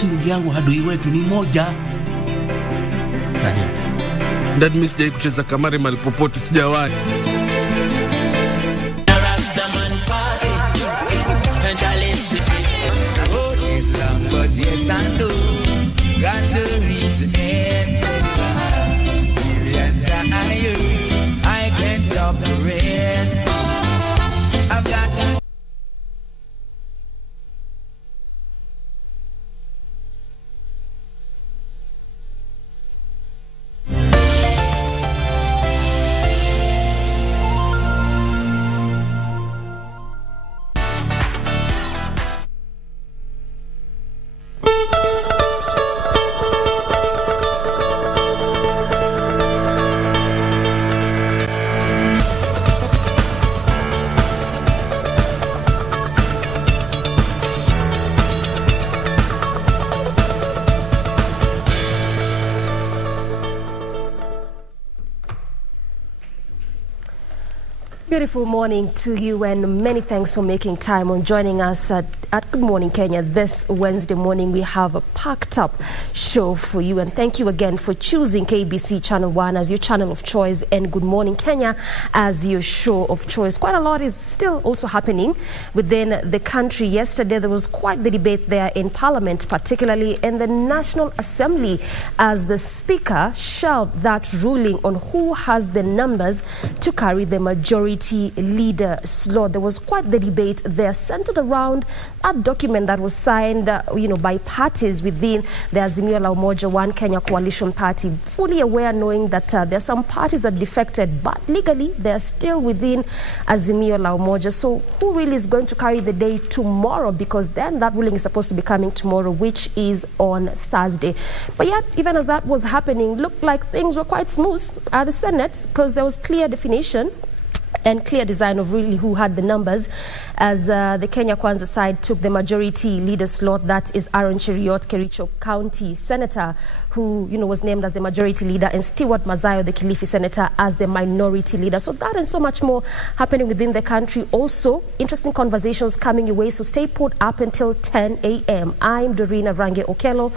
si ndugu yangu, adui wetu ni moja. That means sijai kucheza kamari mahali popote, sijawahi. I can't stop the race. I've got to. Beautiful morning to you, and many thanks for making time on joining us at Good Morning Kenya. This Wednesday morning we have a packed up show for you, and thank you again for choosing KBC Channel 1 as your channel of choice and Good Morning Kenya as your show of choice. Quite a lot is still also happening within the country. Yesterday there was quite the debate there in Parliament, particularly in the National Assembly, as the Speaker shelved that ruling on who has the numbers to carry the majority leader slot. There was quite the debate there, centered around a document that was signed by parties within the Azimio la Umoja One Kenya coalition party, fully aware, knowing that there are some parties that defected, but legally they are still within Azimio la Umoja. So who really is going to carry the day tomorrow? Because then that ruling is supposed to be coming tomorrow, which is on Thursday. But yet, even as that was happening, looked like things were quite smooth at the Senate, because there was clear definition and clear design of really who had the numbers, as the Kenya Kwanza side took the majority leader slot. That is Aaron Cheriot, Kericho County Senator, who was named as the majority leader, and Stewart Mazayo, the Kilifi Senator, as the minority leader. So that and so much more happening within the country. Also, interesting conversations coming your way, so stay put up until 10 a.m. I'm Dorina Range Okello.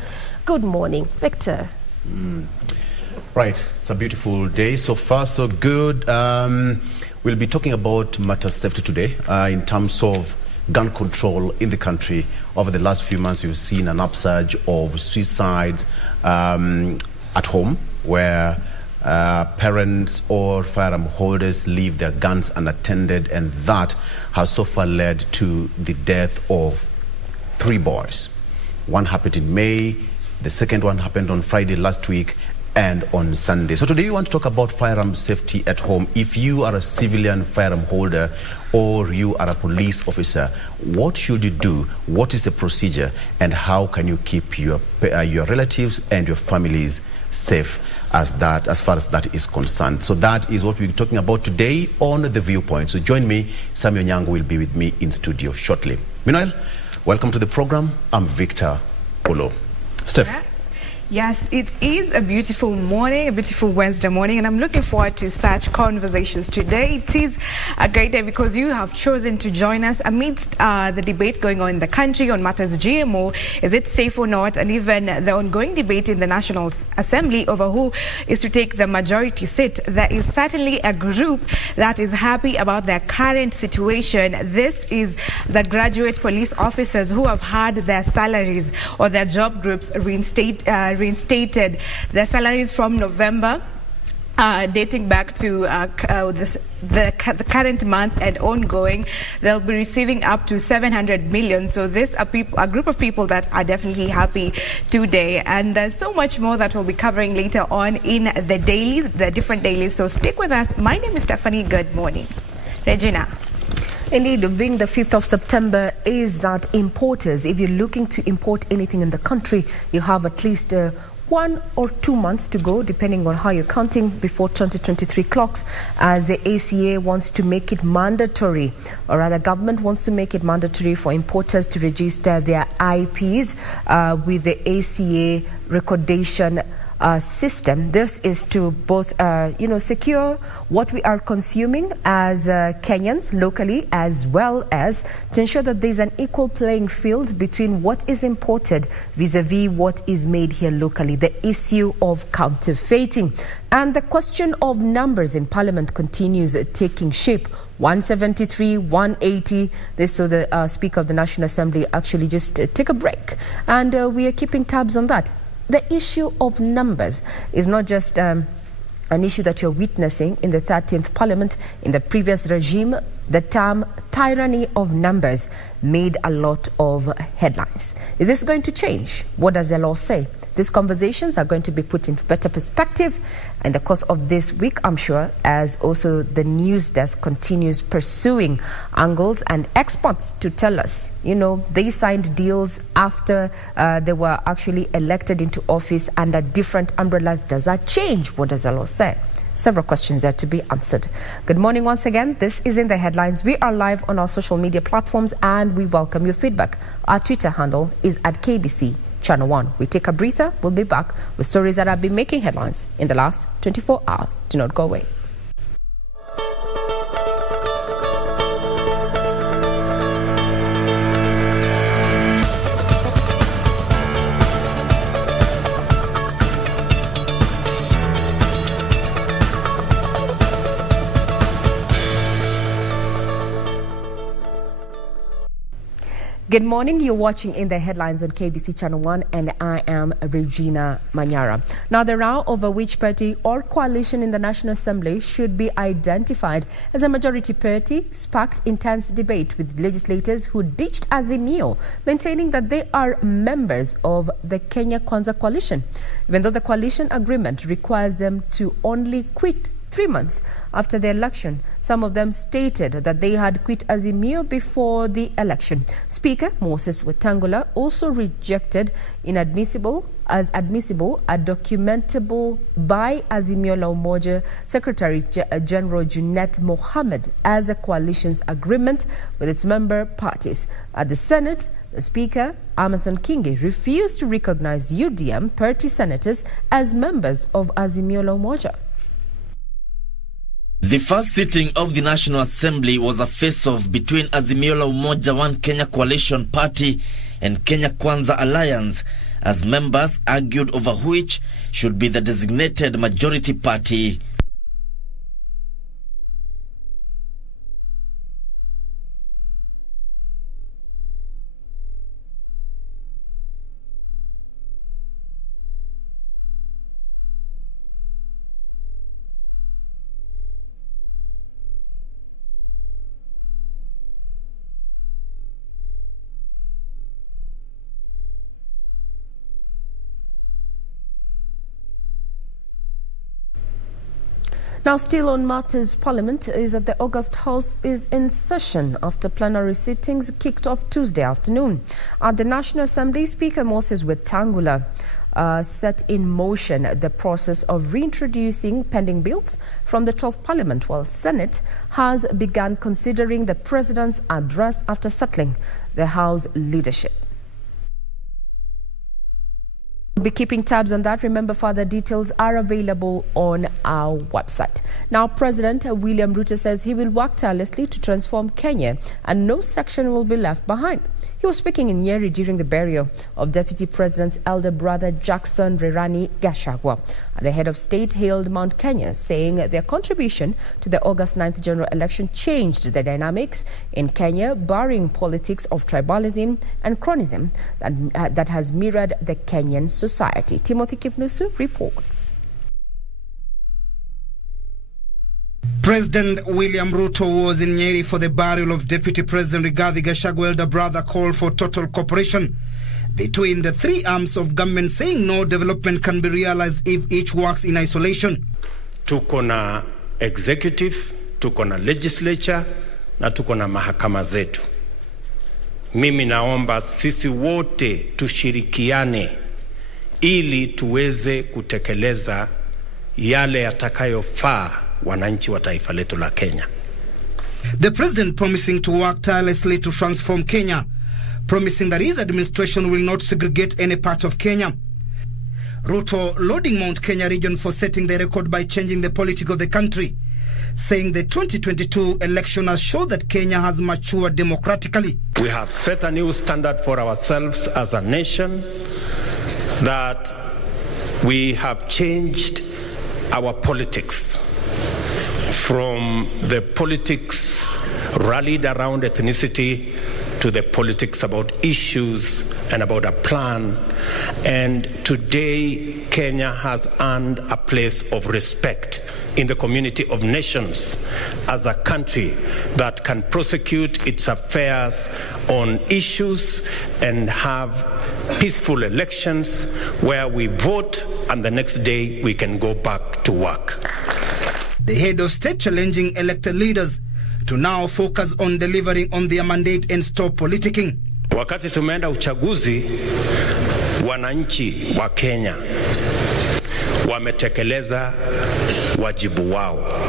Good morning, Victor. Right, it's a beautiful day. So far, so good. We'll be talking about matter safety today in terms of gun control in the country. Over the last few months, we've seen an upsurge of suicides at home, where parents or firearm holders leave their guns unattended, and that has so far led to the death of 3 boys. One happened in May, the second one happened on Friday last week, and on Sunday. So today we want to talk about firearm safety at home. If you are a civilian firearm holder or you are a police officer, what should you do? What is the procedure? And how can you keep your relatives and your families safe as far as that is concerned? So that is what we're talking about today on The Viewpoint. So join me. Samuel Nyango will be with me in studio shortly. Meanwhile, welcome to the program. I'm Victor Olo. Steph. Yes, it is a beautiful morning, a beautiful Wednesday morning, and I'm looking forward to such conversations today. It is a great day because you have chosen to join us amidst the debate going on in the country on matters GMO, is it safe or not, and even the ongoing debate in the National Assembly over who is to take the majority seat. There is certainly a group that is happy about their current situation. This is the graduate police officers who have had their salaries or their job groups reinstated their salaries from November, dating back to the current month and ongoing. They'll be receiving up to 700 million. So this a group of people that are definitely happy today. And there's so much more that we'll be covering later on in the dailies, the different dailies. So stick with us. My name is Stephanie. Good morning. Regina. Indeed, being the 5th of September is that importers, if you're looking to import anything in the country, you have at least 1 or 2 months to go, depending on how you're counting, before 2023 clocks, as the ACA wants to make it mandatory, or rather government wants to make it mandatory for importers to register their IPs with the ACA recordation system. This is to both, secure what we are consuming as Kenyans locally, as well as to ensure that there's an equal playing field between what is imported vis-a-vis what is made here locally. The issue of counterfeiting and the question of numbers in Parliament continues taking shape. 173, 180. This so the Speaker of the National Assembly actually just take a break, and we are keeping tabs on that. The issue of numbers is not just an issue that you're witnessing in the 13th Parliament. In the previous regime, the term tyranny of numbers made a lot of headlines. Is this going to change? What does the law say? These conversations are going to be put into better perspective in the course of this week, I'm sure, as also the news desk continues pursuing angles and experts to tell us, they signed deals after they were actually elected into office under different umbrellas. Does that change? What does the law say? Several questions are to be answered. Good morning once again. This is In the Headlines. We are live on our social media platforms and we welcome your feedback. Our Twitter handle is @KBC Channel 1. We take a breather. We'll be back with stories that have been making headlines in the last 24 hours. Do not go away. Good morning. You're watching In the Headlines on KBC Channel 1 and I am Regina Manyara. Now, the row over which party or coalition in the National Assembly should be identified as a majority party sparked intense debate with legislators who ditched Azimio, maintaining that they are members of the Kenya Kwanza coalition, even though the coalition agreement requires them to only quit 3 months after the election. Some of them stated that they had quit Azimio before the election. Speaker Moses Wetangula also rejected admissible a documentable by Azimio la Umoja Secretary General Junet Mohammed as a coalition's agreement with its member parties. At the Senate, the Speaker, Amason Kingi, refused to recognize UDM party senators as members of Azimio la Umoja. The first sitting of the National Assembly was a face-off between Azimio la Umoja One Kenya Coalition Party and Kenya Kwanza Alliance, as members argued over which should be the designated majority party. Now, still on matters, Parliament is at the August House is in session after plenary sittings kicked off Tuesday afternoon. At the National Assembly, Speaker Moses Wetangula set in motion the process of reintroducing pending bills from the 12th Parliament, while Senate has begun considering the President's address after settling the House leadership. We'll be keeping tabs on that. Remember, further details are available on our website. Now, President William Ruto says he will work tirelessly to transform Kenya and no section will be left behind. He was speaking in Nyeri during the burial of Deputy President's elder brother Jackson Rirani Gachagua. The head of state hailed Mount Kenya, saying their contribution to the August 9th general election changed the dynamics in Kenya, barring politics of tribalism and cronism that has mirrored the Kenyan society. Timothy Kipnusu reports. President William Ruto was in Nyeri for the burial of Deputy President Rigathi Gachagua elder brother, called for total cooperation between the three arms of government, saying no development can be realized if each works in isolation. Tuko na executive, tuko na legislature na tuko na mahakama zetu. Mimi naomba sisi wote tushirikiane ili tuweze kutekeleza yale yatakayofaa wananchi wa taifa letu la Kenya. The president promising to work tirelessly to transform Kenya, promising that his administration will not segregate any part of Kenya. Ruto lauding Mount Kenya region for setting the record by changing the politics of the country, saying the 2022 election has shown that Kenya has matured democratically. We have set a new standard for ourselves as a nation, that we have changed our politics from the politics rallied around ethnicity to the politics about issues and about a plan. And today, Kenya has earned a place of respect in the community of nations as a country that can prosecute its affairs on issues and have peaceful elections where we vote and the next day we can go back to work. The head of state challenging elected leaders to now focus on delivering on their mandate and stop politicking. Wakati tumeenda uchaguzi, wananchi wa Kenya wametekeleza wajibu wao.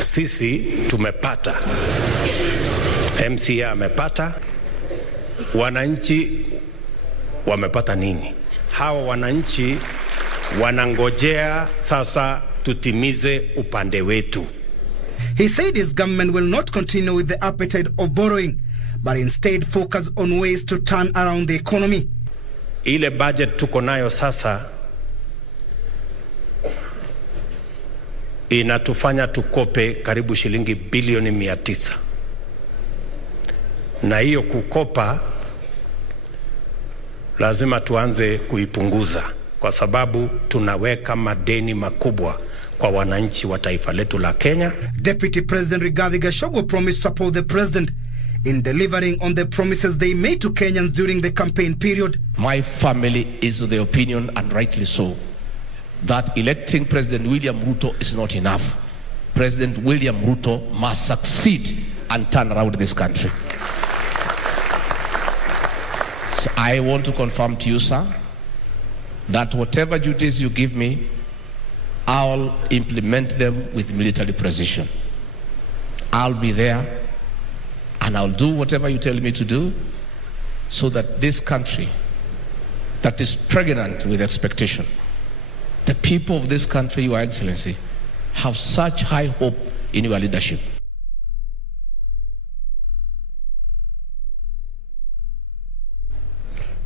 Sisi tumepata, MCA amepata, wananchi wamepata nini? Hawa wananchi wanangojea sasa tutimize upande wetu. He said his government will not continue with the appetite of borrowing, but instead focus on ways to turn around the economy. Ile budget tuko nayo sasa inatufanya tukope karibu shilingi bilioni 900. Na hiyo kukopa lazima tuanze kuipunguza, kwa sababu tunaweka madeni makubwa kwa wananchi wa taifa letu la Kenya. Deputy President Rigathi Gachagua promised to support the president in delivering on the promises they made to Kenyans during the campaign period. My family is of the opinion, and rightly so, that electing President William Ruto is not enough. President William Ruto must succeed and turn around this country. So I want to confirm to you, sir, that whatever duties you give me, I'll implement them with military precision. I'll be there and I'll do whatever you tell me to do, so that this country that is pregnant with expectation, the people of this country, Your Excellency, have such high hope in your leadership.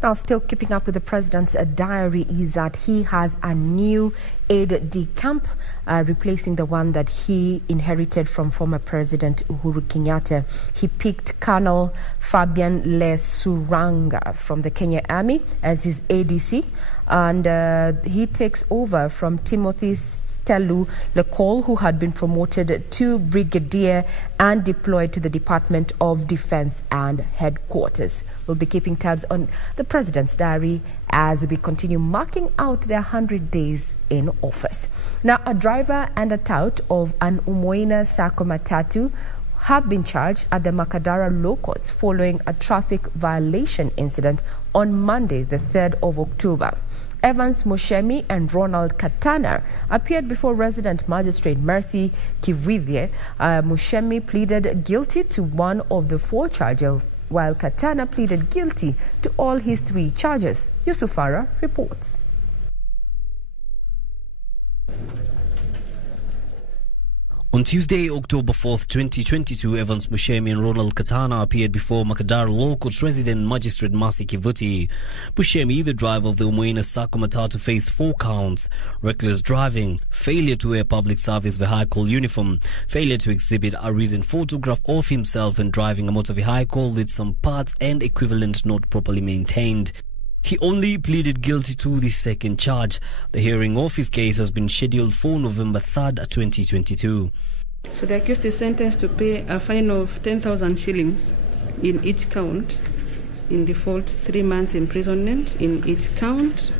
Now, still keeping up with the president's diary is that he has a new aide-de-camp, replacing the one that he inherited from former President Uhuru Kenyatta. He picked Colonel Fabian Lesuranga from the Kenya Army as his ADC, and he takes over from Timothy Stelu Lekol, who had been promoted to brigadier and deployed to the Department of Defense and headquarters. We'll be keeping tabs on the president's diary as we continue marking out their 100 days in office. Now, a driver and a tout of an Umoina Sacco Matatu have been charged at the Makadara Law Courts following a traffic violation incident on Monday, the 3rd of October. Evans Mushemi and Ronald Katana appeared before resident magistrate Mercy Kivithye. Mushemi pleaded guilty to one of the 4 charges, while Katana pleaded guilty to all his 3 charges. Yusufara reports. On Tuesday, October 4th, 2022, Evans Mushemi and Ronald Katana appeared before Makadara Law Courts resident magistrate Mercy Kivithye. Mushemi, the driver of the Umoina Sacco Matatu, faced 4 counts: reckless driving, failure to wear public service vehicle uniform, failure to exhibit a recent photograph of himself, and driving a motor vehicle with some parts and equivalent not properly maintained. He only pleaded guilty to the 2nd charge. The hearing of his case has been scheduled for November 3rd, 2022. So the accused is sentenced to pay a fine of 10,000 shillings in each count, in default 3 months imprisonment in each count,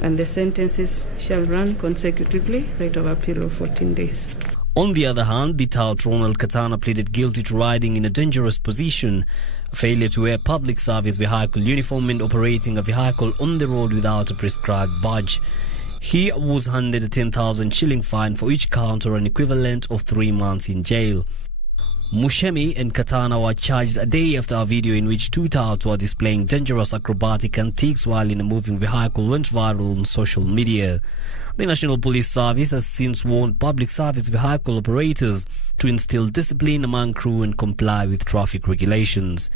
and the sentences shall run consecutively, right of appeal of 14 days. On the other hand, the tout Ronald Katana pleaded guilty to riding in a dangerous position, failure to wear public service vehicle uniform, and operating a vehicle on the road without a prescribed badge. He was handed a 10,000 shilling fine for each count, or an equivalent of 3 months in jail. Mushemi and Katana were charged a day after a video in which two touts were displaying dangerous acrobatic antiques while in a moving vehicle went viral on social media. The National Police Service has since warned public service vehicle operators to instill discipline among crew and comply with traffic regulations.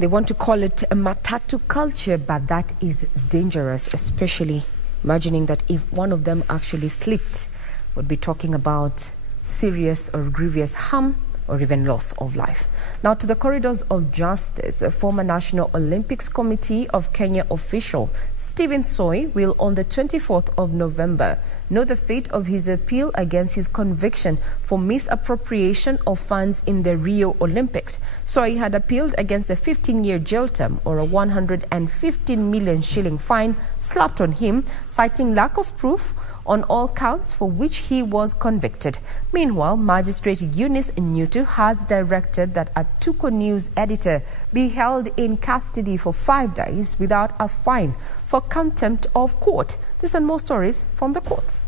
They want to call it a matatu culture, but that is dangerous, especially imagining that if one of them actually slipped, we'd be talking about serious or grievous harm or even loss of life. Now to the corridors of justice. A former National Olympics Committee of Kenya official Stephen Soy will on the 24th of November know the fate of his appeal against his conviction for misappropriation of funds in the Rio Olympics. Soy had appealed against a 15-year jail term or a 115 million shilling fine slapped on him, citing lack of proof on all counts for which he was convicted. Meanwhile, Magistrate Eunice Nyutu has directed that a Tuko News editor be held in custody for 5 days without a fine for contempt of court. This and more stories from the courts.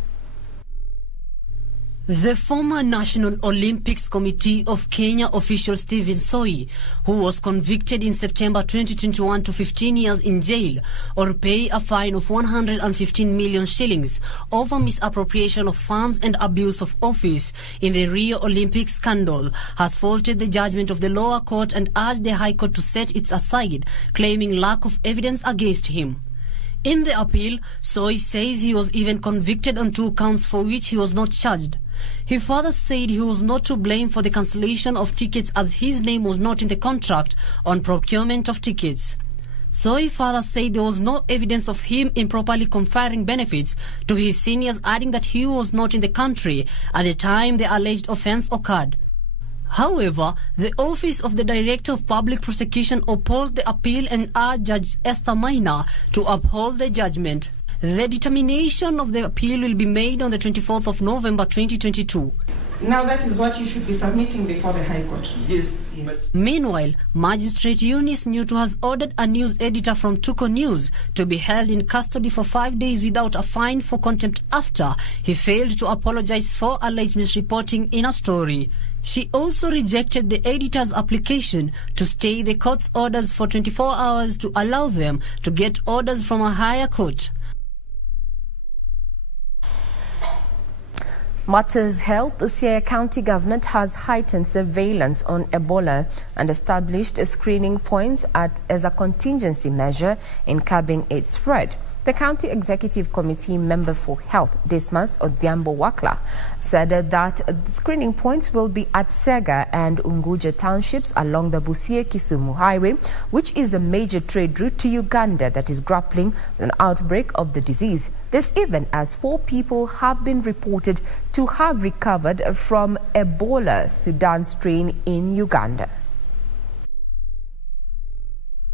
The former National Olympics Committee of Kenya official Stephen Soy, who was convicted in September 2021 to 15 years in jail or pay a fine of 115 million shillings over misappropriation of funds and abuse of office in the Rio Olympics scandal, has faulted the judgment of the lower court and urged the High Court to set it aside, claiming lack of evidence against him. In the appeal, Soy says he was even convicted on 2 counts for which he was not charged. He further said he was not to blame for the cancellation of tickets as his name was not in the contract on procurement of tickets. Soy further said there was no evidence of him improperly conferring benefits to his seniors, adding that he was not in the country at the time the alleged offence occurred. However, the Office of the Director of Public Prosecution opposed the appeal and urged Judge Esther Maina to uphold the judgment. The determination of the appeal will be made on the 24th of November 2022. Now that is what you should be submitting before the High Court. Yes. Meanwhile, Magistrate Eunice Nyutu has ordered a news editor from Tuko News to be held in custody for 5 days without a fine for contempt after he failed to apologize for alleged misreporting in a story. She also rejected the editor's application to stay the court's orders for 24 hours to allow them to get orders from a higher court. Matters Health, the Siaya County government has heightened surveillance on Ebola and established screening points as a contingency measure in curbing its spread. The County Executive Committee member for Health, Dismas Odhiambo Wakla, said that screening points will be at Sega and Unguja townships along the Busia-Kisumu highway, which is a major trade route to Uganda that is grappling with an outbreak of the disease. This even as 4 people have been reported to have recovered from Ebola Sudan strain in Uganda.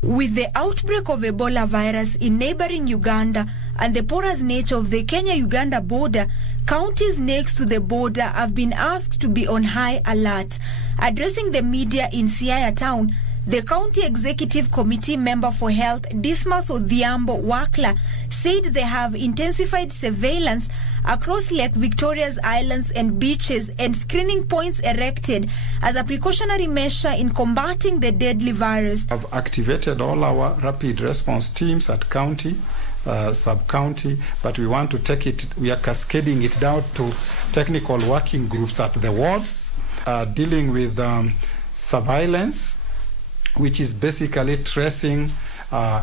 With the outbreak of Ebola virus in neighboring Uganda and the porous nature of the Kenya-Uganda border, counties next to the border have been asked to be on high alert. Addressing the media in Siaya town, the County Executive Committee member for Health, Dismas Odhiambo Wakla, said they have intensified surveillance across Lake Victoria's islands and beaches and screening points erected as a precautionary measure in combating the deadly virus. I've activated all our rapid response teams at county, sub-county, but we want to take it, we are cascading it down to technical working groups at the wards, dealing with surveillance, which is basically tracing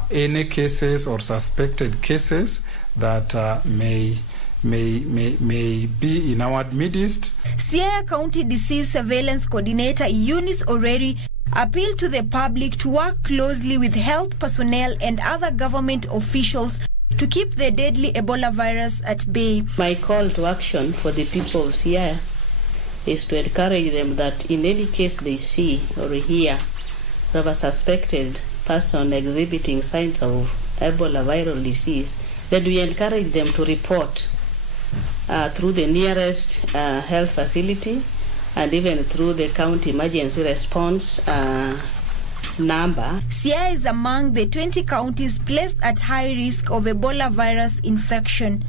any cases or suspected cases that may be in our midst. Siaya County Disease Surveillance Coordinator Eunice Oreri appealed to the public to work closely with health personnel and other government officials to keep the deadly Ebola virus at bay. My call to action for the people of Siaya is to encourage them that in any case they see or hear of a suspected person exhibiting signs of Ebola viral disease, then we encourage them to report through the nearest health facility and even through the county emergency response number. Siaya is among the 20 counties placed at high risk of Ebola virus infection.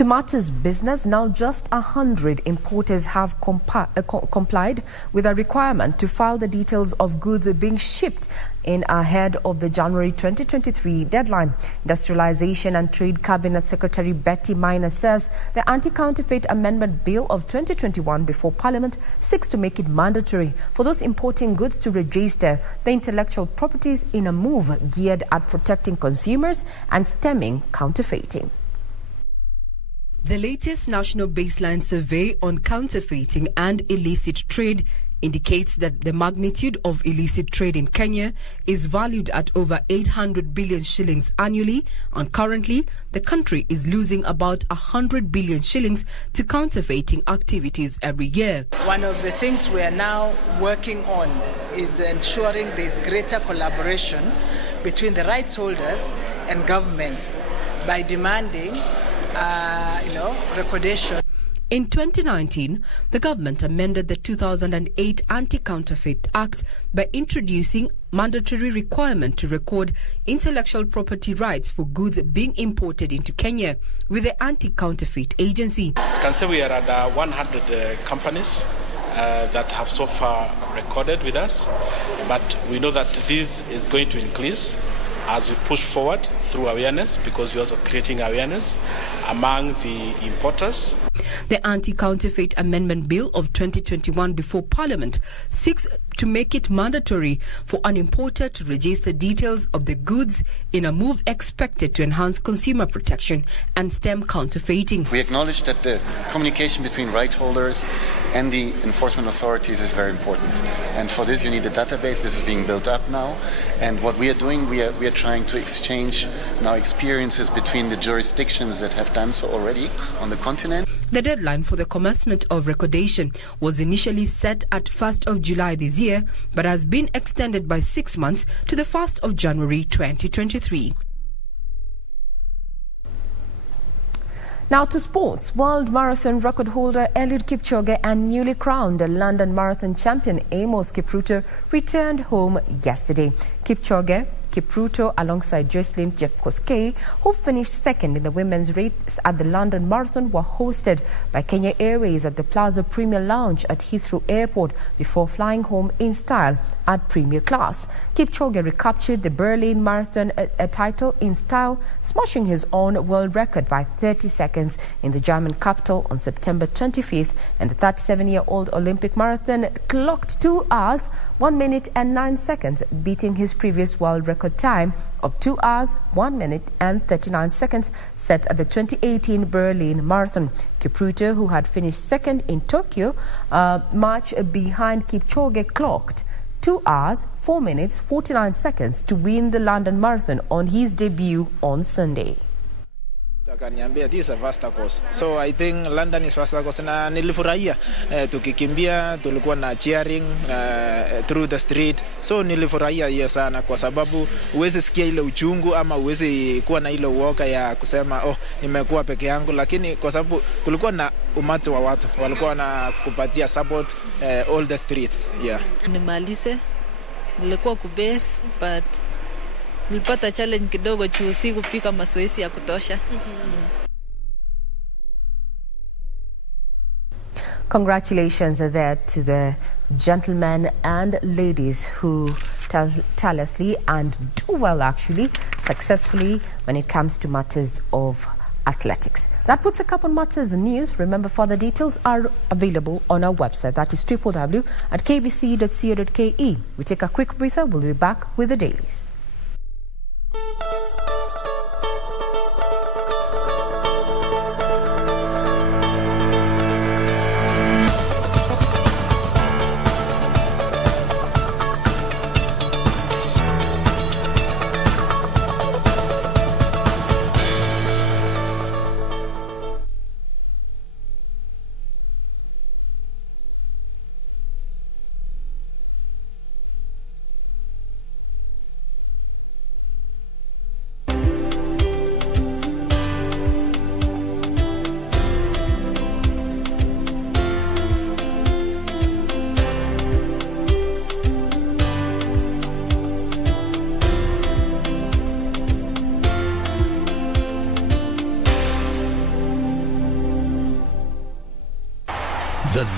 To matters business, now just 100 importers have complied with a requirement to file the details of goods being shipped in ahead of the January 2023 deadline. Industrialization and Trade Cabinet Secretary Betty Minor says the Anti-Counterfeit Amendment Bill of 2021 before Parliament seeks to make it mandatory for those importing goods to register their intellectual properties in a move geared at protecting consumers and stemming counterfeiting. The latest National Baseline Survey on Counterfeiting and Illicit Trade indicates that the magnitude of illicit trade in Kenya is valued at over 800 billion shillings annually, and currently the country is losing about 100 billion shillings to counterfeiting activities every year. One of the things we are now working on is ensuring there is greater collaboration between the rights holders and government by demanding recordation. In 2019, the government amended the 2008 Anti-Counterfeit Act by introducing mandatory requirement to record intellectual property rights for goods being imported into Kenya with the Anti-Counterfeit Agency. I can say we are at 100 companies that have so far recorded with us, but we know that this is going to increase as we push forward through awareness, because we're also creating awareness among the importers. The Anti-Counterfeit Amendment Bill of 2021 before Parliament seeks to make it mandatory for an importer to register details of the goods in a move expected to enhance consumer protection and stem counterfeiting. We acknowledge that the communication between rights holders and the enforcement authorities is very important. And for this you need a database. This is being built up now. And what we are doing, we are trying to exchange now experiences between the jurisdictions that have done so already on the continent. The deadline for the commencement of recordation was initially set at 1st of July this year, but has been extended by 6 months to the 1st of January 2023. Now to sports. World Marathon record holder Eliud Kipchoge and newly crowned London Marathon champion Amos Kipruto returned home yesterday. Kipruto alongside Jocelyn Jepkoskei, who finished second in the women's race at the London Marathon, were hosted by Kenya Airways at the Plaza Premier Lounge at Heathrow Airport before flying home in style at premier class. Kipchoge recaptured the Berlin Marathon title in style, smashing his own world record by 30 seconds in the German capital on September 25th, and the 37-year-old Olympic marathon clocked 2 hours, 1 minute and 9 seconds, beating his previous world record time of 2 hours, 1 minute and 39 seconds set at the 2018 Berlin Marathon. Kipruto, who had finished second in Tokyo, much behind Kipchoge, clocked 2 hours, 4 minutes, 49 seconds to win the London Marathon on his debut on Sunday. Akaniambia this is a faster course, so I think London is faster course, na nilifurahia tukikimbia, tulikuwa na cheering through the street, so nilifurahia hiyo sana, kwa sababu uwezi sikia ile uchungu ama uwezi kuwa na ile uoga ya kusema nimekuwa peke yangu, lakini kwa sababu kulikuwa na umati wa watu walikuwa na kupatia support all the streets. Nimalize, nilikuwa kubase but nilipata challenge kidogo juu si kupika mazoezi ya kutosha. Congratulations are there to the gentlemen and ladies who tirelessly and do well actually successfully when it comes to matters of athletics. That puts a cap on matters news. Remember, further details are available on our website. That is www.kbc.co.ke. We take a quick breather. We'll be back with the dailies.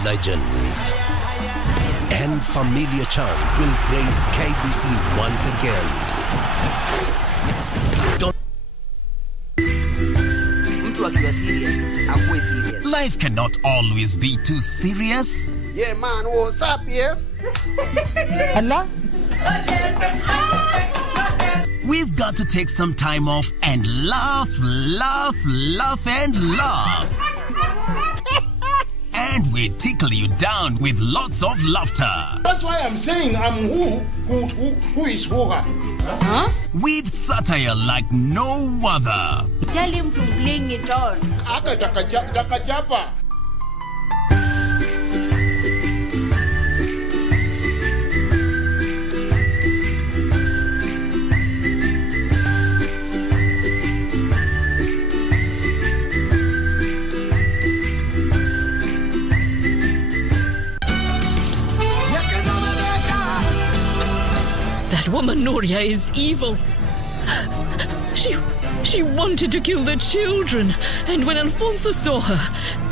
legends. And familiar chants will grace KBC once again. Life cannot always be too serious. Yeah, man, what's up, yeah? Hello? We've got to take some time off and laugh, laugh, laugh, and laugh. And we tickle you down with lots of laughter. That's why I'm saying I'm who is who. Huh? With satire like no other. Tell him to bring it on. That woman Nuria is evil. She wanted to kill the children, and when Alfonso saw her,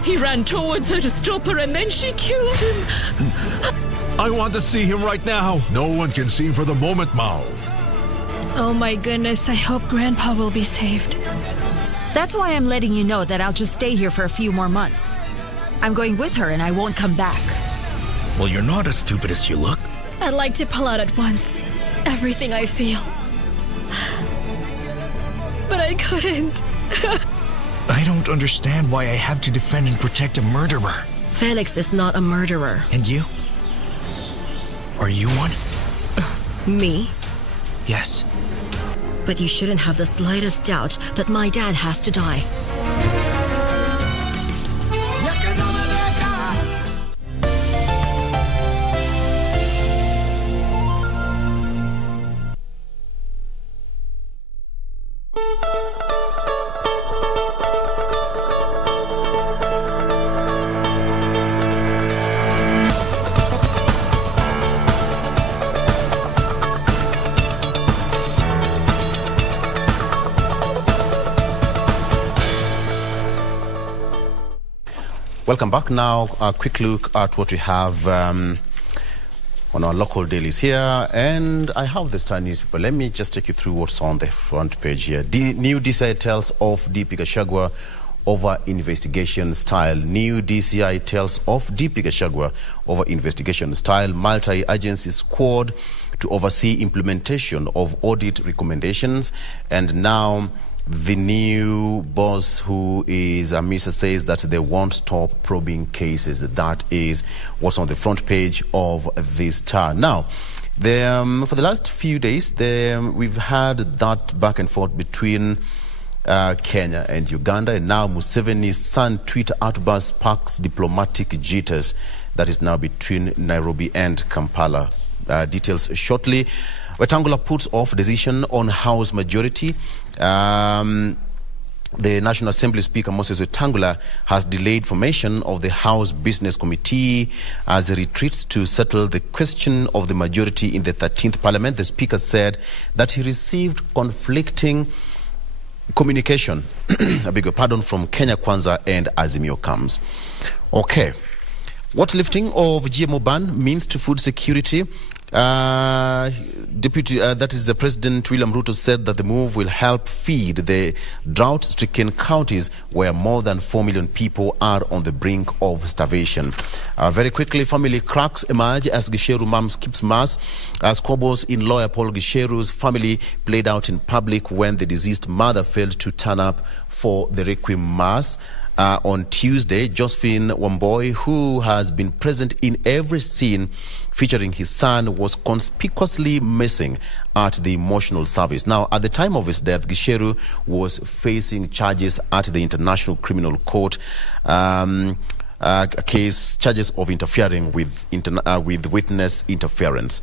he ran towards her to stop her, and then she killed him. I want to see him right now. No one can see him for the moment, Mao. Oh my goodness, I hope Grandpa will be saved. That's why I'm letting you know that I'll just stay here for a few more months. I'm going with her and I won't come back. Well, you're not as stupid as you look. I'd like to pull out at once. Everything I feel. But I couldn't. I don't understand why I have to defend and protect a murderer. Felix is not a murderer. And you? Are you one? Me? Yes. But you shouldn't have the slightest doubt that my dad has to die. Welcome back. Now, a quick look at what we have on our local dailies here. And I have the Star newspaper. Let me just take you through what's on the front page here. New DCI tells of DP Gachagua over investigation style. New DCI tells of DP Gachagua over investigation style. Multi-agency squad to oversee implementation of audit recommendations. And now the new boss, who is Amisa, says that they won't stop probing cases. That is what's on the front page of this Star. Now, for the last few days, we've had that back and forth between Kenya and Uganda, and now Museveni's son Twitter outburst sparks diplomatic jitters. That is now between Nairobi and Kampala. Details shortly. Wetangula puts off decision on House majority. The National Assembly Speaker Moses Wetangula has delayed formation of the House Business Committee as he retreats to settle the question of the majority in the 13th Parliament. The Speaker said that he received conflicting communication, I beg your pardon, from Kenya Kwanza and Azimio comes. Okay. What lifting of GMO ban means to food security? President William Ruto said that the move will help feed the drought-stricken counties where more than 4 million people are on the brink of starvation. Very quickly, family cracks emerge as Gisheru mom skips mass. As Kobo's in lawyer Paul Gisheru's family played out in public when the deceased mother failed to turn up for the requiem mass. On Tuesday, Josephine Wamboi, who has been present in every scene featuring his son, was conspicuously missing at the emotional service. Now, at the time of his death, Gisheru was facing charges at the International Criminal Court, charges of interfering with witness interference.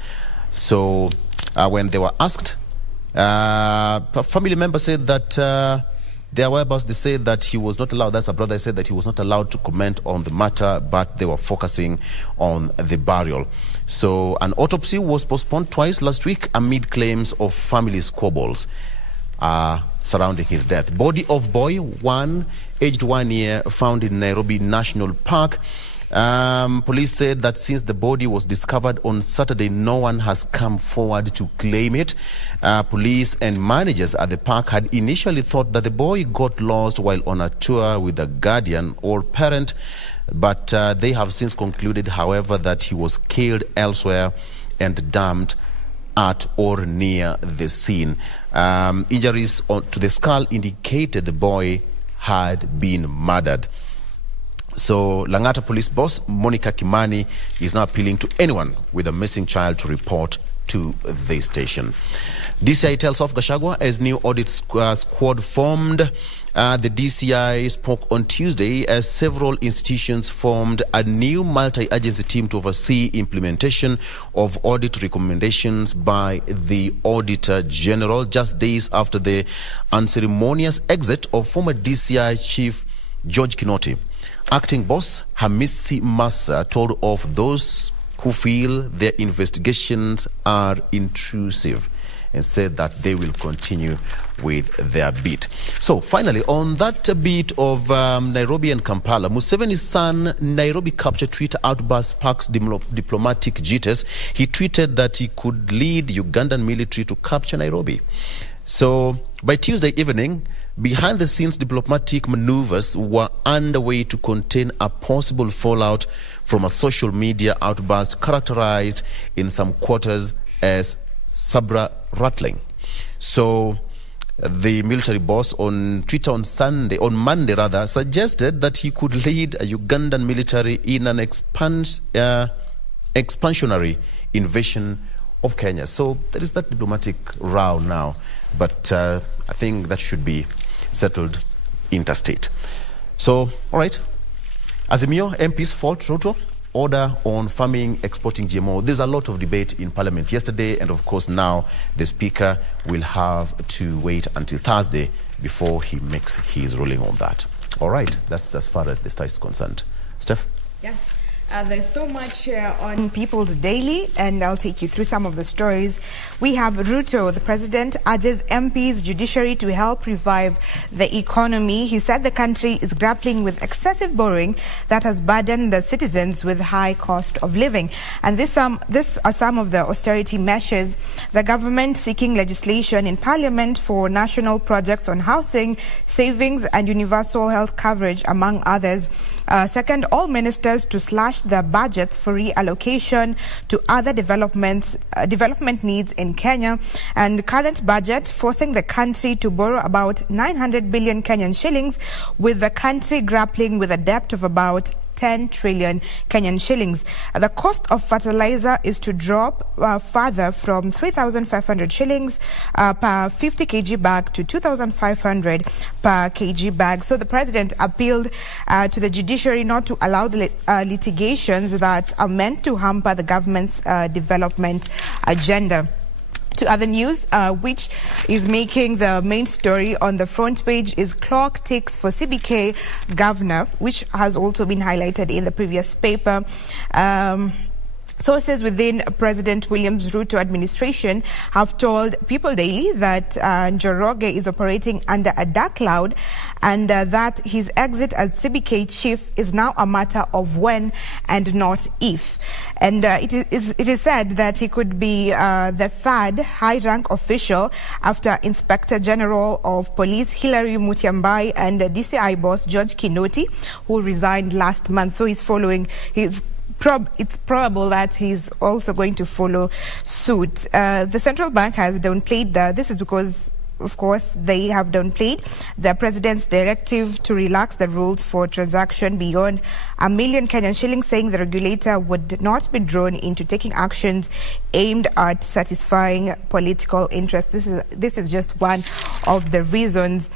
So, when they were asked, a family member said that their whereabouts, they said that he was not allowed. That's a brother said that he was not allowed to comment on the matter, but they were focusing on the burial. So an autopsy was postponed twice last week amid claims of family squabbles surrounding his death. Body of boy, aged 1 year, found in Nairobi National Park. Police said that since the body was discovered on Saturday, no one has come forward to claim it. Police and managers at the park had initially thought that the boy got lost while on a tour with a guardian or parent, but they have since concluded, however, that he was killed elsewhere and dumped at or near the scene. Injuries to the skull indicated the boy had been murdered. So Langata police boss Monica Kimani is now appealing to anyone with a missing child to report to the station. DCI tells of Gachagua as new audit squad formed. The DCI spoke on Tuesday as several institutions formed a new multi-agency team to oversee implementation of audit recommendations by the Auditor General, just days after the unceremonious exit of former DCI Chief George Kinoti. Acting boss Hamisi Massa told of those who feel their investigations are intrusive and said that they will continue with their beat. So finally, on that beat of Nairobi and Kampala, Museveni's son Nairobi capture Twitter outburst sparks diplomatic jitters. He tweeted that he could lead Ugandan military to capture Nairobi. So by Tuesday evening, behind-the-scenes diplomatic maneuvers were underway to contain a possible fallout from a social media outburst characterized in some quarters as sabra rattling. So the military boss on Twitter on Monday, suggested that he could lead a Ugandan military in an expansionary invasion of Kenya. So there is that diplomatic row now, but I think that should be settled interstate. So, all right. Azimio MPs fought Ruto order on farming, exporting GMO. There's a lot of debate in Parliament yesterday, and of course now the Speaker will have to wait until Thursday before he makes his ruling on that. All right, that's as far as the state is concerned. Steph? Yeah. There's so much on People's Daily, and I'll take you through some of the stories. We have Ruto, the president, urges MPs, judiciary to help revive the economy. He said the country is grappling with excessive borrowing that has burdened the citizens with high cost of living. And this are some of the austerity measures. The government seeking legislation in Parliament for national projects on housing, savings, and universal health coverage, among others. Second, all ministers to slash their budgets for reallocation to other development needs in Kenya, and the current budget forcing the country to borrow about 900 billion Kenyan shillings, with the country grappling with a debt of about 10 trillion Kenyan shillings. The cost of fertilizer is to drop further from 3,500 shillings per 50 kg bag to 2,500 per kg bag. So the president appealed to the judiciary not to allow the litigations that are meant to hamper the government's development agenda. To other news, which is making the main story on the front page, is clock ticks for CBK governor, which has also been highlighted in the previous paper. Sources within President William Ruto administration have told People Daily that Njoroge is operating under a dark cloud, and that his exit as CBK chief is now a matter of when and not if. And it is said that he could be the third high-rank official after Inspector General of Police Hilary Mutyambai and DCI boss George Kinoti, who resigned last month. So he's following his. It's probable that he's also going to follow suit. The central bank has downplayed this is because, of course, they have downplayed the president's directive to relax the rules for transaction beyond $1 million Kenyan shillings, saying the regulator would not be drawn into taking actions aimed at satisfying political interests. This is just one of the reasons.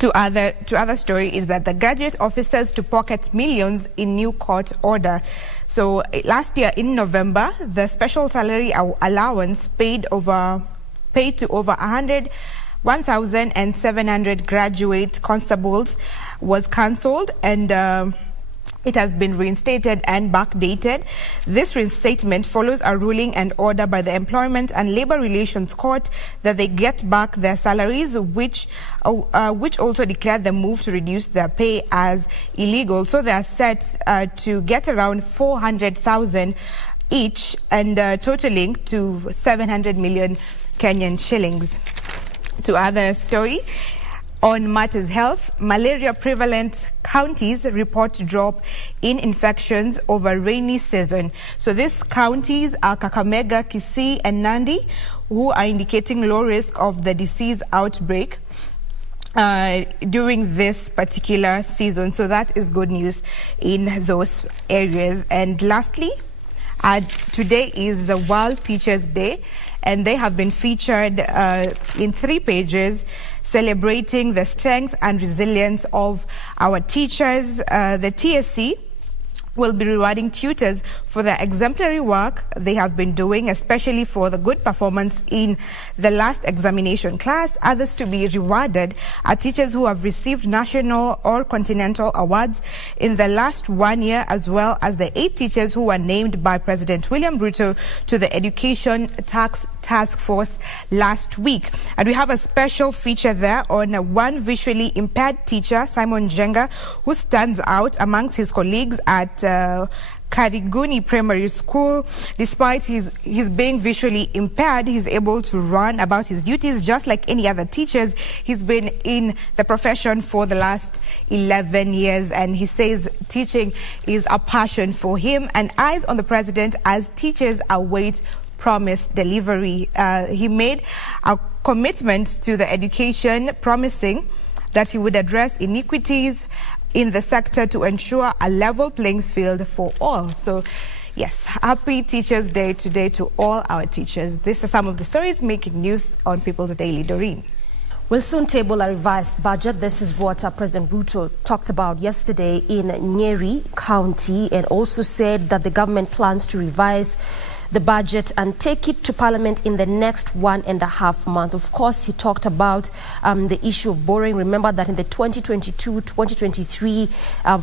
To other story is that the graduate officers to pocket millions in new court order. So last year in November, the special salary allowance paid to over 1,700 graduate constables was cancelled, and It has been reinstated and backdated. This reinstatement follows a ruling and order by the Employment and Labor Relations Court that they get back their salaries, which also declared the move to reduce their pay as illegal. So they are set to get around 400,000 each and totaling to 700 million Kenyan shillings. To other story. On matters health, malaria-prevalent counties report drop in infections over rainy season. So these counties are Kakamega, Kisii and Nandi, who are indicating low risk of the disease outbreak during this particular season. So that is good news in those areas. And lastly, today is the World Teachers' Day, and they have been featured in 3 pages celebrating the strength and resilience of our teachers. The TSC will be rewarding tutors for the exemplary work they have been doing, especially for the good performance in the last examination class. Others to be rewarded are teachers who have received national or continental awards in the last 1 year, as well as the 8 teachers who were named by President William Ruto to the Education Task Force last week. And we have a special feature there on one visually impaired teacher, Simon Jenga, who stands out amongst his colleagues at Kariguni Primary School. Despite his being visually impaired, he's able to run about his duties just like any other teachers. He's been in the profession for the last 11 years, and he says teaching is a passion for him, and eyes on the president as teachers await promised delivery. He made a commitment to the education, promising that he would address inequities in the sector to ensure a level playing field for all. So, yes, happy Teachers' Day today to all our teachers. These are some of the stories making news on People's Daily. Doreen. We'll soon table a revised budget. This is what President Ruto talked about yesterday in Nyeri County, and also said that the government plans to revise the budget and take it to Parliament in the next 1.5 months. Of course, he talked about the issue of borrowing. Remember that in the 2022-2023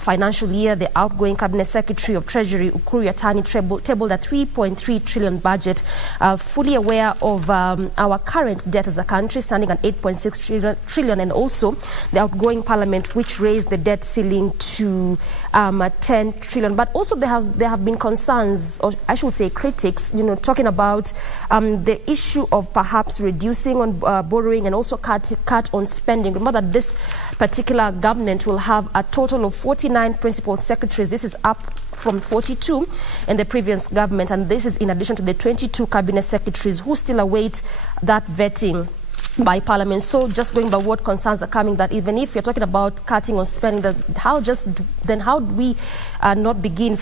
financial year, the outgoing Cabinet Secretary of Treasury, Ukuru Yatani, tabled a 3.3 trillion budget, fully aware of our current debt as a country, standing at 8.6 trillion, and also the outgoing Parliament, which raised the debt ceiling to 10 trillion. But also there have been concerns, or I should say critics, talking about the issue of perhaps reducing on borrowing and also cut on spending. Remember that this particular government will have a total of 49 principal secretaries. This is up from 42 in the previous government, and this is in addition to the 22 cabinet secretaries who still await that vetting by Parliament. So just going by what concerns are coming, that even if you're talking about cutting on spending, how do we not begin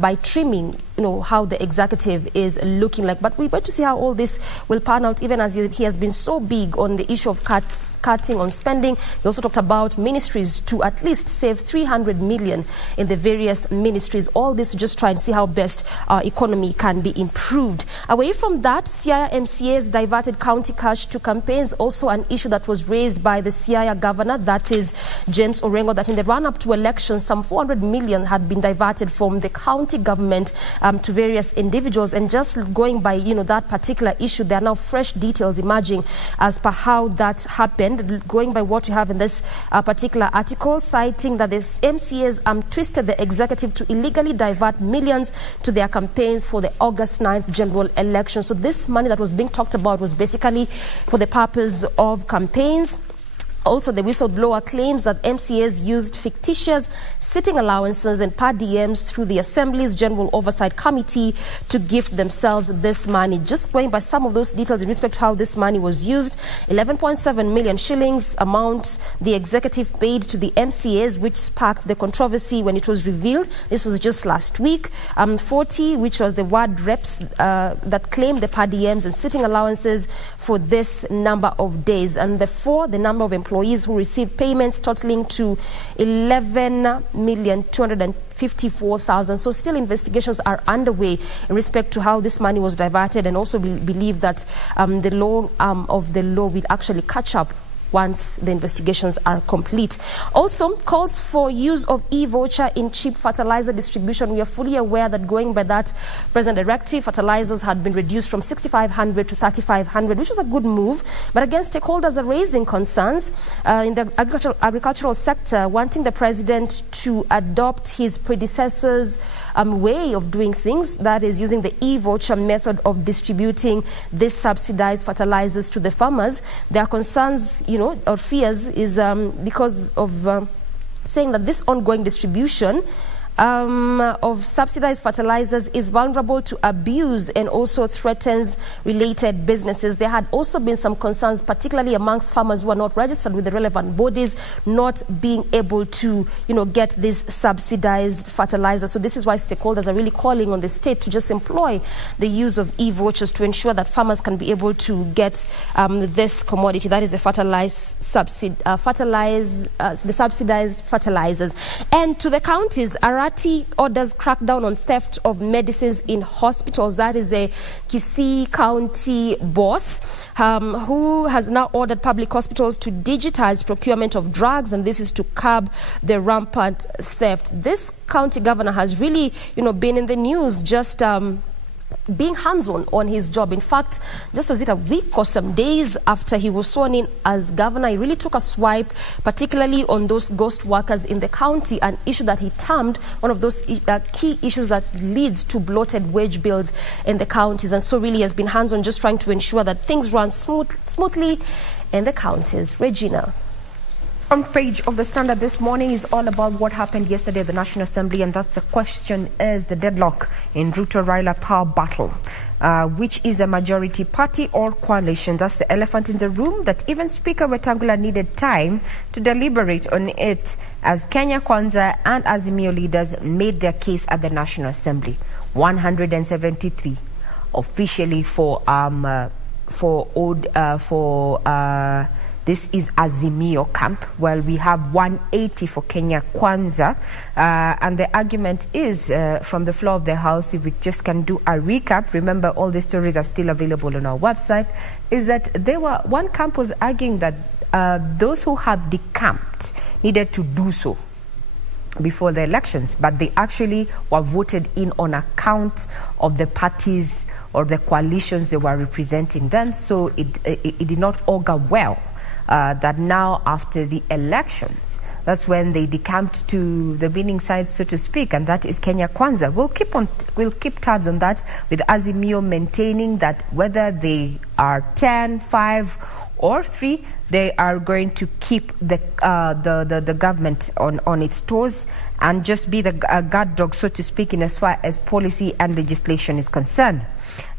by trimming how the executive is looking like? But we're going to see how all this will pan out, even as he has been so big on the issue of cutting on spending. He also talked about ministries to at least save 300 million in the various ministries. All this to just try and see how best our economy can be improved. Away from that, Siaya MCAs diverted county cash to campaigns, also an issue that was raised by the Siaya governor, that is James Orengo, that in the run-up to elections, some 400 million had been diverted from the county government to various individuals. And just going by that particular issue, there are now fresh details emerging as per how that happened. Going by what you have in this particular article, citing that the MCAs twisted the executive to illegally divert millions to their campaigns for the August 9th general election. So this money that was being talked about was basically for the purpose of campaigns. Also, the whistleblower claims that MCAs used fictitious sitting allowances and per diems through the Assembly's General Oversight Committee to gift themselves this money. Just going by some of those details in respect to how this money was used, 11.7 million shillings amount the executive paid to the MCAs, which sparked the controversy when it was revealed. This was just last week. 40, which was the ward reps that claimed the per diems and sitting allowances for this number of days. And the number of employees who received payments totaling to 11,254,000. So still investigations are underway in respect to how this money was diverted, and also we believe that the law of the law will actually catch up once the investigations are complete. Also, calls for use of e-voucher in cheap fertilizer distribution. We are fully aware that going by that present directive, fertilizers had been reduced from 6,500 to 3,500, which was a good move. But again, stakeholders are raising concerns in the agricultural sector, wanting the president to adopt his predecessor's way of doing things, that is using the e-voucher method of distributing this subsidized fertilizers to the farmers. There are concerns, or fears, is because of saying that this ongoing distribution of subsidized fertilizers is vulnerable to abuse and also threatens related businesses. There had also been some concerns, particularly amongst farmers who are not registered with the relevant bodies, not being able to, get this subsidized fertilizer. So this is why stakeholders are really calling on the state to just employ the use of e-vouchers to ensure that farmers can be able to get this commodity, that is the subsidized fertilizers. And to the counties, Arati orders crackdown on theft of medicines in hospitals. That is the Kisii County boss who has now ordered public hospitals to digitize procurement of drugs, and this is to curb the rampant theft. This county governor has really, been in the news just being hands-on on his job. In fact, just was it a week or some days after he was sworn in as governor, he really took a swipe, particularly on those ghost workers in the county, an issue that he termed one of those key issues that leads to bloated wage bills in the counties. And so really has been hands-on, just trying to ensure that things run smoothly in the counties. Regina. Front page of the Standard this morning is all about what happened yesterday at the National Assembly, and that's the question: is the deadlock in Ruto-Raila power battle, which is a majority party or coalition? That's the elephant in the room that even Speaker Wetangula needed time to deliberate on it as Kenya Kwanza and Azimio leaders made their case at the National Assembly. 173 officially this is Azimio camp, while we have 180 for Kenya Kwanza. And the argument is, from the floor of the House, if we just can do a recap, remember all the stories are still available on our website, is that one camp was arguing that those who have decamped needed to do so before the elections, but they actually were voted in on account of the parties or the coalitions they were representing then, so it did not augur well. That now after the elections, that's when they decamped to the winning side, so to speak, and that is Kenya Kwanza. We'll keep tabs on that, with Azimio maintaining that whether they are 10, 5 or 3, they are going to keep the government on its toes and just be the guard dog, so to speak, in as far as policy and legislation is concerned.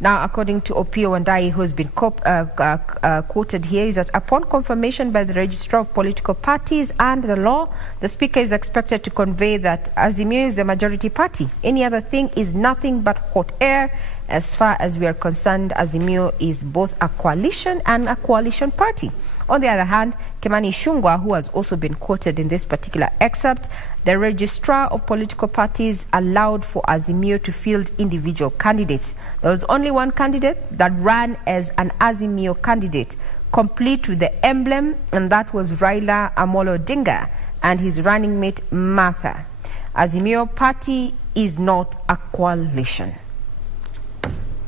Now, according to Opio Wandai, who has been quoted here, is that upon confirmation by the Registrar of Political Parties and the law, the Speaker is expected to convey that Azimio is a majority party. Any other thing is nothing but hot air. As far as we are concerned, Azimio is both a coalition and a coalition party. On the other hand, Kimani Ichung'wah, who has also been quoted in this particular excerpt, the Registrar of Political Parties allowed for Azimio to field individual candidates. There was only one candidate that ran as an Azimio candidate, complete with the emblem, and that was Raila Amolo Odinga and his running mate Martha. Azimio party is not a coalition.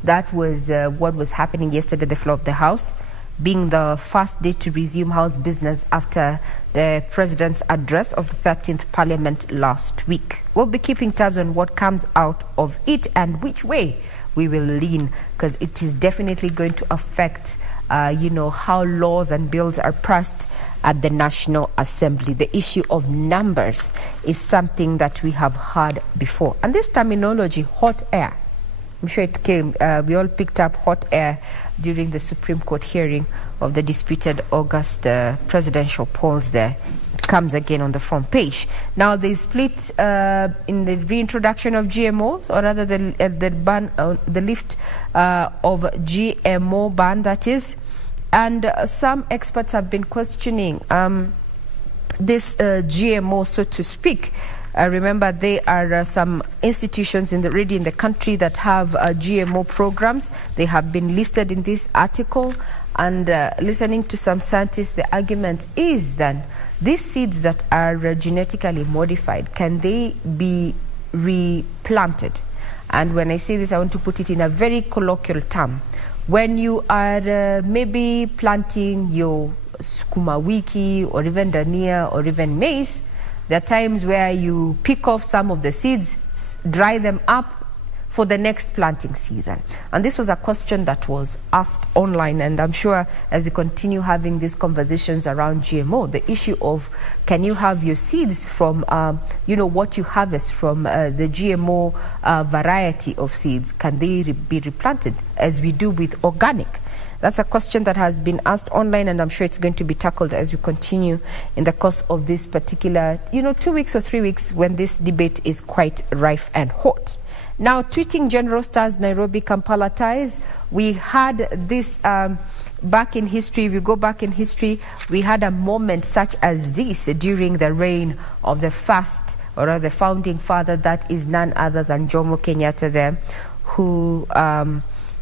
That was what was happening yesterday at the floor of the House, being the first day to resume House business after the President's address of the 13th Parliament last week. We'll be keeping tabs on what comes out of it and which way we will lean, because it is definitely going to affect how laws and bills are passed at the National Assembly. The issue of numbers is something that we have heard before. And this terminology, hot air, I'm sure it came, we all picked up hot air during the Supreme Court hearing of the disputed August presidential polls there. It comes again on the front page. Now, they split in the reintroduction of GMOs, or rather the ban, the lift of GMO ban, that is. And some experts have been questioning this GMO, so to speak. Remember, there are some institutions already in the country that have GMO programs. They have been listed in this article. And listening to some scientists, the argument is then these seeds that are genetically modified, can they be replanted? And when I say this, I want to put it in a very colloquial term. When you are maybe planting your sukuma wiki or even dania or even maize, there are times where you pick off some of the seeds, dry them up for the next planting season. And this was a question that was asked online, and I'm sure as you continue having these conversations around GMO, the issue of can you have your seeds from, what you harvest from the GMO variety of seeds, can they be replanted as we do with organic? That's a question that has been asked online, and I'm sure it's going to be tackled as we continue in the course of this particular, 2 weeks or 3 weeks when this debate is quite rife and hot. Now, tweeting General Stars Nairobi Kampala ties, we had this back in history. If you go back in history, we had a moment such as this during the reign of the first, or the founding father, that is none other than Jomo Kenyatta there, who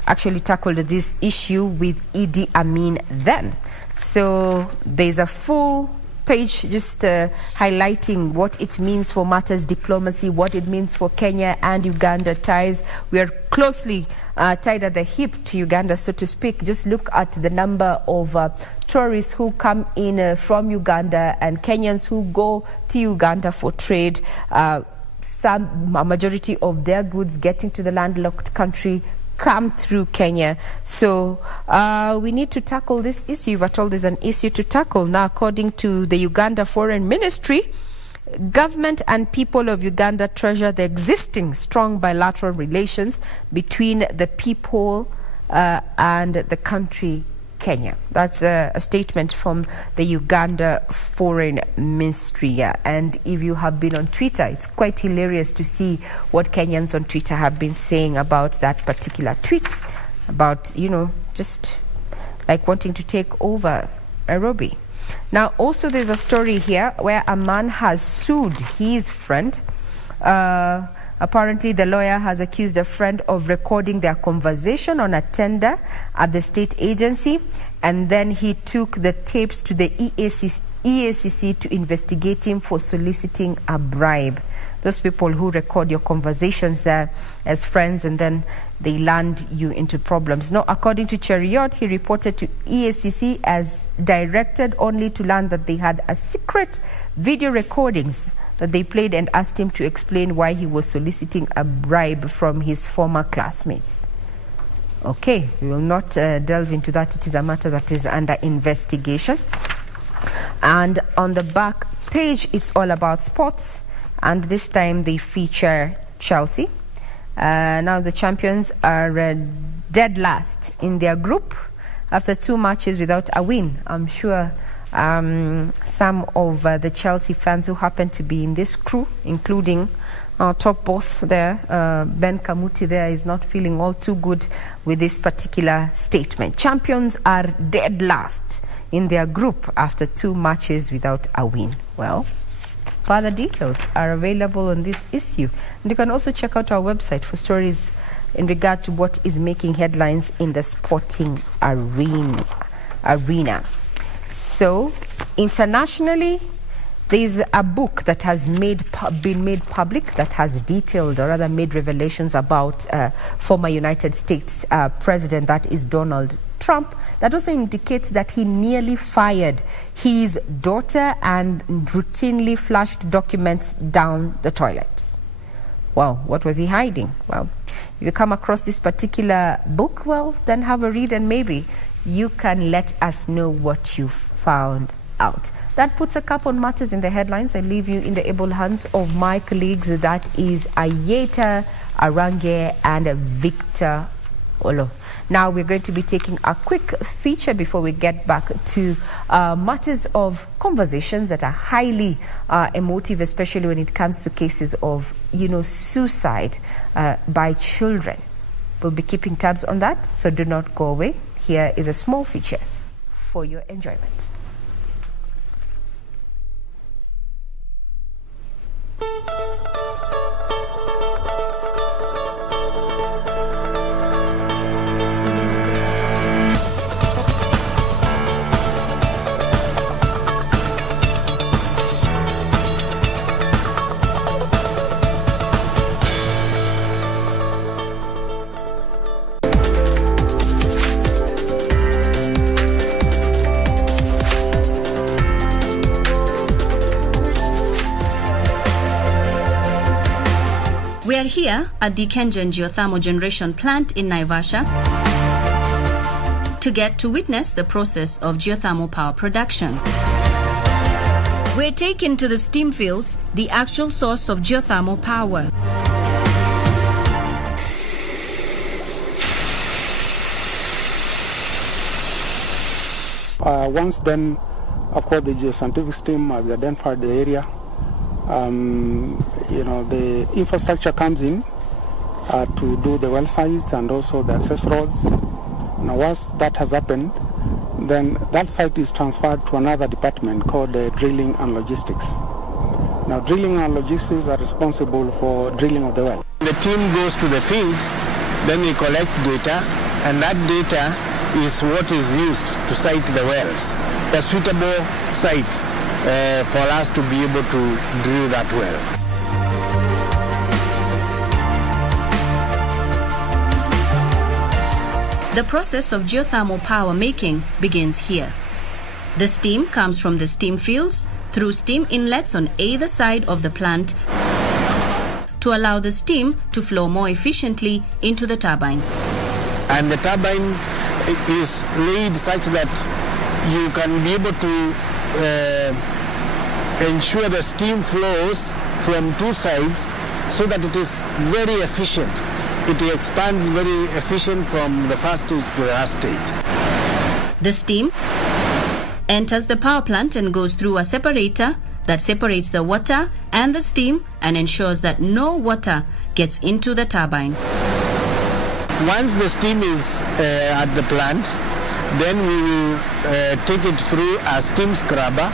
actually tackled this issue with Idi Amin then. So there's a full page just highlighting what it means for matters diplomacy, what it means for Kenya and Uganda ties. We are closely tied at the hip to Uganda, so to speak. Just look at the number of tourists who come in from Uganda and Kenyans who go to Uganda for trade. A majority of their goods getting to the landlocked country come through Kenya. So we need to tackle this issue. We're told there's an issue to tackle. Now, according to the Uganda Foreign Ministry, government and people of Uganda treasure the existing strong bilateral relations between the people and the country Kenya. That's a statement from the Uganda Foreign Ministry. And if you have been on Twitter, it's quite hilarious to see what Kenyans on Twitter have been saying about that particular tweet, about, just like wanting to take over Nairobi. Now, also there's a story here where a man has sued his friend. Apparently, the lawyer has accused a friend of recording their conversation on a tender at the state agency, and then he took the tapes to the EACC to investigate him for soliciting a bribe. Those people who record your conversations there as friends and then they land you into problems. Now, according to Cheriot, he reported to EACC as directed, only to learn that they had a secret video recordings that they played and asked him to explain why he was soliciting a bribe from his former classmates. Okay, we will not delve into that. It is a matter that is under investigation. And on the back page, it's all about sports. And this time they feature Chelsea. Now the champions are dead last in their group after 2 matches without a win. I'm sure some of the Chelsea fans who happen to be in this crew, including our top boss there, Ben Kamuti there, is not feeling all too good with this particular statement. Champions are dead last in their group after 2 matches without a win. Well, further details are available on this issue. And you can also check out our website for stories in regard to what is making headlines in the sporting arena. So, internationally, there's a book that has been made public that has detailed, or rather made revelations about former United States President, that is Donald Trump, that also indicates that he nearly fired his daughter and routinely flushed documents down the toilet. Well, what was he hiding? Well, if you come across this particular book, well, then have a read and maybe you can let us know what you found out. That puts a cap on matters in the headlines. I leave you in the able hands of my colleagues. That is Ayeta Arange and Victor Olo. Now we're going to be taking a quick feature before we get back to matters of conversations that are highly emotive, especially when it comes to cases of, suicide by children. We'll be keeping tabs on that, so do not go away. Here is a small feature for your enjoyment. We're here at the Kengen Geothermal Generation Plant in Naivasha to get to witness the process of geothermal power production. We're taken to the steam fields, the actual source of geothermal power. Once then, of course, the geoscientific team has identified the area. The infrastructure comes in to do the well sites and also the access roads. Now, once that has happened, then that site is transferred to another department called drilling and logistics. Now, drilling and logistics are responsible for drilling of the well. The team goes to the field, then we collect data, and that data is what is used to site the wells. A suitable site for us to be able to drill that well. The process of geothermal power making begins here. The steam comes from the steam fields through steam inlets on either side of the plant to allow the steam to flow more efficiently into the turbine. And the turbine is laid such that you can be able to ensure the steam flows from two sides so that it is very efficient. It expands very efficient from the first stage to the last stage. The steam enters the power plant and goes through a separator that separates the water and the steam and ensures that no water gets into the turbine. Once the steam is at the plant, then we will take it through a steam scrubber,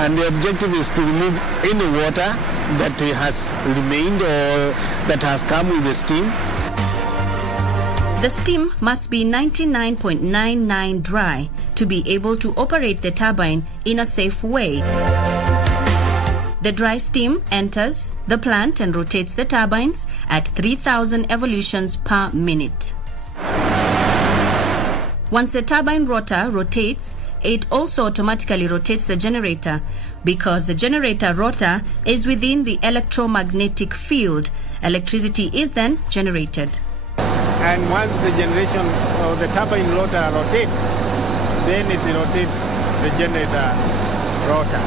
and the objective is to remove any water that has remained or that has come with the steam. The steam must be 99.99 dry to be able to operate the turbine in a safe way. The dry steam enters the plant and rotates the turbines at 3,000 evolutions per minute. Once the turbine rotor rotates, it also automatically rotates the generator because the generator rotor is within the electromagnetic field. Electricity is then generated. And once the generation or the turbine rotor rotates, then it rotates the generator rotor.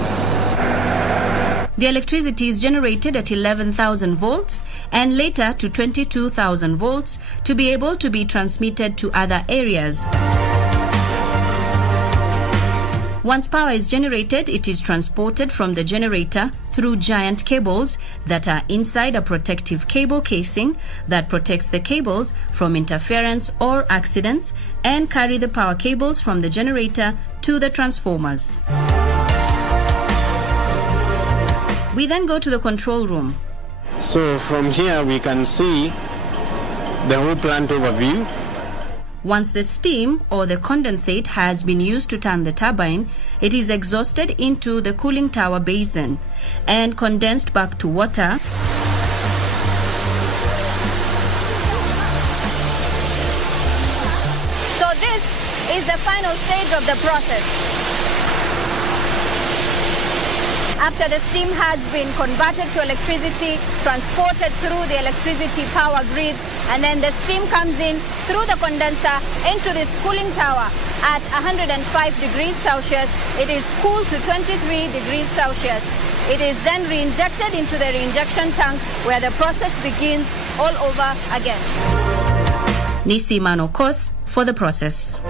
The electricity is generated at 11,000 volts and later to 22,000 volts to be able to be transmitted to other areas. Once power is generated, it is transported from the generator through giant cables that are inside a protective cable casing that protects the cables from interference or accidents and carry the power cables from the generator to the transformers. We then go to the control room. So from here we can see the whole plant overview. Once the steam or the condensate has been used to turn the turbine, it is exhausted into the cooling tower basin and condensed back to water. So this is the final stage of the process. After the steam has been converted to electricity, transported through the electricity power grids, and then the steam comes in through the condenser into this cooling tower at 105 degrees Celsius. It is cooled to 23 degrees Celsius. It is then re-injected into the reinjection tank where the process begins all over again. Nisi Manokoth for the process.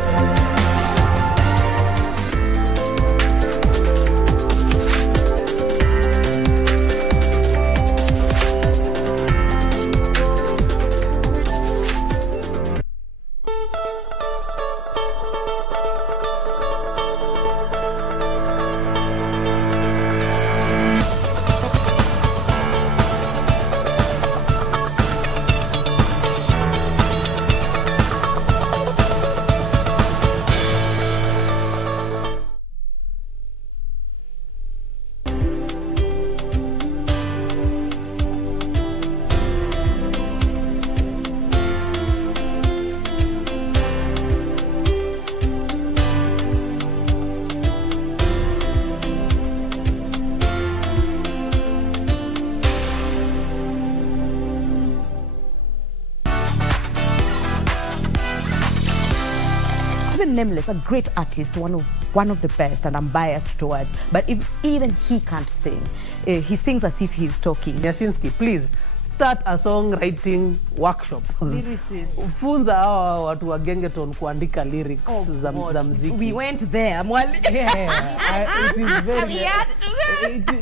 even Nameless, a great artist, one of the best, and I'm biased towards. But if even he can't sing, he sings as if he's talking. Nyashinsky, please start a songwriting workshop. Lyricist. Funza hawa watu wa Gengeton kuandika lyrics za muziki. We went there, Mwali. Yeah, it is very.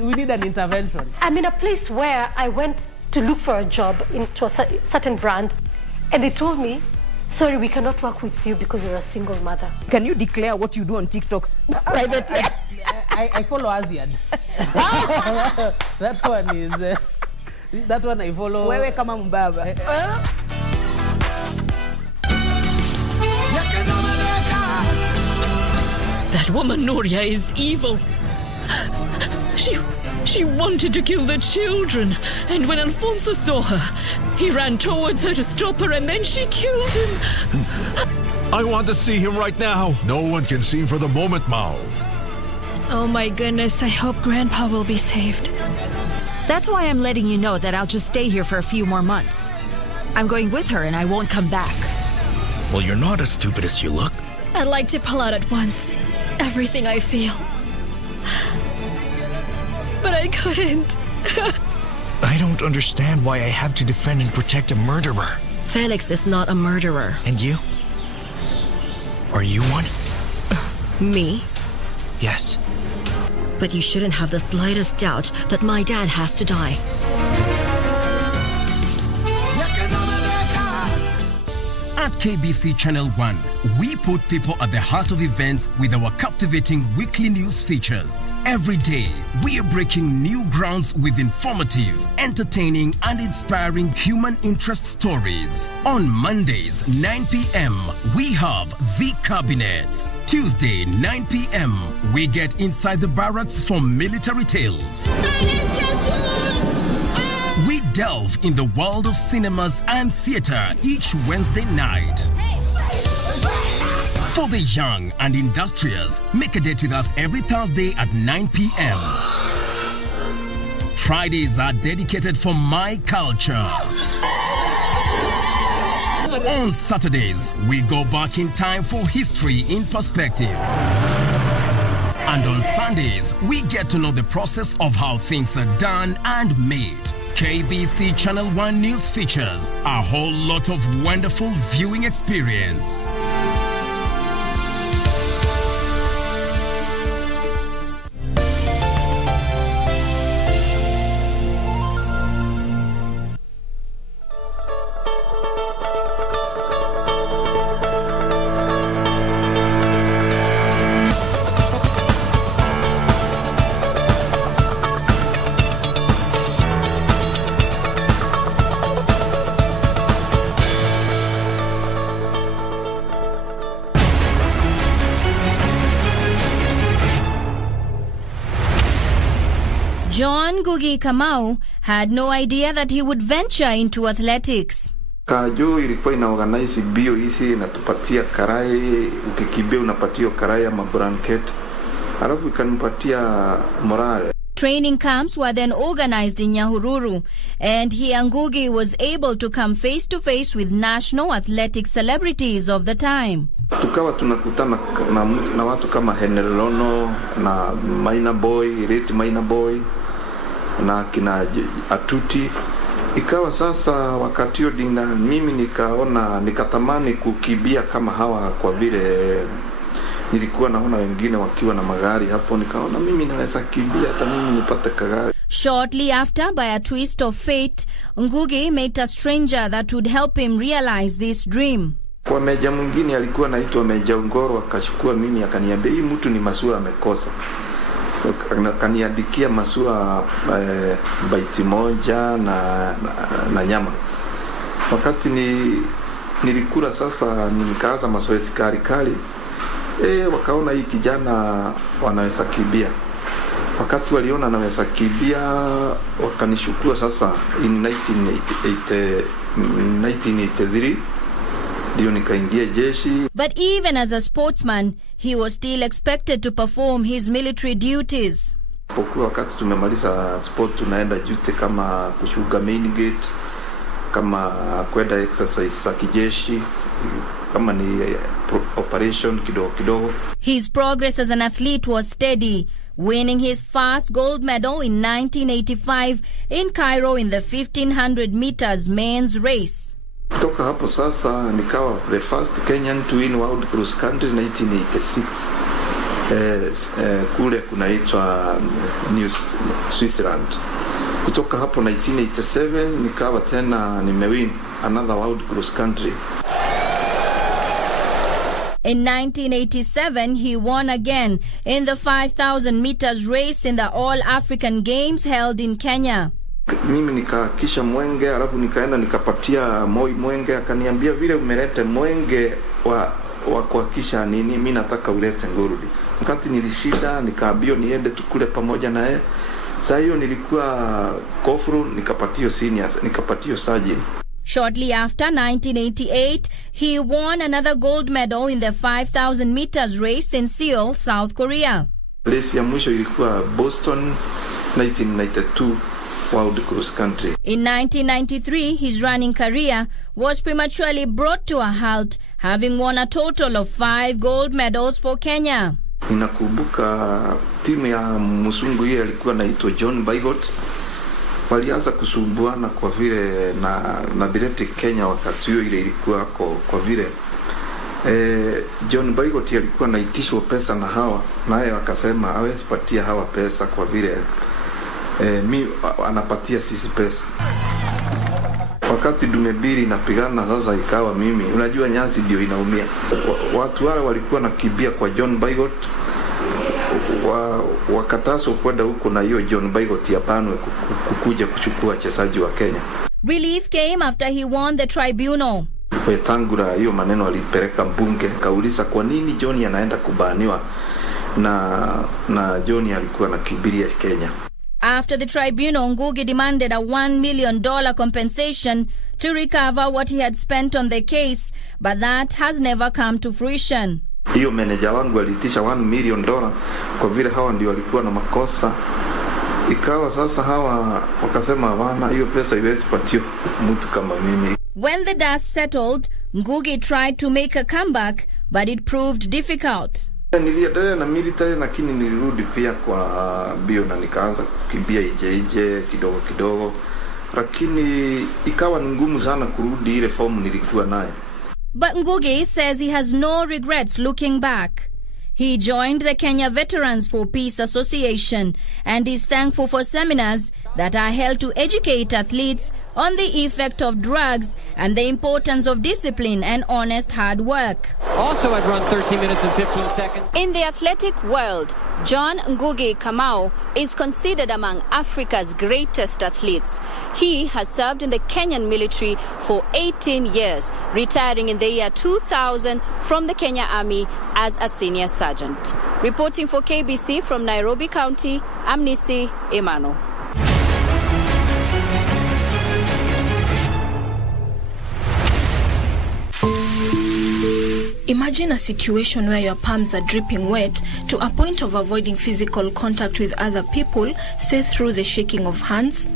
We need an intervention. I'm in a place where I went to look for a job into a certain brand, and they told me, sorry, we cannot work with you because you're a single mother. Can you declare what you do on TikTok privately? I follow Aziad. That one is... that one I follow. Wewe kama mbaba. That woman Nuria is evil. She wanted to kill the children, and when Alfonso saw her, he ran towards her to stop her, and then she killed him. I want to see him right now. No one can see him for the moment, Mao. Oh my goodness, I hope Grandpa will be saved. That's why I'm letting you know that I'll just stay here for a few more months. I'm going with her and I won't come back. Well, you're not as stupid as you look. I'd like to pull out at once everything I feel. But I couldn't. I don't understand why I have to defend and protect a murderer. Felix is not a murderer. And you? Are you one? Me? Yes. But you shouldn't have the slightest doubt that my dad has to die. At KBC Channel 1, we put people at the heart of events with our captivating weekly news features. Every day, we are breaking new grounds with informative, entertaining, and inspiring human interest stories. On Mondays, 9 p.m., we have The Cabinets. Tuesday, 9 p.m., we get inside the barracks for military tales. We delve in the world of cinemas and theater each Wednesday night. For the young and industrious, make a date with us every Thursday at 9 p.m. Fridays are dedicated for my culture. On Saturdays, we go back in time for history in perspective. And on Sundays, we get to know the process of how things are done and made. KBC Channel 1 News features a whole lot of wonderful viewing experience. John Ngugi Kamau had no idea that he would venture into athletics. Kajo ilikuwa inaorganize bio hizi inatupatia karai, ukikimbia unapatia karai ama blanket. Alafu ikanipatia morale. Training camps were then organized in Nyahururu, and he and Ngugi was able to come face to face with national athletic celebrities of the time. Tukawa tunakutana na watu kama Henry Lono na Maina Boy, Rate Maina Boy na kina Atuti. Ikawa sasa wakati huo dina mimi nikatamani kukimbia kama hawa, kwa vile nilikuwa naona wengine wakiwa na magari hapo, nikaona mimi naweza kimbia hata mimi nipate kagari. Shortly after, by a twist of fate, Ngugi met a stranger that would help him realize this dream. Kwa meja mwingine alikuwa anaitwa Meja Ngoro, akachukua mimi akaniambia hii mtu ni Masura amekosa. Akaniandikia Masura baiti moja na nyama. Wakati nilikula sasa, nikaanza mazoezi kali. Wakaona hii kijana wanaweza kimbia. Wakati waliona anaweza kimbia, wakanishukua sasa in 1983. But even as a sportsman, he was still expected to perform his military duties. Pokuwa wakati tumemaliza sport tunaenda jute kama kushuka main gate, kama kwenda exercise za kijeshi, kama ni operation kidogo kidogo. His progress as an athlete was steady, winning his first gold medal in 1985 in Cairo in the 1500 meters men's race. Kutoka hapo sasa nikawa the first Kenyan to win world cross country 1986. Kule kunaitwa New Switzerland. Kutoka hapo 1987 nikawa tena nimewin another world cross country. In 1987, he won again in the 5,000 meters race in the All-African Games held in Kenya. Mimi nikakisha mwenge, alafu nikaenda nikapatia Moi mwenge, akaniambia vile umelete mwenge wa kuhakisha nini, mimi nataka ulete ngurudi. Wakati nilishinda, nikaambia niende tukule pamoja na yeye. Sasa hiyo nilikuwa kofru, nikapatio seniors, nikapatio sergeant. Shortly after 1988, he won another gold medal in the 5,000 meters race in Seoul, South Korea. Race ya mwisho ilikuwa Boston 1992 world cross country. In 1993, his running career was prematurely brought to a halt, having won a total of 5 gold medals for Kenya. Ninakumbuka timu ya msungu yeye alikuwa anaitwa John Bigot. Walianza kusumbuana kwa vile na Athletic Kenya wakati hiyo ile ilikuwa kwa vile John Bigot alikuwa anaitishwa pesa na hawa, naye akasema hawezi patia hawa pesa kwa vile anapatia sisi pesa. Wakati dume mbili napigana sasa, ikawa mimi, unajua nyasi ndio inaumia. Watu wale walikuwa nakimbia kwa John Bigot, wakataso kwenda huko na hiyo John Bigot yapanwe kukuja kuchukua wachezaji wa Kenya. Relief came after he won the tribunal. Wetangula hiyo maneno alipeleka mbunge, kauliza kwa nini John anaenda kubaniwa na John alikuwa nakimbilia Kenya. After the tribunal, Ngugi demanded a $1 million compensation to recover what he had spent on the case, but that has never come to fruition. Hiyo manager wangu alitisha $1 million kwa vile hawa ndio walikuwa na makosa. Ikawa sasa hawa wakasema hawana hiyo pesa iwezi patio mtu kama mimi. When the dust settled, Ngugi tried to make a comeback, but it proved difficult. Niliendelea na military lakini nilirudi pia kwa bio na nikaanza kukimbia ije kidogo kidogo, lakini ikawa ni ngumu sana kurudi ile form nilikuwa nayo. But Ngugi says he has no regrets looking back. He joined the Kenya Veterans for Peace Association and is thankful for seminars that are held to educate athletes on the effect of drugs and the importance of discipline and honest hard work. Also had run 13 minutes and 15 seconds. In the athletic world, John Ngugi Kamau is considered among Africa's greatest athletes. He has served in the Kenyan military for 18 years, retiring in the year 2000 from the Kenya Army as a senior sergeant. Reporting for KBC from Nairobi County, I'm Nisi Emano. Imagine a situation where your palms are dripping wet to a point of avoiding physical contact with other people, say through the shaking of hands.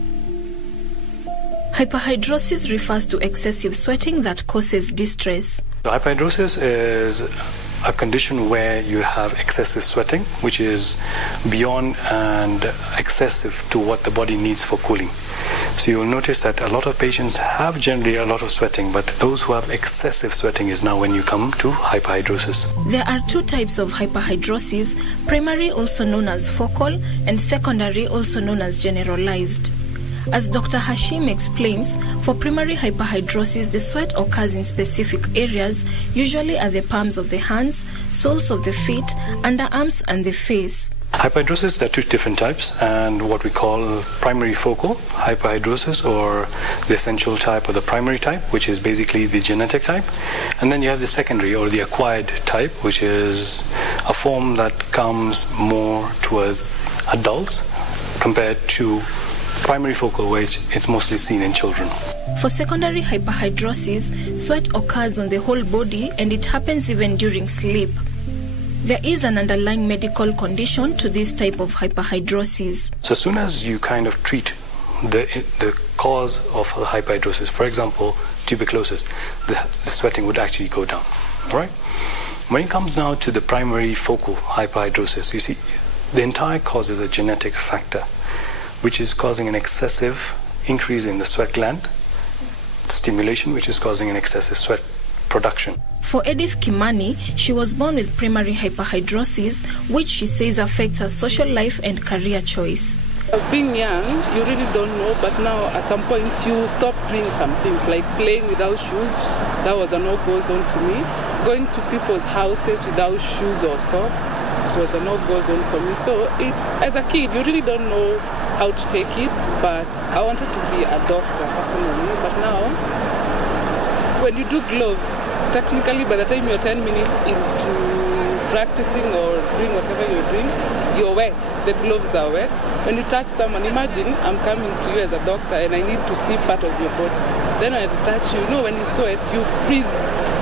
Hyperhidrosis refers to excessive sweating that causes distress. Hyperhidrosis is a condition where you have excessive sweating, which is beyond and excessive to what the body needs for cooling. So you'll notice that a lot of patients have generally a lot of sweating, but those who have excessive sweating is now when you come to hyperhidrosis. There are 2 types of hyperhidrosis, primary also known as focal and secondary also known as generalized. As Dr. Hashim explains, for primary hyperhidrosis, the sweat occurs in specific areas, usually at the palms of the hands, soles of the feet, underarms, and the face. Hyperhidrosis, there are 2 different types, and what we call primary focal hyperhidrosis, or the essential type or the primary type, which is basically the genetic type. And then you have the secondary or the acquired type, which is a form that comes more towards adults compared to primary focal, where it's mostly seen in children. For secondary hyperhidrosis, sweat occurs on the whole body and it happens even during sleep. There is an underlying medical condition to this type of hyperhidrosis. So as soon as you kind of treat the cause of hyperhidrosis, for example, tuberculosis, the sweating would actually go down, all right? When it comes now to the primary focal hyperhidrosis, you see, the entire cause is a genetic factor, which is causing an excessive increase in the sweat gland stimulation, which is causing an excessive sweat production. For Edith Kimani, she was born with primary hyperhidrosis, which she says affects her social life and career choice. Being young, you really don't know, but now at some point you stop doing some things, like playing without shoes. That was a no-go zone to me. Going to people's houses without shoes or socks was a no-go zone for me. So as a kid, you really don't know how to take it, but I wanted to be a doctor personally. But now, when you do gloves, technically by the time you're 10 minutes into practicing or doing whatever you're doing, you're wet. The gloves are wet. When you touch someone, imagine I'm coming to you as a doctor and I need to see part of your body. Then when I touch you, when you sweat, you freeze,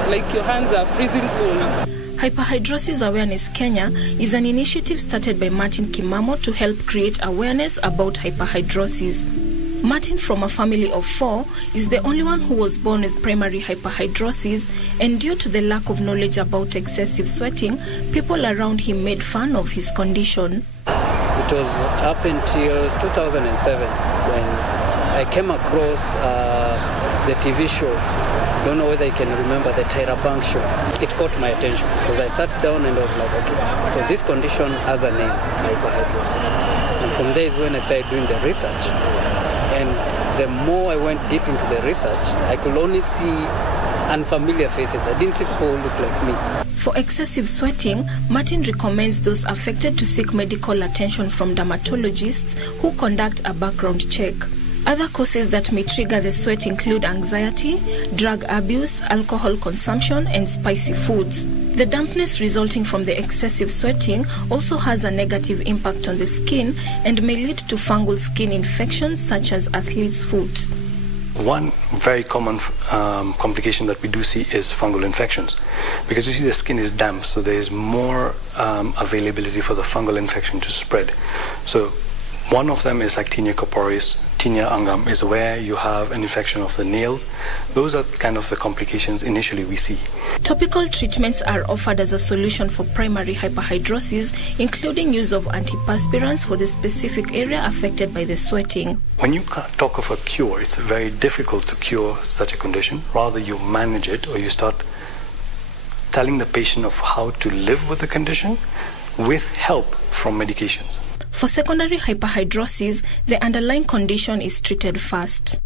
like your hands are freezing cold. Hyperhidrosis Awareness Kenya is an initiative started by Martin Kimamo to help create awareness about hyperhidrosis. Martin, from a family of 4, is the only one who was born with primary hyperhidrosis, and due to the lack of knowledge about excessive sweating, people around him made fun of his condition. It was up until 2007 when I came across the TV show. Don't know whether you can remember the Tyra Banks show. It caught my attention because I sat down and I was like, okay, so this condition has a name, it's hyperhidrosis. And from there is when I started doing the research. And the more I went deep into the research, I could only see unfamiliar faces. I didn't see people who look like me. For excessive sweating, Martin recommends those affected to seek medical attention from dermatologists who conduct a background check. Other causes that may trigger the sweat include anxiety, drug abuse, alcohol consumption, and spicy foods. The dampness resulting from the excessive sweating also has a negative impact on the skin and may lead to fungal skin infections such as athlete's foot. One very common complication that we do see is fungal infections, because you see the skin is damp, so there is more availability for the fungal infection to spread. So one of them is like tinea corporis. Tinea angam is where you have an infection of the nails. Those are kind of the complications initially we see. Topical treatments are offered as a solution for primary hyperhidrosis, including use of antiperspirants for the specific area affected by the sweating. When you talk of a cure, it's very difficult to cure such a condition. Rather, you manage it, or you start telling the patient of how to live with the condition with help from medications. For secondary hyperhidrosis, the underlying condition is treated first.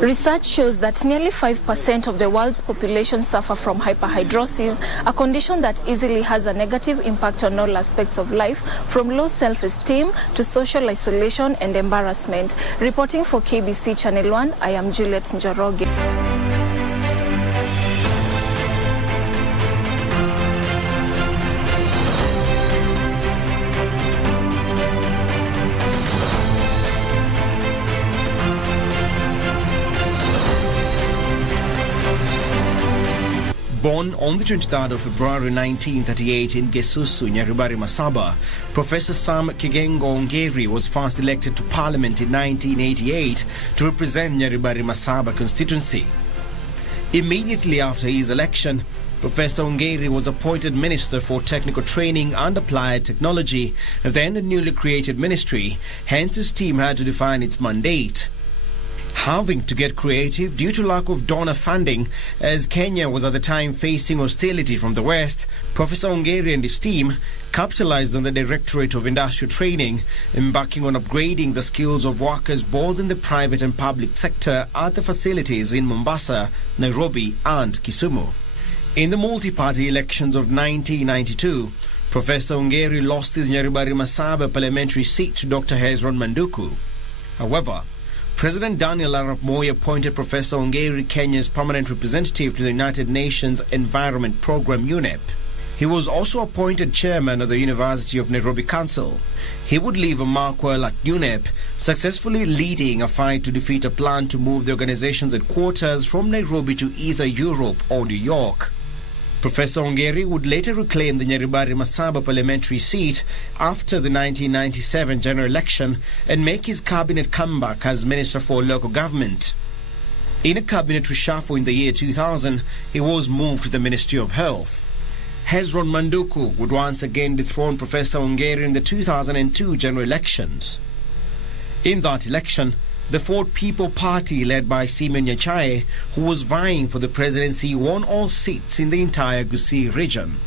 Research shows that nearly 5% of the world's population suffer from hyperhidrosis, a condition that easily has a negative impact on all aspects of life, from low self-esteem to social isolation and embarrassment. Reporting for KBC Channel 1, I am Juliet Njoroge. Born on the 23rd of February 1938 in Gesusu, Nyaribari, Masaba, Professor Sam Kigengo Ongeri was first elected to Parliament in 1988 to represent Nyaribari Masaba constituency. Immediately after his election, Professor Ongeri was appointed Minister for Technical Training and Applied Technology of the newly created ministry, hence his team had to define its mandate. Having to get creative due to lack of donor funding, as Kenya was at the time facing hostility from the West, Professor Ongeri and his team capitalized on the Directorate of Industrial Training, embarking on upgrading the skills of workers both in the private and public sector at the facilities in Mombasa, Nairobi and Kisumu. In the multi-party elections of 1992, Professor Ongeri lost his Nyaribari Masaba parliamentary seat to Dr. Hezron Manduku. However, President Daniel Arap Moi appointed Professor Ongeri Kenya's permanent representative to the United Nations Environment Programme UNEP. He was also appointed chairman of the University of Nairobi Council. He would leave a mark well at UNEP, successfully leading a fight to defeat a plan to move the organization's headquarters from Nairobi to either Europe or New York. Professor Ongeri would later reclaim the Nyaribari Masaba parliamentary seat after the 1997 general election and make his cabinet comeback as Minister for Local Government. In a cabinet reshuffle in the year 2000, he was moved to the Ministry of Health. Hezron Manduku would once again dethrone Professor Ongeri in the 2002 general elections. In that election, the Ford People Party, led by Simeon Nyachae, who was vying for the presidency, won all seats in the entire Gusii region.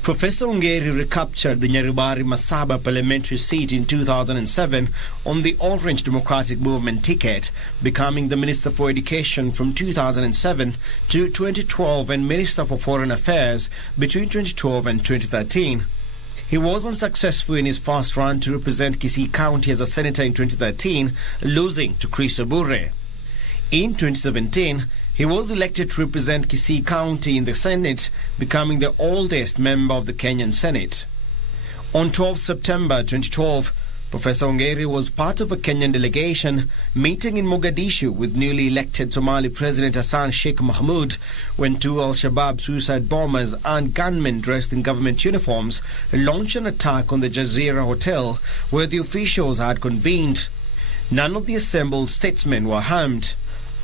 Professor Ongeri recaptured the Nyaribari Masaba parliamentary seat in 2007 on the Orange Democratic Movement ticket, becoming the Minister for Education from 2007 to 2012 and Minister for Foreign Affairs between 2012 and 2013. He was unsuccessful in his first run to represent Kisii County as a senator in 2013, losing to Chris Obure. In 2017, he was elected to represent Kisii County in the Senate, becoming the oldest member of the Kenyan Senate. On 12 September 2012, Professor Ongeri was part of a Kenyan delegation meeting in Mogadishu with newly elected Somali President Hassan Sheikh Mahmoud when two Al-Shabaab suicide bombers and gunmen dressed in government uniforms launched an attack on the Jazeera Hotel where the officials had convened. None of the assembled statesmen were harmed.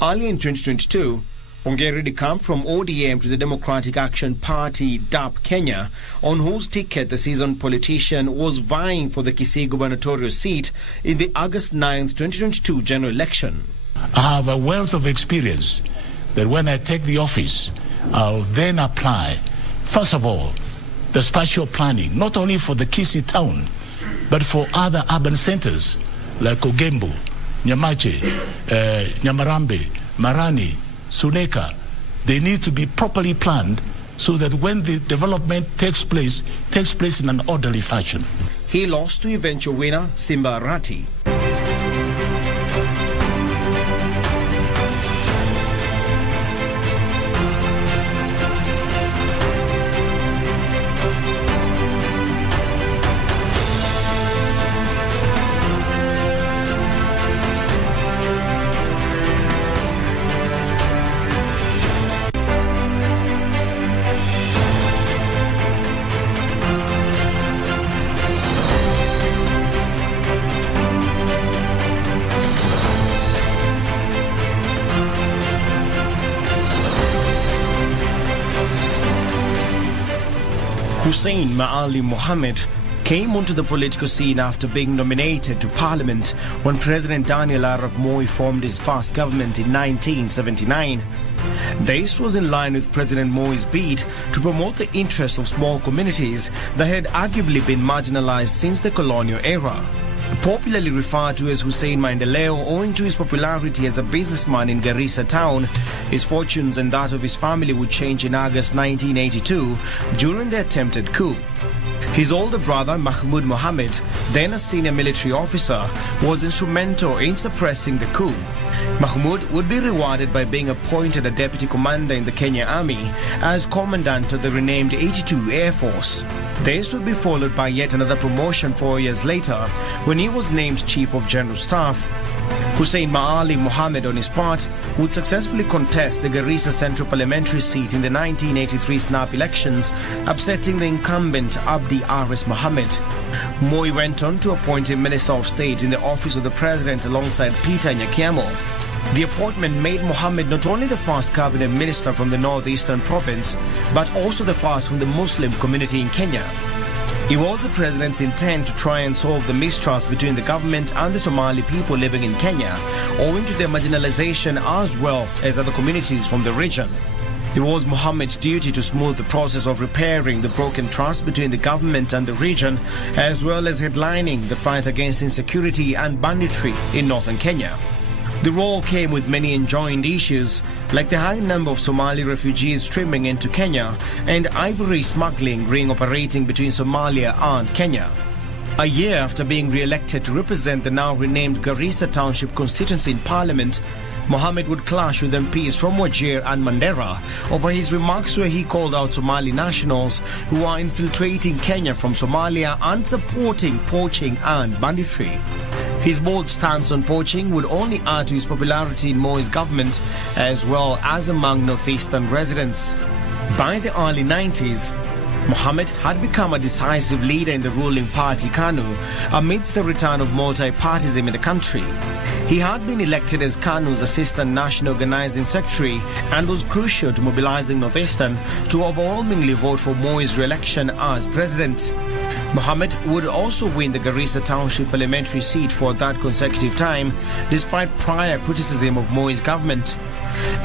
Early in 2022, Ongeri decamped from ODM to the Democratic Action Party DAP Kenya, on whose ticket the seasoned politician was vying for the Kisii gubernatorial seat in the August 9th, 2022 general election. I have a wealth of experience that when I take the office, I'll then apply, first of all, the spatial planning, not only for the Kisii town, but for other urban centers like Ogembo, Nyamache, Nyamarambe, Marani, Suneka. They need to be properly planned so that when the development takes place in an orderly fashion. He lost to eventual winner Simba Arati. Hussein Maali Mohammed came onto the political scene after being nominated to parliament when President Daniel Arap Moi formed his first government in 1979. This was in line with President Moi's bid to promote the interests of small communities that had arguably been marginalized since the colonial era. Popularly referred to as Hussein Maendeleo owing to his popularity as a businessman in Garissa town, his fortunes and that of his family would change in August 1982 during the attempted coup. His older brother, Mahmoud Mohammed, then a senior military officer, was instrumental in suppressing the coup. Mahmoud would be rewarded by being appointed a deputy commander in the Kenya Army as commandant of the renamed 82 Air Force. This would be followed by yet another promotion 4 years later when he was named Chief of General Staff. Hussein Maali Mohammed, on his part, would successfully contest the Garissa Central Parliamentary seat in the 1983 snap elections, upsetting the incumbent Abdi Aris Mohammed. Moi went on to appoint him Minister of State in the office of the President alongside Peter Nyakiamo. The appointment made Mohammed not only the first cabinet minister from the northeastern province, but also the first from the Muslim community in Kenya. It was the president's intent to try and solve the mistrust between the government and the Somali people living in Kenya, owing to their marginalization as well as other communities from the region. It was Mohammed's duty to smooth the process of repairing the broken trust between the government and the region, as well as headlining the fight against insecurity and banditry in northern Kenya. The role came with many enjoined issues, like the high number of Somali refugees streaming into Kenya and ivory smuggling ring operating between Somalia and Kenya. A year after being re-elected to represent the now renamed Garissa Township constituency in Parliament, Mohammed would clash with MPs from Wajir and Mandera over his remarks where he called out Somali nationals who are infiltrating Kenya from Somalia and supporting poaching and banditry. His bold stance on poaching would only add to his popularity in Moi's government as well as among northeastern residents. By the early 90s, Mohammed had become a decisive leader in the ruling party KANU amidst the return of multi-partyism in the country. He had been elected as KANU's Assistant National Organizing Secretary and was crucial to mobilizing Northeastern to overwhelmingly vote for Moi's re-election as president. Mohammed would also win the Garissa Township parliamentary seat for that consecutive time, despite prior criticism of Moi's government.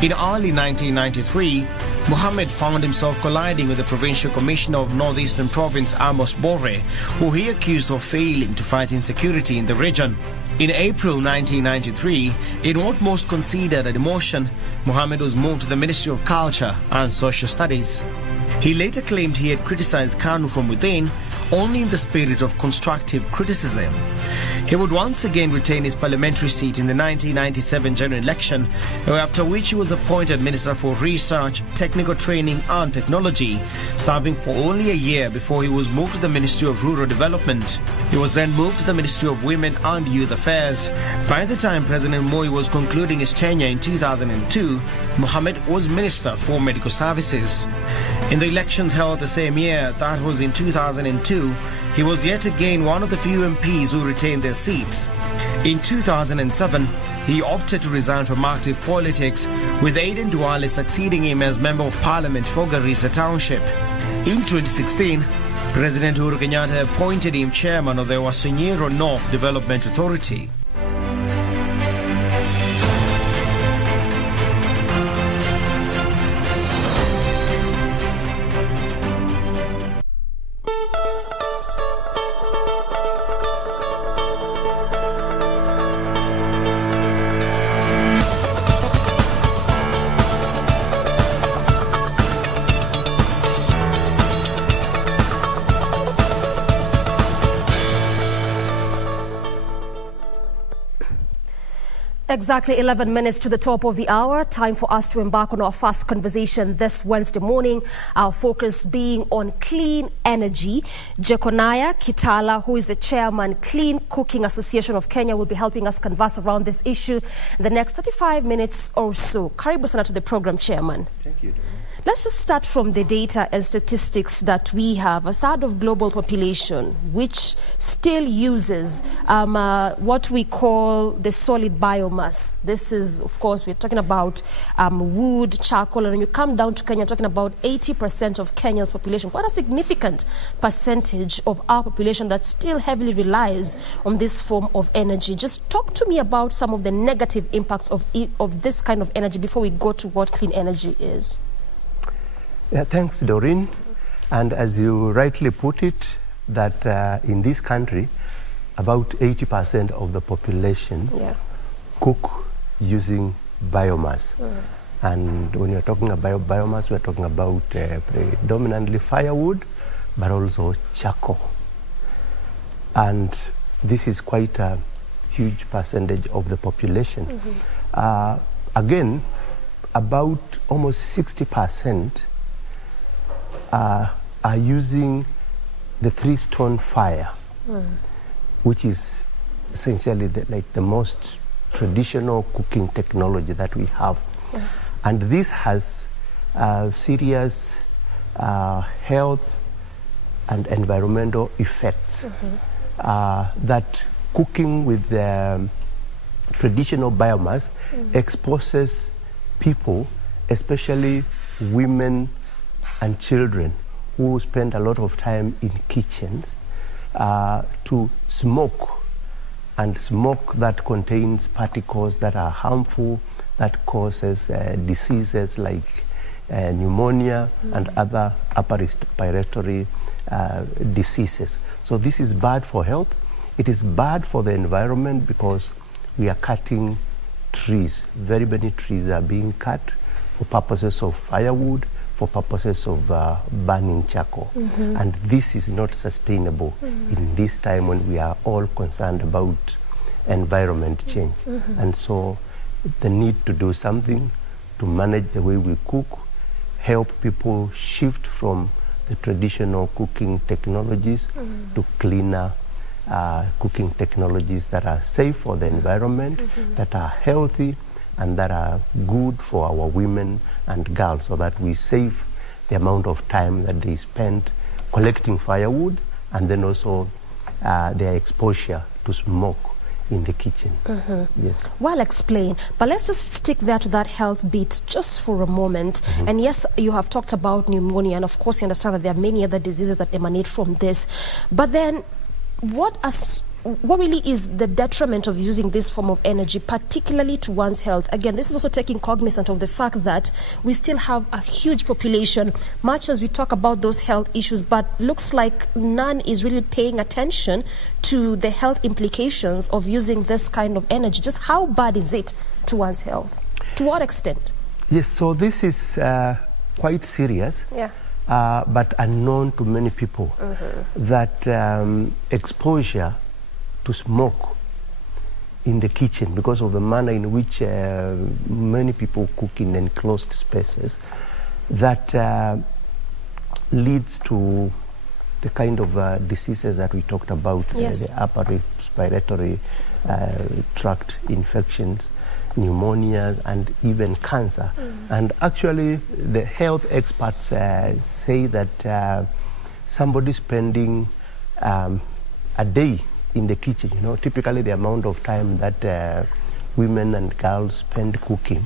In early 1993, Mohammed found himself colliding with the Provincial Commissioner of Northeastern Province Amos Bore, who he accused of failing to fight insecurity in the region. In April 1993, in what most considered a demotion, Mohammed was moved to the Ministry of Culture and Social Studies. He later claimed he had criticized KANU from within, only in the spirit of constructive criticism. He would once again retain his parliamentary seat in the 1997 general election, after which he was appointed Minister for Research, Technical Training and Technology, serving for only a year before he was moved to the Ministry of Rural Development. He was then moved to the Ministry of Women and Youth Affairs. By the time President Moi was concluding his tenure in 2002, Mohammed was Minister for Medical Services. In the elections held the same year, that was in 2002, he was yet again one of the few MPs who retained their seats. In 2007, he opted to resign from active politics, with Aden Duale succeeding him as Member of Parliament for Garissa Township. In 2016, President Uhuru Kenyatta appointed him Chairman of the Wasonyiro North Development Authority. Exactly 11 minutes to the top of the hour. Time for us to embark on our first conversation this Wednesday morning. Our focus being on clean energy. Jekonaya Kitala, who is the chairman, Clean Cooking Association of Kenya, will be helping us converse around this issue in the next 35 minutes or so. Karibu sana to the program, Chairman. Thank you. Let's just start from the data and statistics that we have. A third of global population, which still uses what we call the solid biomass. This is, of course, we're talking about wood, charcoal, and when you come down to Kenya, you're talking about 80% of Kenya's population. Quite a significant percentage of our population that still heavily relies on this form of energy. Just talk to me about some of the negative impacts of this kind of energy before we go to what clean energy is. Yeah, thanks, Doreen. And as you rightly put it, that in this country, about 80% of the population cook using biomass. And when you're talking about biomass, we're talking about predominantly firewood, but also charcoal. And this is quite a huge percentage of the population. Again, about almost 60% are using the three-stone fire, which is essentially the most traditional cooking technology that we have. And this has serious health and environmental effects that cooking with the traditional biomass exposes people, especially women and children who spend a lot of time in kitchens, to smoke, and smoke that contains particles that are harmful, that causes diseases like pneumonia and other upper respiratory diseases. So this is bad for health. It is bad for the environment because we are cutting trees. Very many trees are being cut for purposes of firewood, for purposes of burning charcoal. And this is not sustainable in this time when we are all concerned about environment change. And so the need to do something to manage the way we cook, help people shift from the traditional cooking technologies to cleaner cooking technologies that are safe for the environment, that are healthy, and that are good for our women and girls, so that we save the amount of time that they spend collecting firewood, and then also their exposure to smoke in the kitchen. Yes. Well explained. But let's just stick there to that health bit just for a moment. And yes, you have talked about pneumonia, and of course you understand that there are many other diseases that emanate from this. But then what really is the detriment of using this form of energy, particularly to one's health? Again, this is also taking cognizance of the fact that we still have a huge population, much as we talk about those health issues, but looks like none is really paying attention to the health implications of using this kind of energy. Just how bad is it to one's health? To what extent? Yes, so this is quite serious. Yeah. But unknown to many people, that exposure to smoke in the kitchen, because of the manner in which many people cook in enclosed spaces, that leads to the kind of diseases that we talked about, Yes. the upper respiratory tract infections, pneumonia, and even cancer. And actually, the health experts say that somebody spending a day in the kitchen, typically the amount of time that women and girls spend cooking,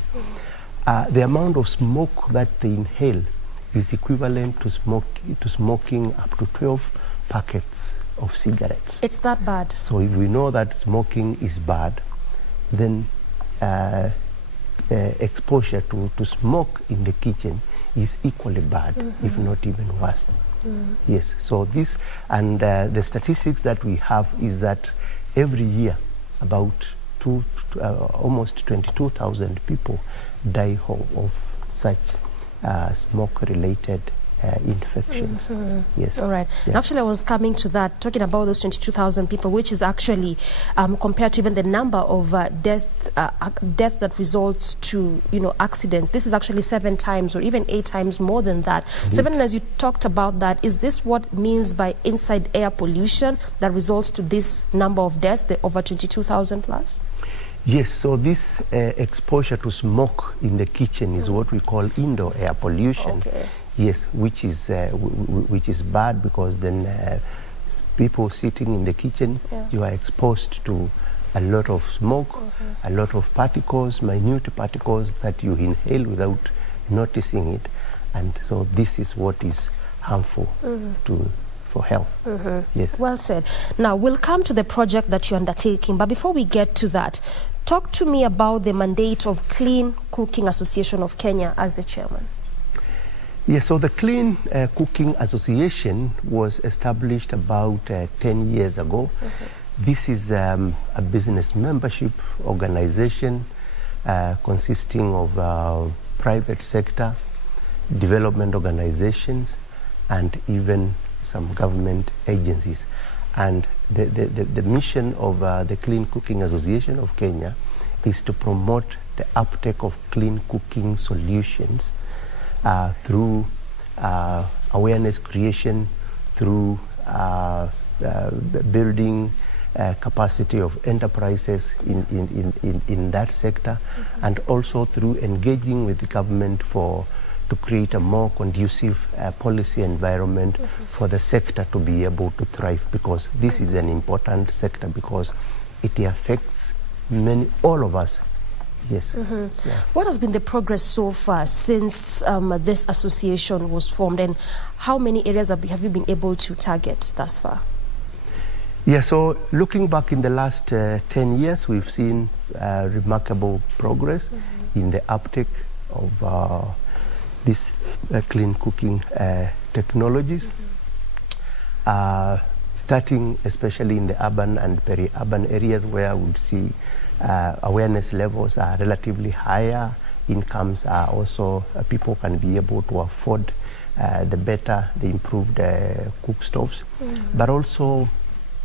the amount of smoke that they inhale is equivalent to smoking up to 12 packets of cigarettes. It's that bad. So if we know that smoking is bad, then exposure to smoke in the kitchen is equally bad, if not even worse. Yes, so this, and the statistics that we have is that every year about almost 22,000 people die of such smoke-related infections. Yes. All right. Yeah. Actually, I was coming to that, talking about those 22,000 people, which is actually compared to even the number of death that results to accidents. This is actually 7 times or even 8 times more than that. So even as you talked about that, is this what means by inside air pollution that results to this number of deaths, the over 22,000 plus? Yes, so this exposure to smoke in the kitchen is what we call indoor air pollution. Okay. Yes, which is bad, because then people sitting in the kitchen, you are exposed to a lot of smoke, a lot of particles, minute particles that you inhale without noticing it, and so this is what is harmful for health. Yes. Well said. Now we'll come to the project that you're undertaking, but before we get to that, talk to me about the mandate of Clean Cooking Association of Kenya as the chairman. Yes, so the Clean Cooking Association was established about 10 years ago. This is a business membership organization consisting of private sector, development organizations, and even some government agencies. And the mission of the Clean Cooking Association of Kenya is to promote the uptake of clean cooking solutions through awareness creation, through building capacity of enterprises in that sector, and also through engaging with the government to create a more conducive policy environment for the sector to be able to thrive, because this is an important sector, because it affects all of us. Yes. Yeah. What has been the progress so far since this association was formed, and how many areas have you been able to target thus far? Yeah, so looking back in the last 10 years, we've seen remarkable progress in the uptake of these clean cooking technologies, starting especially in the urban and peri-urban areas, where we would see awareness levels are relatively higher, incomes are also, people can be able to afford the improved cook stoves. But also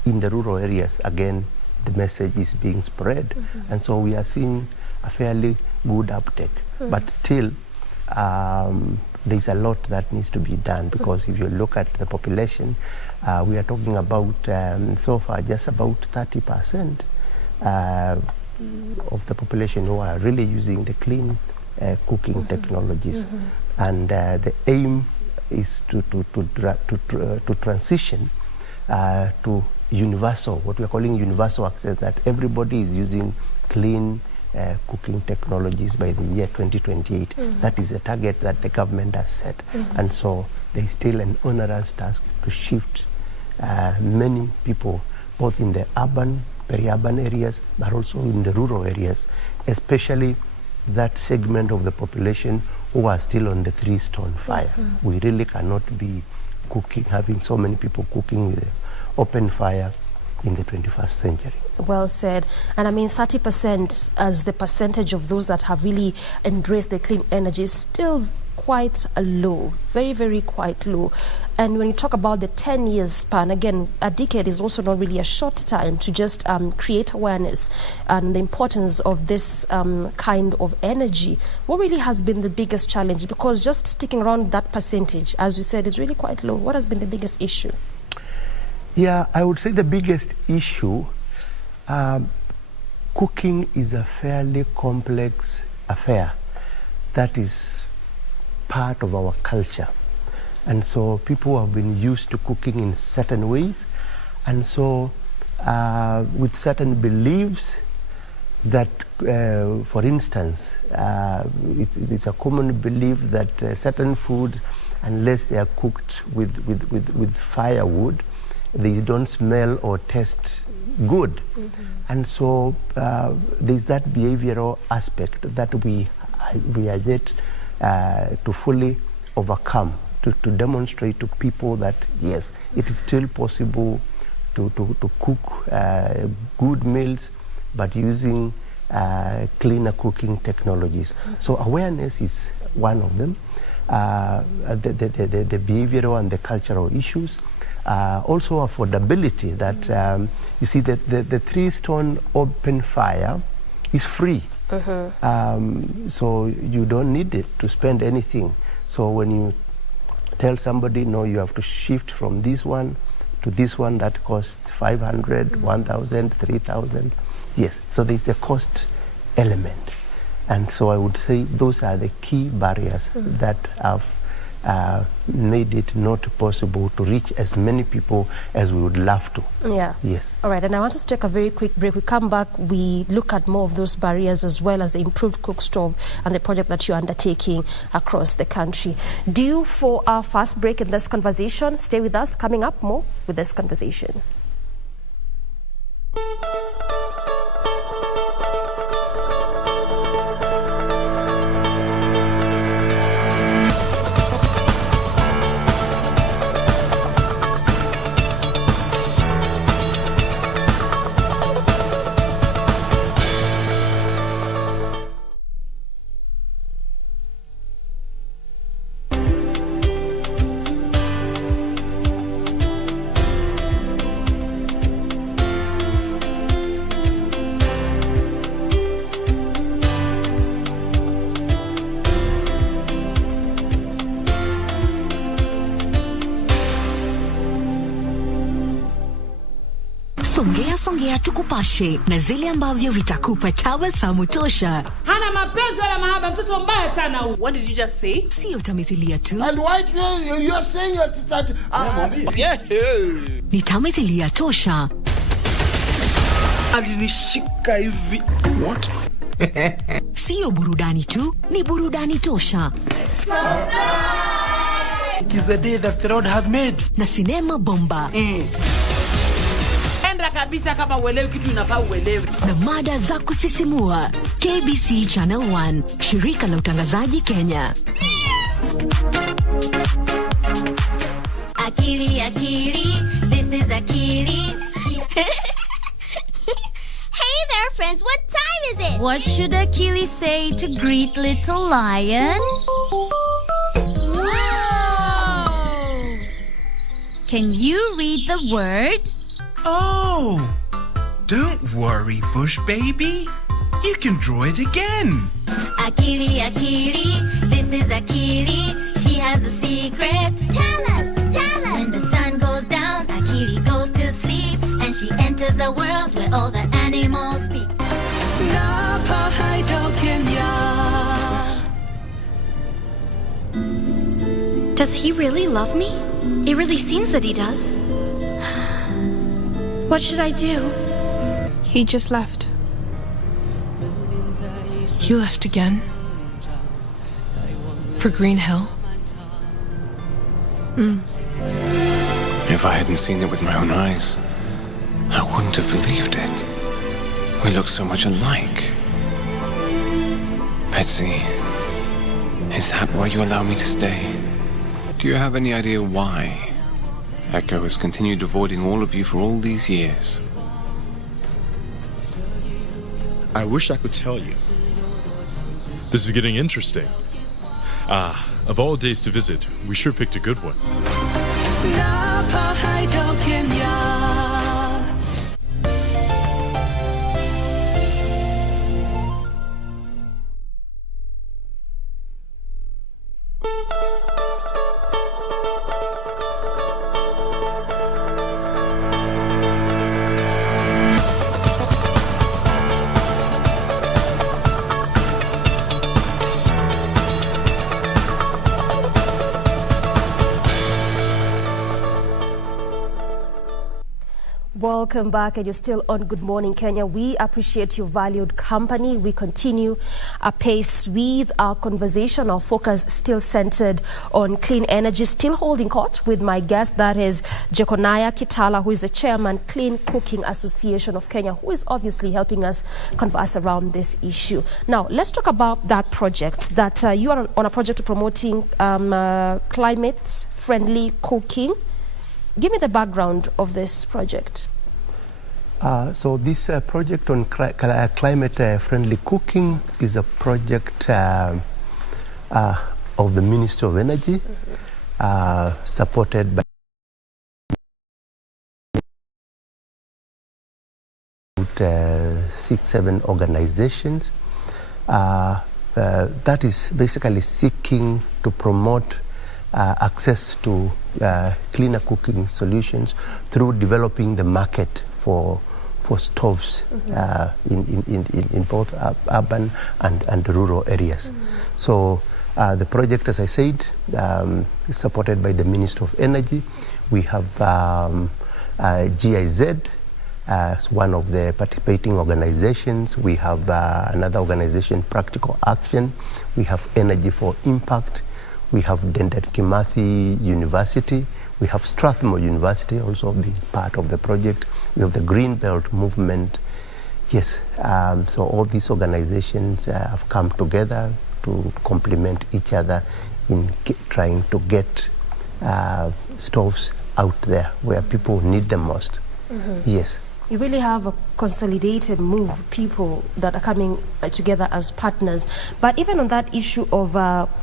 in the rural areas, again, the message is being spread. And so we are seeing a fairly good uptake. But still, there's a lot that needs to be done, because if you look at the population, we are talking about, so far, just about 30% of the population who are really using the clean cooking technologies. And the aim is to transition to universal, what we are calling universal access, that everybody is using clean cooking technologies by the year 2028. That is a target that the government has set. And so there is still an onerous task to shift many people, both in the urban, peri-urban areas, but also in the rural areas, especially that segment of the population who are still on the three-stone fire. We really cannot be cooking, having so many people cooking with open fire in the 21st century. Well said. And I mean, 30% as the percentage of those that have really embraced the clean energy is still quite low, very, very quite low. And when you talk about the 10 years span, again, a decade is also not really a short time to just create awareness and the importance of this kind of energy. What really has been the biggest challenge? Because just sticking around that percentage, as we said, is really quite low. What has been the biggest issue? Yeah, I would say the biggest issue, cooking is a fairly complex affair that is part of our culture. And so people have been used to cooking in certain ways. And so with certain beliefs that, for instance, it's a common belief that certain foods, unless they are cooked with firewood, they don't smell or taste good. And so there's that behavioral aspect that we are yet to fully overcome, to demonstrate to people that yes, it is still possible to cook good meals, but using cleaner cooking technologies. So awareness is one of them. The behavioral and the cultural issues. Also affordability, that you see that the three-stone open fire is free. So you don't need it to spend anything. So when you tell somebody, no, you have to shift from this one to this one that costs 500, 1,000, 3,000. Yes, so there's a cost element. And so I would say those are the key barriers that have made it not possible to reach as many people as we would love to. Yeah. Yes. All right, and I want us to take a very quick break. We come back, we look at more of those barriers as well as the improved cook stove and the project that you're undertaking across the country. Due for our first break in this conversation. Stay with us. Coming up, more with this conversation. Songea tukupashe na zile ambavyo vitakupa tabasamu tosha. Hana mapenzi wala mahaba, mtoto mbaya sana huyu. What did you just say? Sio tamthilia tu. And why you're saying that ni tamthilia tosha. Alinishika hivi. What? Sio burudani tu, ni burudani tosha. It is the day that the Lord has made. Na sinema bomba. Kabisa kama uelewi kitu inafaa uelewe. Na mada za kusisimua. KBC Channel 1, shirika la utangazaji Kenya. Akili, this is Akili. Hey there, friends, what time is it? What should Akili say to greet little lion? Wow! Can you read the word? Oh, don't worry, Bush Baby. You can draw it again. Akili, this is Akili. She has a secret. Tell us. When the sun goes down, Akili goes to sleep, and she enters a world where all the animals speak. 哪怕海角天涯. Does he really love me? It really seems that he does. What should I do? He just left. He left again? For Green Hill? If I hadn't seen it with my own eyes, I wouldn't have believed it. We look so much alike. Betsy, is that why you allow me to stay? Do you have any idea why Echo has continued avoiding all of you for all these years? I wish I could tell you. This is getting interesting. Of all days to visit, we sure picked a good one. 哪怕海角天涯。 Welcome back, and you're still on Good Morning Kenya. We appreciate your valued company. We continue apace with our conversation. Our focus still centered on clean energy, still holding court with my guest, that is Jeconiah Kitala, who is the chairman, Clean Cooking Association of Kenya, who is obviously helping us converse around this issue. Now, let's talk about that project, that you are on a project to promoting climate-friendly cooking. Give me the background of this project. So this project on climate-friendly cooking is a project of the Ministry of Energy, supported by 6-7 organizations. That is basically seeking to promote access to cleaner cooking solutions through developing the market for stoves in both urban and rural areas. So the project, as I said, is supported by the Ministry of Energy. We have GIZ as one of the participating organizations. We have another organization, Practical Action. We have Energy for Impact. We have Dedan Kimathi University. We have Strathmore University also being part of the project. We have the Green Belt Movement. Yes, so all these organizations have come together to complement each other in trying to get stoves out there where people need them most. Yes. You really have a consolidated move, people that are coming together as partners. But even on that issue of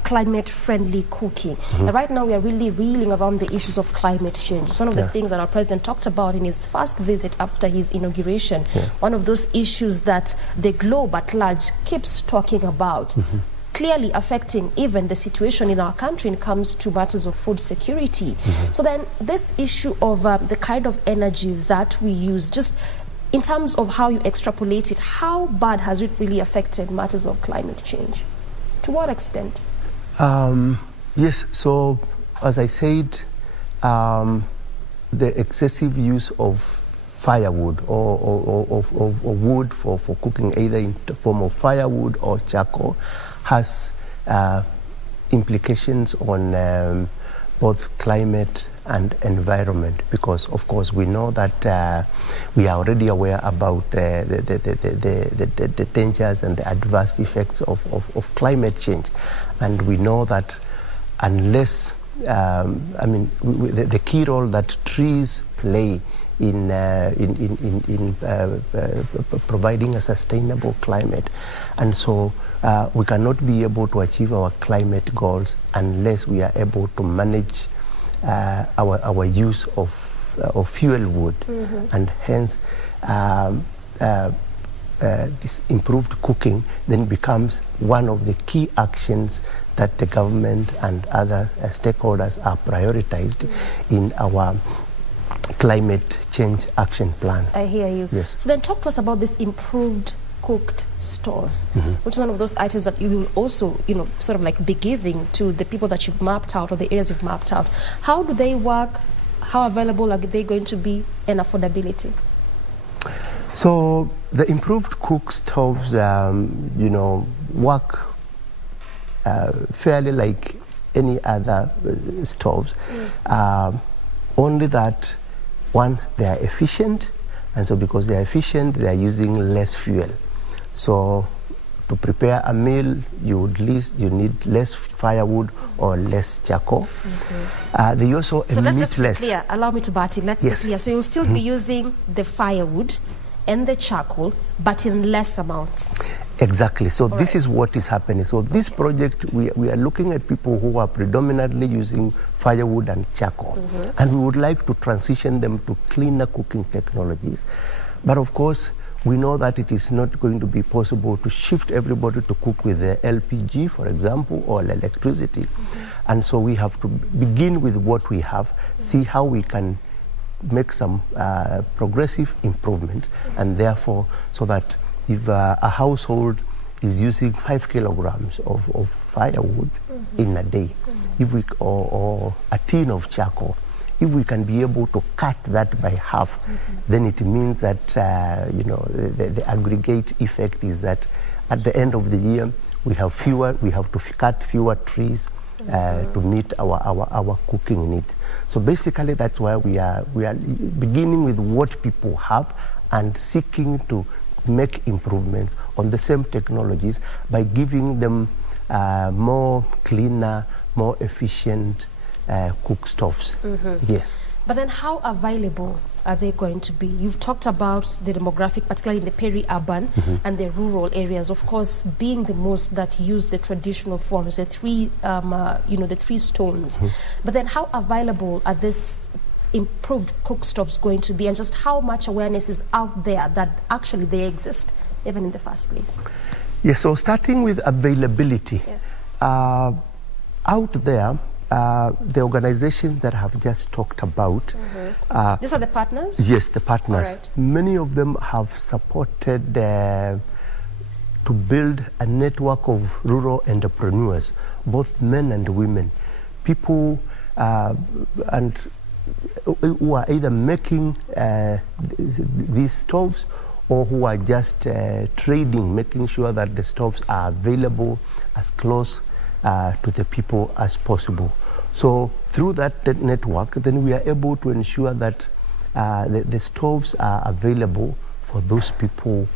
climate-friendly cooking, right now we are really reeling around the issues of climate change. It's one of the things that our president talked about in his first visit after his inauguration. One of those issues that the globe at large keeps talking about. Clearly affecting even the situation in our country when it comes to matters of food security. So then this issue of the kind of energy that we use, just in terms of how you extrapolate it, how bad has it really affected matters of climate change? To what extent? Yes, so as I said, the excessive use of firewood or wood for cooking, either in the form of firewood or charcoal, has implications on both climate and environment, because of course we know that we are already aware about the dangers and the adverse effects of climate change, and we know that unless the key role that trees play in providing a sustainable climate, and so we cannot be able to achieve our climate goals unless we are able to manage our use of fuel wood, and hence this improved cooking then becomes one of the key actions that the government and other stakeholders are prioritized in our climate change action plan. I hear you. Yes. So then talk to us about this improved cooked stores, which is one of those items that you will also, sort of like be giving to the people that you've mapped out or the areas you've mapped out. How do they work? How available are they going to be, and affordability? So the improved cook stoves, work fairly like any other stoves. Only that, one, they are efficient, and so because they are efficient, they are using less fuel. So to prepare a meal, you need less firewood or less charcoal. They also So let's just be less. clear. Allow me to Bati. Let's be clear. So you'll still be using the firewood and the charcoal, but in less amounts. Exactly. So this is what is happening. So this project, we are looking at people who are predominantly using firewood and charcoal. And we would like to transition them to cleaner cooking technologies. But of course, we know that it is not going to be possible to shift everybody to cook with the LPG, for example, or electricity. And so we have to begin with what we have, see how we can make some progressive improvement, and therefore, so that if a household is using 5 kilograms of firewood in a day, if we, or a tin of charcoal, if we can be able to cut that by half, then it means that the aggregate effect is that at the end of the year we have to cut fewer trees to meet our cooking need. So basically, that's why we are beginning with what people have and seeking to make improvements on the same technologies by giving them more cleaner, more efficient cook stoves. Yes. But then how available are they going to be? You've talked about the demographic, particularly in the peri-urban and the rural areas, of course, being the most that use the traditional forms, the three stones. But then how available are these improved cook stoves going to be, and just how much awareness is out there that actually they exist, even in the first place? Yes, so starting with availability, out there, the organizations that I have just talked about. These are the partners? Yes, the partners. Right. Many of them have supported to build a network of rural entrepreneurs, both men and women, people who are either making these stoves or who are just trading, making sure that the stoves are available as close to the people as possible. So through that network, then we are able to ensure that the stoves are available for those people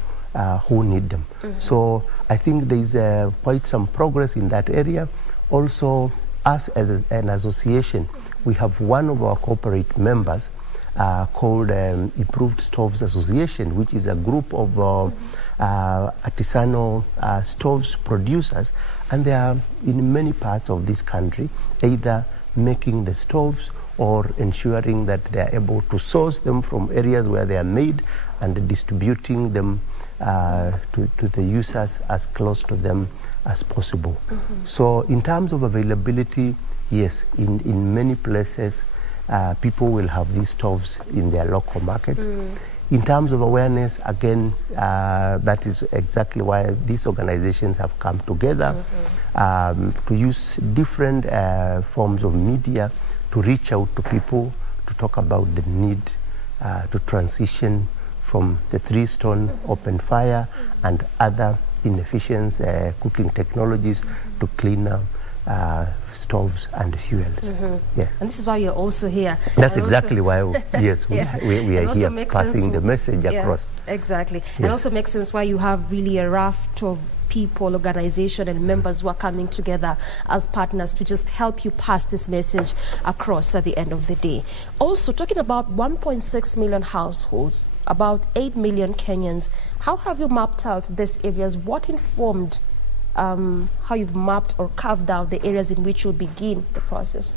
who need them. So I think there is quite some progress in that area. Also, us as an association, we have one of our corporate members called Improved Stoves Association, which is a group of artisanal stoves producers, and they are in many parts of this country, either making the stoves or ensuring that they are able to source them from areas where they are made and distributing them to the users as close to them as possible. So in terms of availability, yes, in many places, people will have these stoves in their local markets. In terms of awareness, again, that is exactly why these organizations have come together to use different forms of media to reach out to people, to talk about the need to transition from the three-stone open fire and other inefficient cooking technologies to cleaner stoves and fuels. Yes. And this is why you're also here. That's exactly why, yes, we are here passing the message across. Exactly. It also makes sense why you have really a raft of people, organization and members who are coming together as partners to just help you pass this message across at the end of the day. Also, talking about 1.6 million households, about 8 million Kenyans, how have you mapped out these areas? What informed how you've mapped or carved out the areas in which you'll begin the process?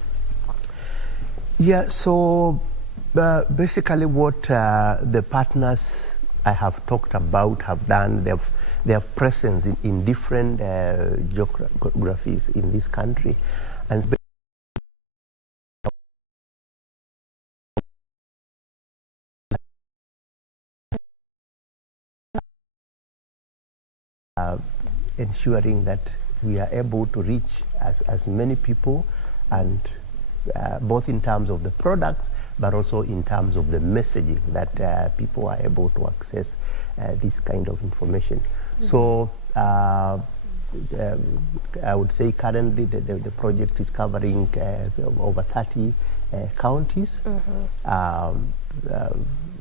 Yeah, so basically what the partners I have talked about have done, they have presence in different geographies in this country, and ensuring that we are able to reach as many people, and both in terms of the products, but also in terms of the messaging, that people are able to access this kind of information. So I would say currently the project is covering over 30 counties.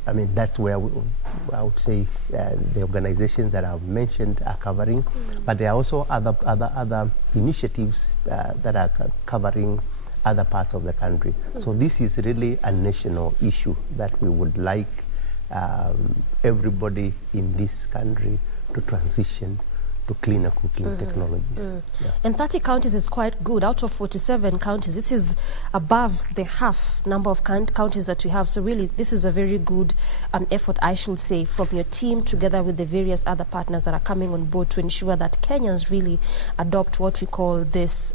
I mean, that's where I would say the organizations that I've mentioned are covering, but there are also other initiatives that are covering other parts of the country. So this is really a national issue that we would like everybody in this country to transition to cleaner cooking technologies. Yeah. And 30 counties is quite good. Out of 47 counties, this is above the half number of counties that we have. So really, this is a very good effort, I should say, from your team together with the various other partners that are coming on board to ensure that Kenyans really adopt what we call this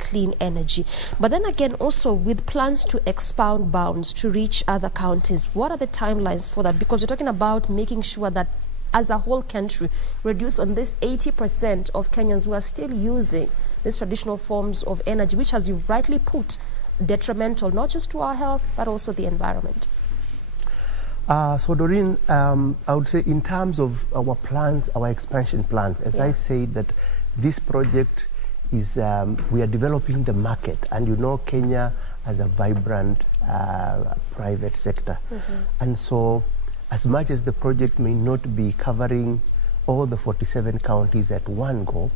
clean energy. But then again, also with plans to expand bounds to reach other counties, what are the timelines for that? Because we're talking about making sure that as a whole country, reduce on this 80% of Kenyans who are still using these traditional forms of energy, which, as you rightly put, detrimental not just to our health, but also the environment. So Doreen, I would say in terms of our plans, our expansion plans, as I said, that this project is, we are developing the market, and you know Kenya has a vibrant private sector. And so as much as the project may not be covering all the 47 counties at one go,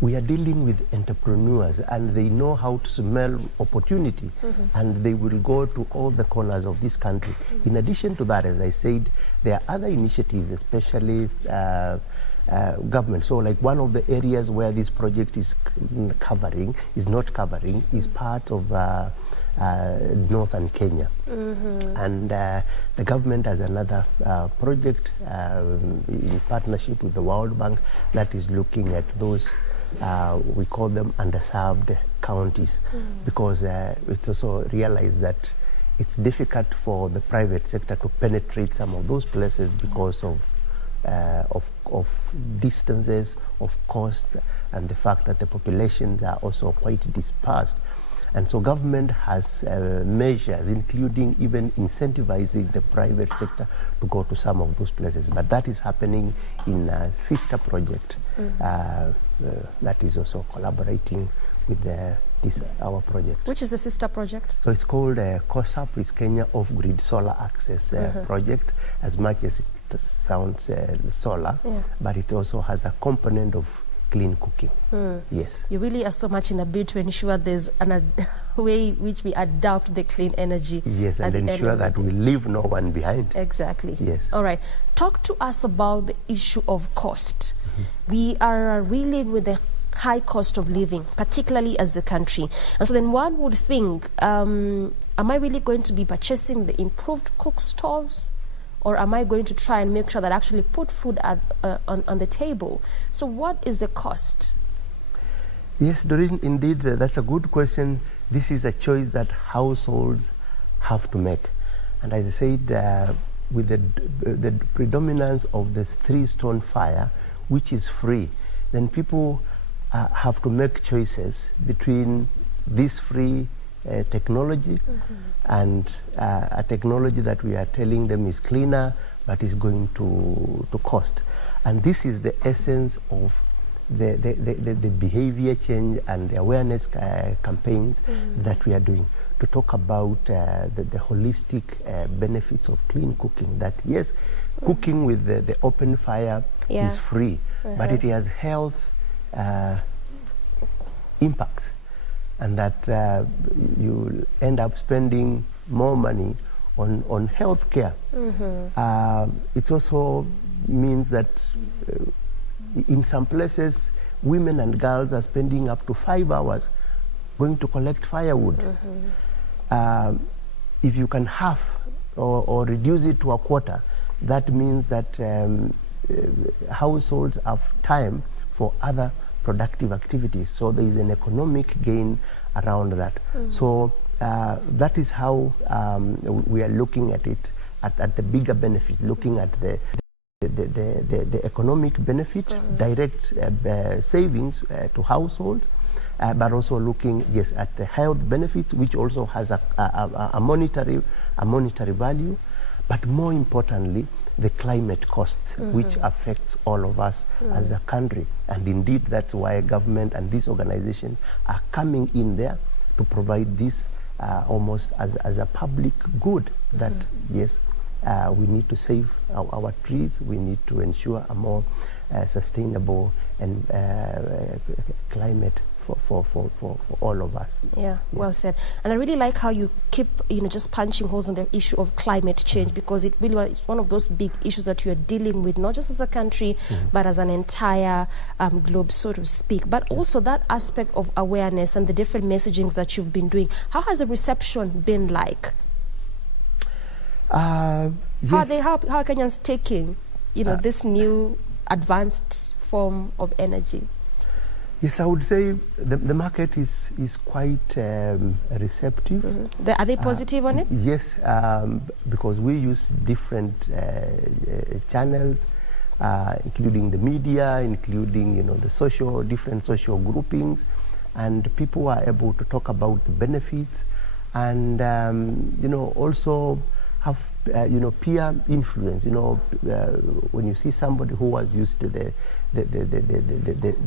we are dealing with entrepreneurs, and they know how to smell opportunity, and they will go to all the corners of this country. In addition to that, as I said, there are other initiatives, especially government. So like one of the areas where this project is not covering is part of northern Kenya. And the government has another project in partnership with the World Bank that is looking at those, we call them underserved counties, because it's also realized that it's difficult for the private sector to penetrate some of those places because of distances, of cost, and the fact that the populations are also quite dispersed. And so government has measures, including even incentivizing the private sector to go to some of those places. But that is happening in a sister project that is also collaborating with our project. Which is the sister project? So it's called COSAP, it's Kenya Off-Grid Solar Access Project, as much as it sounds solar, but it also has a component of clean cooking. Yes. You really are so much in a bid to ensure there's a way in which we adopt the clean energy. Yes, and ensure that we leave no one behind. Exactly. Yes. All right. Talk to us about the issue of cost. We are reeling with the high cost of living, particularly as a country. And so then one would think, am I really going to be purchasing the improved cook stoves? Or am I going to try and make sure that I actually put food on the table? So what is the cost? Yes, Doreen, indeed, that's a good question. This is a choice that households have to make. And as I said, with the predominance of the three-stone fire, which is free, then people have to make choices between this free technology and a technology that we are telling them is cleaner but is going to cost. And this is the essence of the behavior change and the awareness campaigns that we are doing, to talk about the holistic benefits of clean cooking. That yes, cooking with the open fire is free, but it has health impacts, and that you end up spending more money on health care. It also means that in some places, women and girls are spending up to 5 hours going to collect firewood. If you can half or reduce it to a quarter, that means that households have time for other productive activities. So there is an economic gain around that. So that is how we are looking at it, at the bigger benefit, looking at the the economic benefit, direct savings to households, but also looking, yes, at the health benefits, which also has a monetary value, but more importantly, the climate costs, which affects all of us as a country. And indeed, that's why government and these organizations are coming in there to provide this almost as a public good, that, yes, we need to save our trees, we need to ensure a more sustainable and climate for all of us. Yeah, well said. And I really like how you keep, just punching holes on the issue of climate change, because it really is one of those big issues that you are dealing with, not just as a country, but as an entire globe, so to speak. But also that aspect of awareness and the different messagings that you've been doing. How has the reception been like? Yes. How are Kenyans taking, this new advanced form of energy? Yes, I would say the market is quite receptive. Are they positive on it? Yes, because we use different channels, including the media, including the different social groupings, and people are able to talk about the benefits, and also have peer influence. When you see somebody who has used the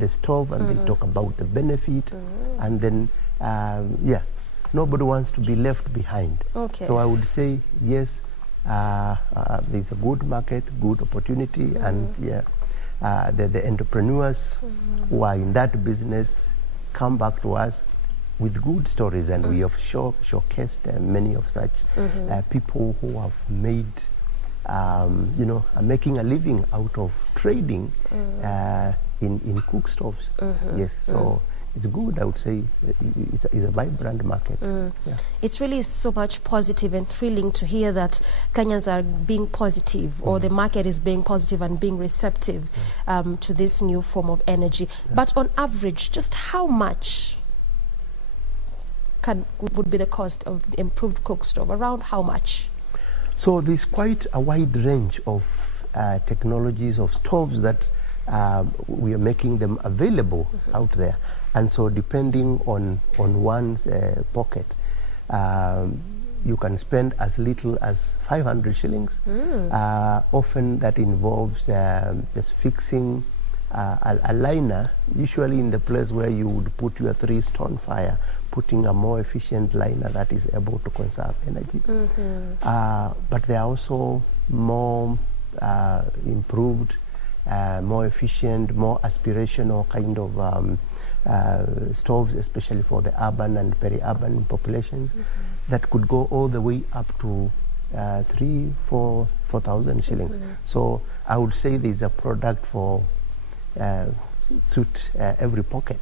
stove and they talk about the benefit, and then nobody wants to be left behind. Okay. So I would say yes, there's a good market, good opportunity, and the entrepreneurs who are in that business come back to us with good stories, and we have showcased many of such people who have made, are making a living out of trading in cook stoves. Yes, so it's good. I would say it's a vibrant market. Yeah. It's really so much positive and thrilling to hear that Kenyans are being positive, or the market is being positive and being receptive to this new form of energy. But on average, just how much would be the cost of the improved cook stove? Around how much? So there's quite a wide range of technologies of stoves that we are making them available out there, and so depending on one's pocket, you can spend as little as 500 shillings. Often that involves just fixing a liner, usually in the place where you would put your 3-stone fire, putting a more efficient liner that is able to conserve energy. But there are also more improved, more efficient, more aspirational kind of stoves, especially for the urban and peri-urban populations, that could go all the way up to 4,000 shillings. So I would say there's a product for suit every pocket.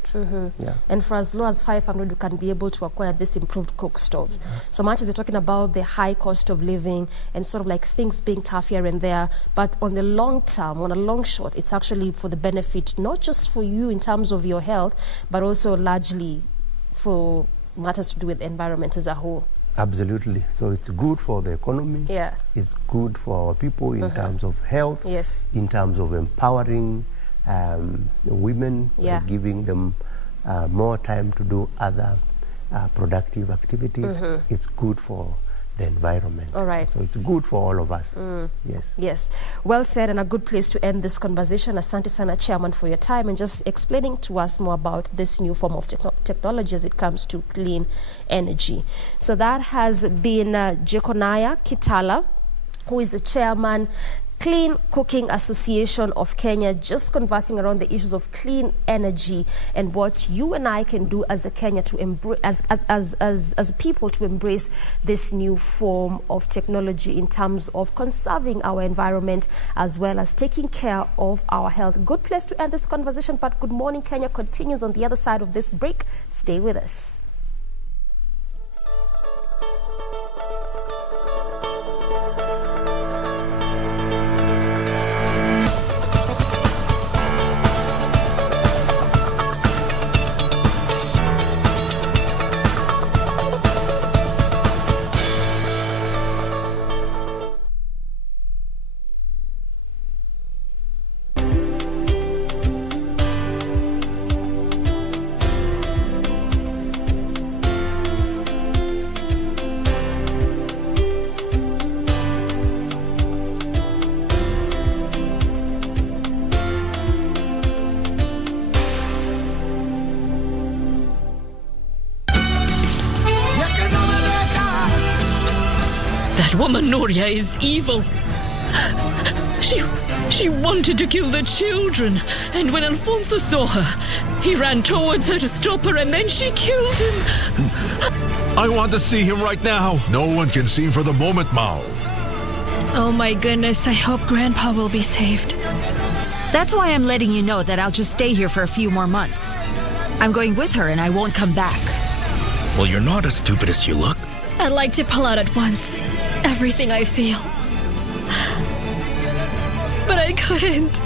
Yeah. And for as low as 500, you can be able to acquire this improved cook stoves. So much as you're talking about the high cost of living and sort of like things being tough here and there, but on the long term, on a long shot, it's actually for the benefit, not just for you in terms of your health, but also largely for matters to do with the environment as a whole. Absolutely. So it's good for the economy. Yeah. It's good for our people in terms of health. Yes. In terms of empowering women, giving them more time to do other productive activities. It's good for the environment. All right. So it's good for all of us. Yes. Yes. Well said, and a good place to end this conversation. Asante sana, Chairman, for your time and just explaining to us more about this new form of technology as it comes to clean energy. So that has been Jekonaya Kitala, who is the Chairman, Clean Cooking Association of Kenya, just conversing around the issues of clean energy and what you and I can do as a Kenya to embrace, as people, to embrace this new form of technology in terms of conserving our environment as well as taking care of our health. Good place to end this conversation, but Good Morning Kenya continues on the other side of this break. Stay with us. Mama Noria is evil. She wanted to kill the children, and when Alfonso saw her, he ran towards her to stop her, and then she killed him. I want to see him right now. No one can see him for the moment, Mao. Oh my goodness, I hope Grandpa will be saved. That's why I'm letting you know that I'll just stay here for a few more months. I'm going with her and I won't come back. Well, you're not as stupid as you look. I'd like to pull out at once. Everything I feel. But I couldn't.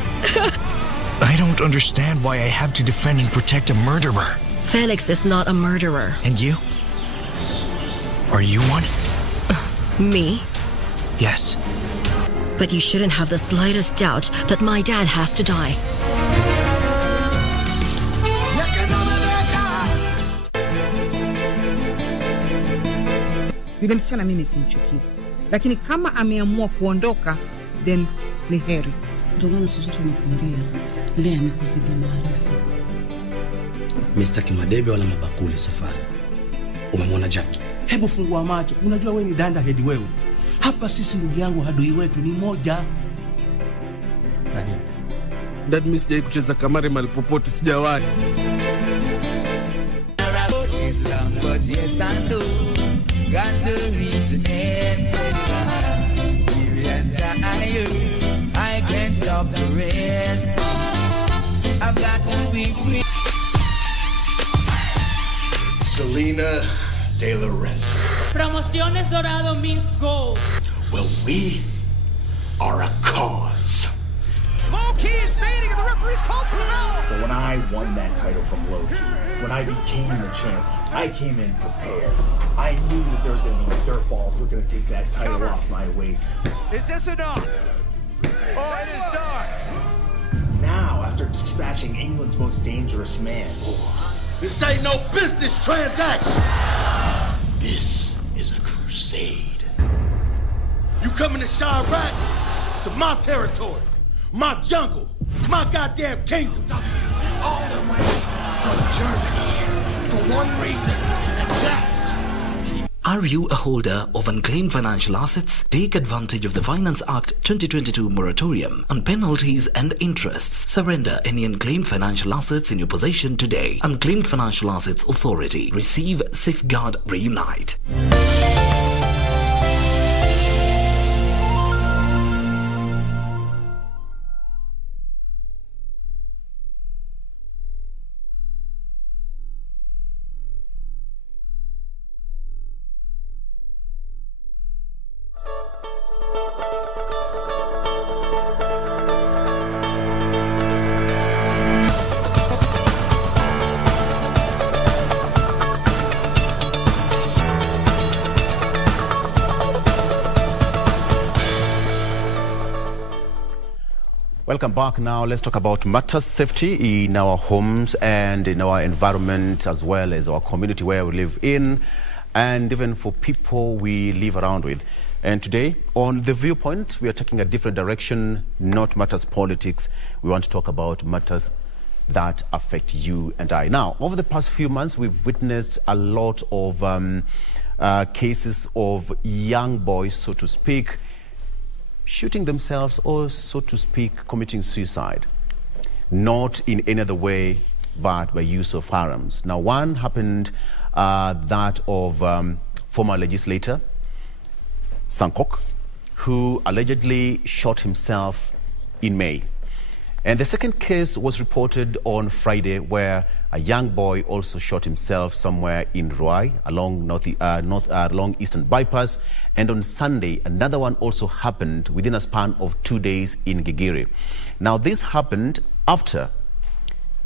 I don't understand why I have to defend and protect a murderer. Felix is not a murderer. And you? Are you one? Me? Yes. But you shouldn't have the slightest doubt that my dad has to die. Yule msichana mimi simchukii, lakini kama ameamua kuondoka, then ni heri. Ndio maana sisi tunakwambia Lea amekuzidi maarifa. Mr. Kimadebe wala mabakuli safari. Umemwona Jackie? Hebu fungua macho. Unajua wewe ni danda head wewe. Hapa sisi ndugu yangu adui wetu ni moja. Dad, mimi sijai kucheza kamari mahali popote, sijawahi. I can't stop the rest. I've got to be free. Selena De La Renta. Promociones Dorado means gold. Well, we are a cause. Low-key is fading and the referee's called for the bell. But when I won that title from Loki, when I became the champ, I came in prepared. I knew that there was going to be dirtballs looking to take that title off my waist. Is this enough? Oh, it is done. Now, after dispatching England's most dangerous man, this ain't no business transaction. This is a crusade. You coming to Chirac? To my territory, my jungle, my goddamn kingdom. All the way from Germany for one reason, and that's... Are you a holder of unclaimed financial assets? Take advantage of the Finance Act 2022 moratorium on penalties and interests. Surrender any unclaimed financial assets in your possession today. Unclaimed Financial Assets Authority. Receive, safeguard, reunite. Welcome back. Now let's talk about matters safety in our homes and in our environment, as well as our community where we live in, and even for people we live around with. And today on The Viewpoint, we are taking a different direction, not matters politics. We want to talk about matters that affect you and I. Now, over the past few months, we've witnessed a lot of cases of young boys, so to speak, shooting themselves or, so to speak, committing suicide. Not in any other way but by use of firearms. Now, one happened that of former legislator Sankok, who allegedly shot himself in May. And the second case was reported on Friday, where a young boy also shot himself somewhere in Ruai along Eastern Bypass. And on Sunday, another one also happened within a span of 2 days in Gigiri. Now, this happened after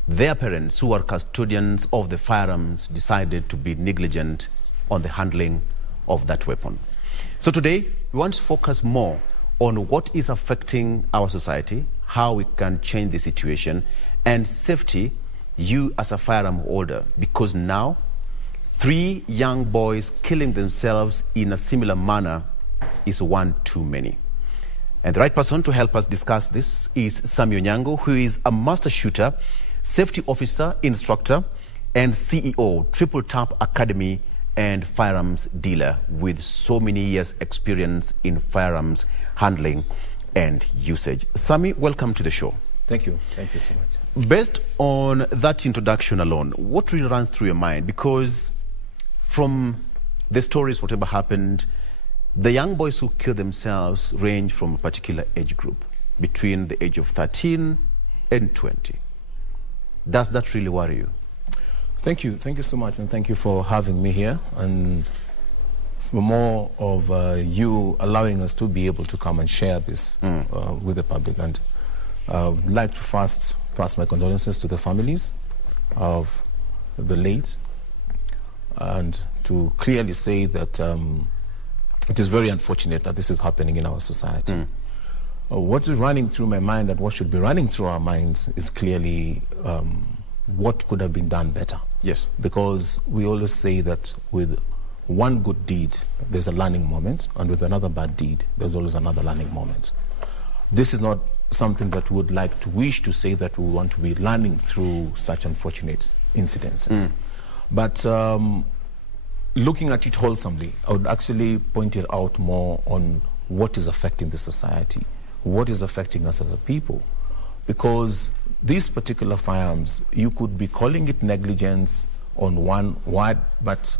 their parents, who are custodians of the firearms, decided to be negligent on the handling of that weapon. So today, we want to focus more on what is affecting our society, how we can change the situation, and safety, you as a firearm holder, because now 3 young boys killing themselves in a similar manner is one too many. And the right person to help us discuss this is Samuel Nyango, who is a master shooter, safety officer, instructor, and CEO, Triple Tap Academy and firearms dealer with so many years experience in firearms handling and usage. Sami, welcome to the show. Thank you. Thank you so much. Based on that introduction alone, what really runs through your mind? Because from the stories, whatever happened, the young boys who killed themselves range from a particular age group, between the age of 13 and 20. Does that really worry you? Thank you. Thank you so much, and thank you for having me here, and for more of you allowing us to be able to come and share this with the public. And I would like to first pass my condolences to the families of the late, and to clearly say that it is very unfortunate that this is happening in our society. What is running through my mind, and what should be running through our minds, is clearly what could have been done better. Yes. Because we always say that with one good deed, there's a learning moment, and with another bad deed, there's always another learning moment. This is not something that we would like to wish to say that we want to be learning through such unfortunate incidences. But looking at it wholesomely, I would actually point it out more on what is affecting the society, what is affecting us as a people. Because these particular firearms, you could be calling it negligence on one word, but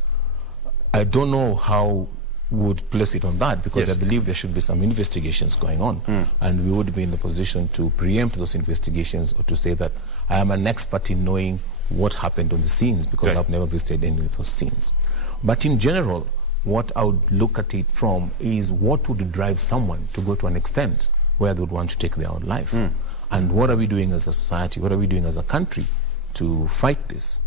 I don't know how we would place it on that, because Yes. I believe there should be some investigations going on, and we would be in a position to preempt those investigations, or to say that I am an expert in knowing what happened on the scenes, because I've never visited any of those scenes. But in general, what I would look at it from is what would drive someone to go to an extent where they would want to take their own life. And what are we doing as a society, what are we doing as a country to fight this?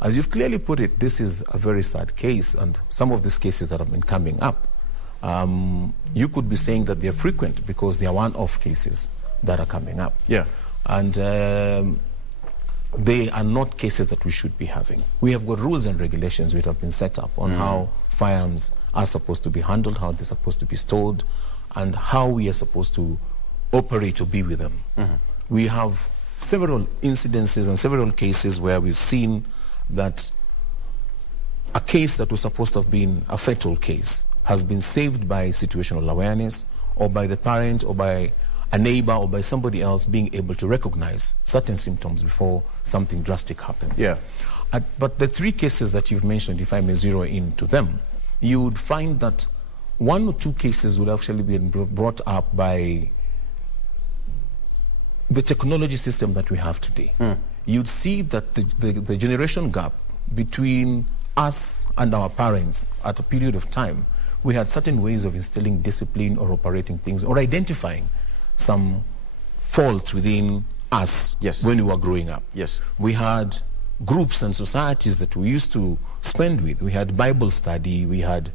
As you've clearly put it, this is a very sad case, and some of these cases that have been coming up, you could be saying that they're frequent because they are one-off cases that are coming up. Yeah. And they are not cases that we should be having. We have got rules and regulations which have been set up on how firearms are supposed to be handled, how they're supposed to be stored, and how we are supposed to operate or be with them. We have several incidences and several cases where we've seen that a case that was supposed to have been a fatal case has been saved by situational awareness, or by the parent, or by a neighbor, or by somebody else being able to recognize certain symptoms before something drastic happens. Yeah. But the three cases that you've mentioned, if I may zero into them, you would find that one or two cases would actually be brought up by the technology system that we have today. You'd see that the generation gap between us and our parents at a period of time, we had certain ways of instilling discipline or operating things or identifying some faults within us when we were growing up. Yes. We had groups and societies that we used to spend with. We had Bible study, we had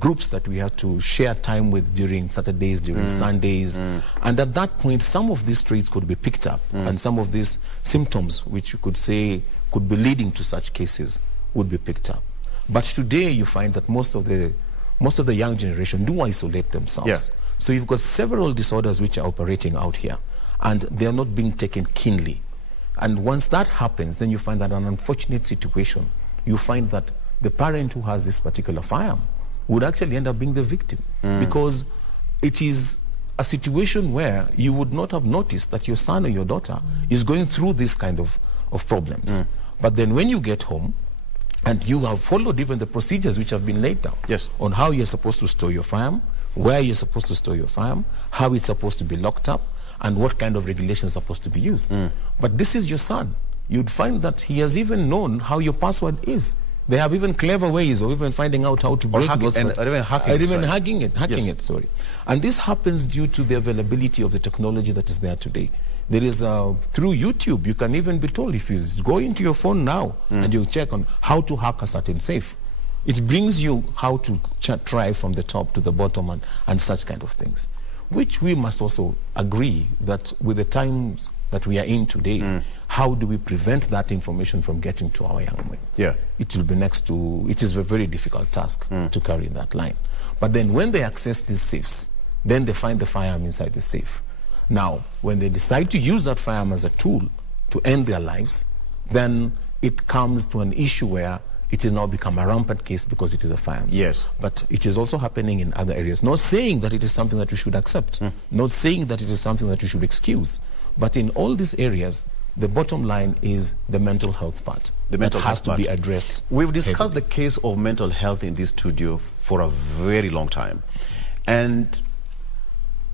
groups that we had to share time with during Saturdays, during Sundays. And at that point, some of these traits could be picked up, and some of these symptoms, which you could say could be leading to such cases, would be picked up. But today you find that most of the young generation do isolate themselves. Yeah. So you've got several disorders which are operating out here, and they are not being taken keenly. And once that happens, then you find that an unfortunate situation, you find that the parent who has this particular firearm would actually end up being the victim, because it is a situation where you would not have noticed that your son or your daughter is going through this kind of problems. But then when you get home, and you have followed even the procedures which have been laid down on how you're supposed to store your firearm, where you're supposed to store your firearm, how it's supposed to be locked up, and what kind of regulations are supposed to be used. But this is your son. You'd find that he has even known how your password is. They have even clever ways of even finding out how to break those, and even hacking it. And this happens due to the availability of the technology that is there today. There is through YouTube, you can even be told, if you go into your phone now and you check on how to hack a certain safe, it brings you how to try from the top to the bottom and such kind of things, which we must also agree that with the times that we are in today, how do we prevent that information from getting to our young men? Yeah. It will be it is a very difficult task to carry in that line. But then when they access these safes, then they find the firearm inside the safe. Now, when they decide to use that firearm as a tool to end their lives, then it comes to an issue where it has now become a rampant case because it is a firearm. Yes. But it is also happening in other areas. Not saying that it is something that we should accept. Not saying that it is something that we should excuse. But in all these areas, the bottom line is the mental health part. The mental health has to part. be addressed. We've discussed the case of mental health in this studio for a very long time. And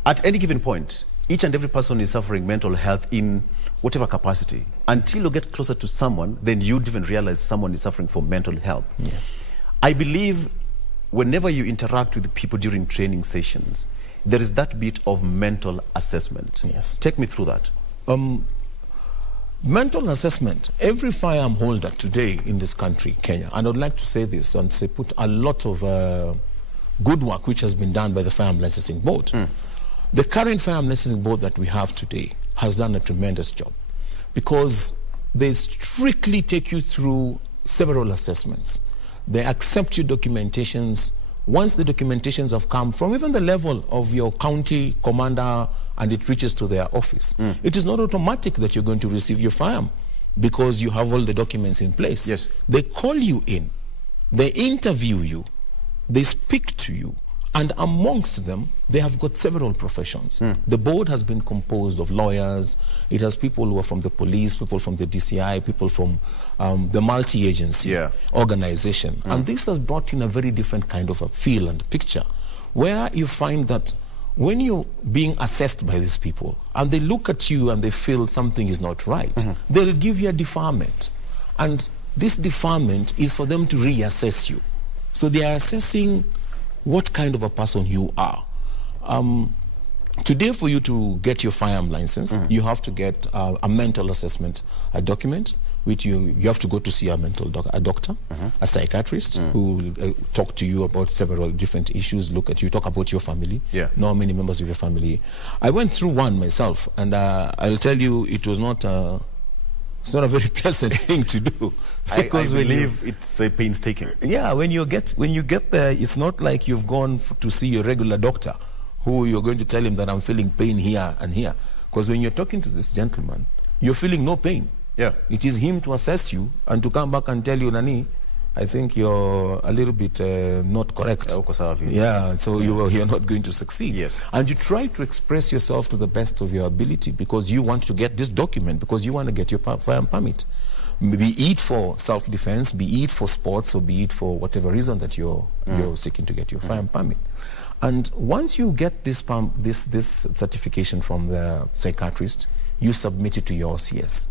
at any given point, each and every person is suffering mental health in whatever capacity. Until you get closer to someone, then you'd even realize someone is suffering from mental health. Yes. I believe whenever you interact with people during training sessions, there is that bit of mental assessment. Yes. Take me through that. Mental assessment. Every firearm holder today in this country, Kenya, and I'd like to say this and say put a lot of good work which has been done by the Firearm Licensing Board. The current Firearm Licensing Board that we have today has done a tremendous job because they strictly take you through several assessments. They accept your documentations. Once the documentations have come from even the level of your county commander and it reaches to their office, it is not automatic that you're going to receive your firearm because you have all the documents in place. Yes. They call you in, they interview you, they speak to you, and amongst them, they have got several professions. The board has been composed of lawyers. It has people who are from the police, people from the DCI, people from the multi-agency organization. And this has brought in a very different kind of a feel and picture, where you find that when you're being assessed by these people, and they look at you and they feel something is not right, they'll give you a deferment. And this deferment is for them to reassess you. So they are assessing what kind of a person you are. Today, for you to get your firearm license, you have to get a mental assessment, a document, which you have to go to see a doctor, a psychiatrist, who will talk to you about several different issues, look at you, talk about your family, know how many members of your family. I went through one myself, and I'll tell you, it was not it's not a very pleasant thing to do. Because I believe it's a painstaking. Yeah, when you get there, it's not like you've gone to see your regular doctor who you're going to tell him that I'm feeling pain here and here. Because when you're talking to this gentleman, you're feeling no pain. Yeah. It is him to assess you and to come back and tell you, Nani, I think you're a little bit not correct. Yeah, so you're not going to succeed. Yes. And you try to express yourself to the best of your ability because you want to get this document, because you want to get your firearm permit. Be it for self-defense, be it for sports, or be it for whatever reason that you're seeking to get your firearm permit. And once you get this certification from the psychiatrist, you submit it to your OCS,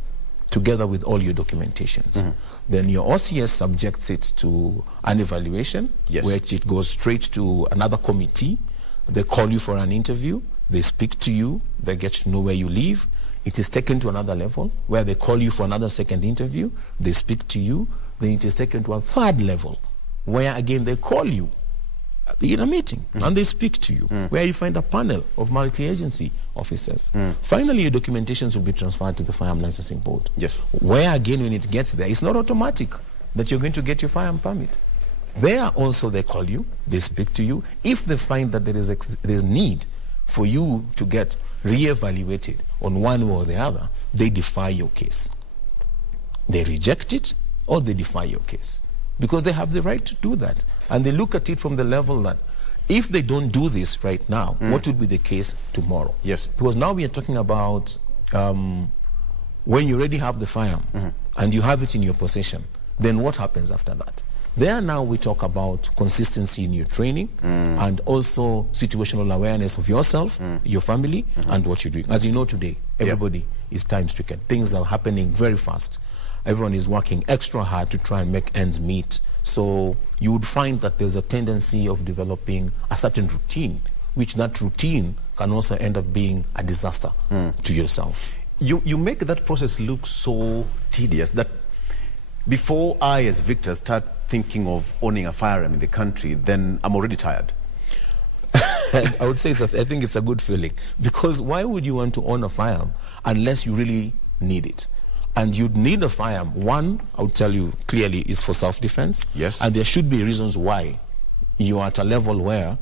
together with all your documentations. Then your OCS subjects it to an evaluation, which it goes straight to another committee. They call you for an interview, they speak to you, they get to know where you live. It is taken to another level, where they call you for another second interview, they speak to you, then it is taken to a third level, where again they call you in a meeting and they speak to you, where you find a panel of multi-agency officers. Finally, your documentations will be transferred to the Firearm Licensing Board. Yes. Where again, when it gets there, it's not automatic that you're going to get your firearm permit. There also they call you, they speak to you. If they find that there is need for you to get re-evaluated on one way or the other, they defer your case. They reject it or they defer your case, because they have the right to do that. And they look at it from the level that if they don't do this right now, what would be the case tomorrow? Yes. Because now we are talking about when you already have the firearm and you have it in your possession, then what happens after that? There now we talk about consistency in your training and also situational awareness of yourself, your family, and what you're doing. As you know today, everybody is time-stricken. Things are happening very fast. Everyone is working extra hard to try and make ends meet. So you would find that there's a tendency of developing a certain routine, which that routine can also end up being a disaster to yourself. You make that process look so tedious that before I, as Victor, start thinking of owning a firearm in the country, then I'm already tired. I would say I think it's a good feeling, because why would you want to own a firearm unless you really need it? And you'd need a firearm. One, I would tell you clearly, is for self-defense. Yes. And there should be reasons why you are at a level where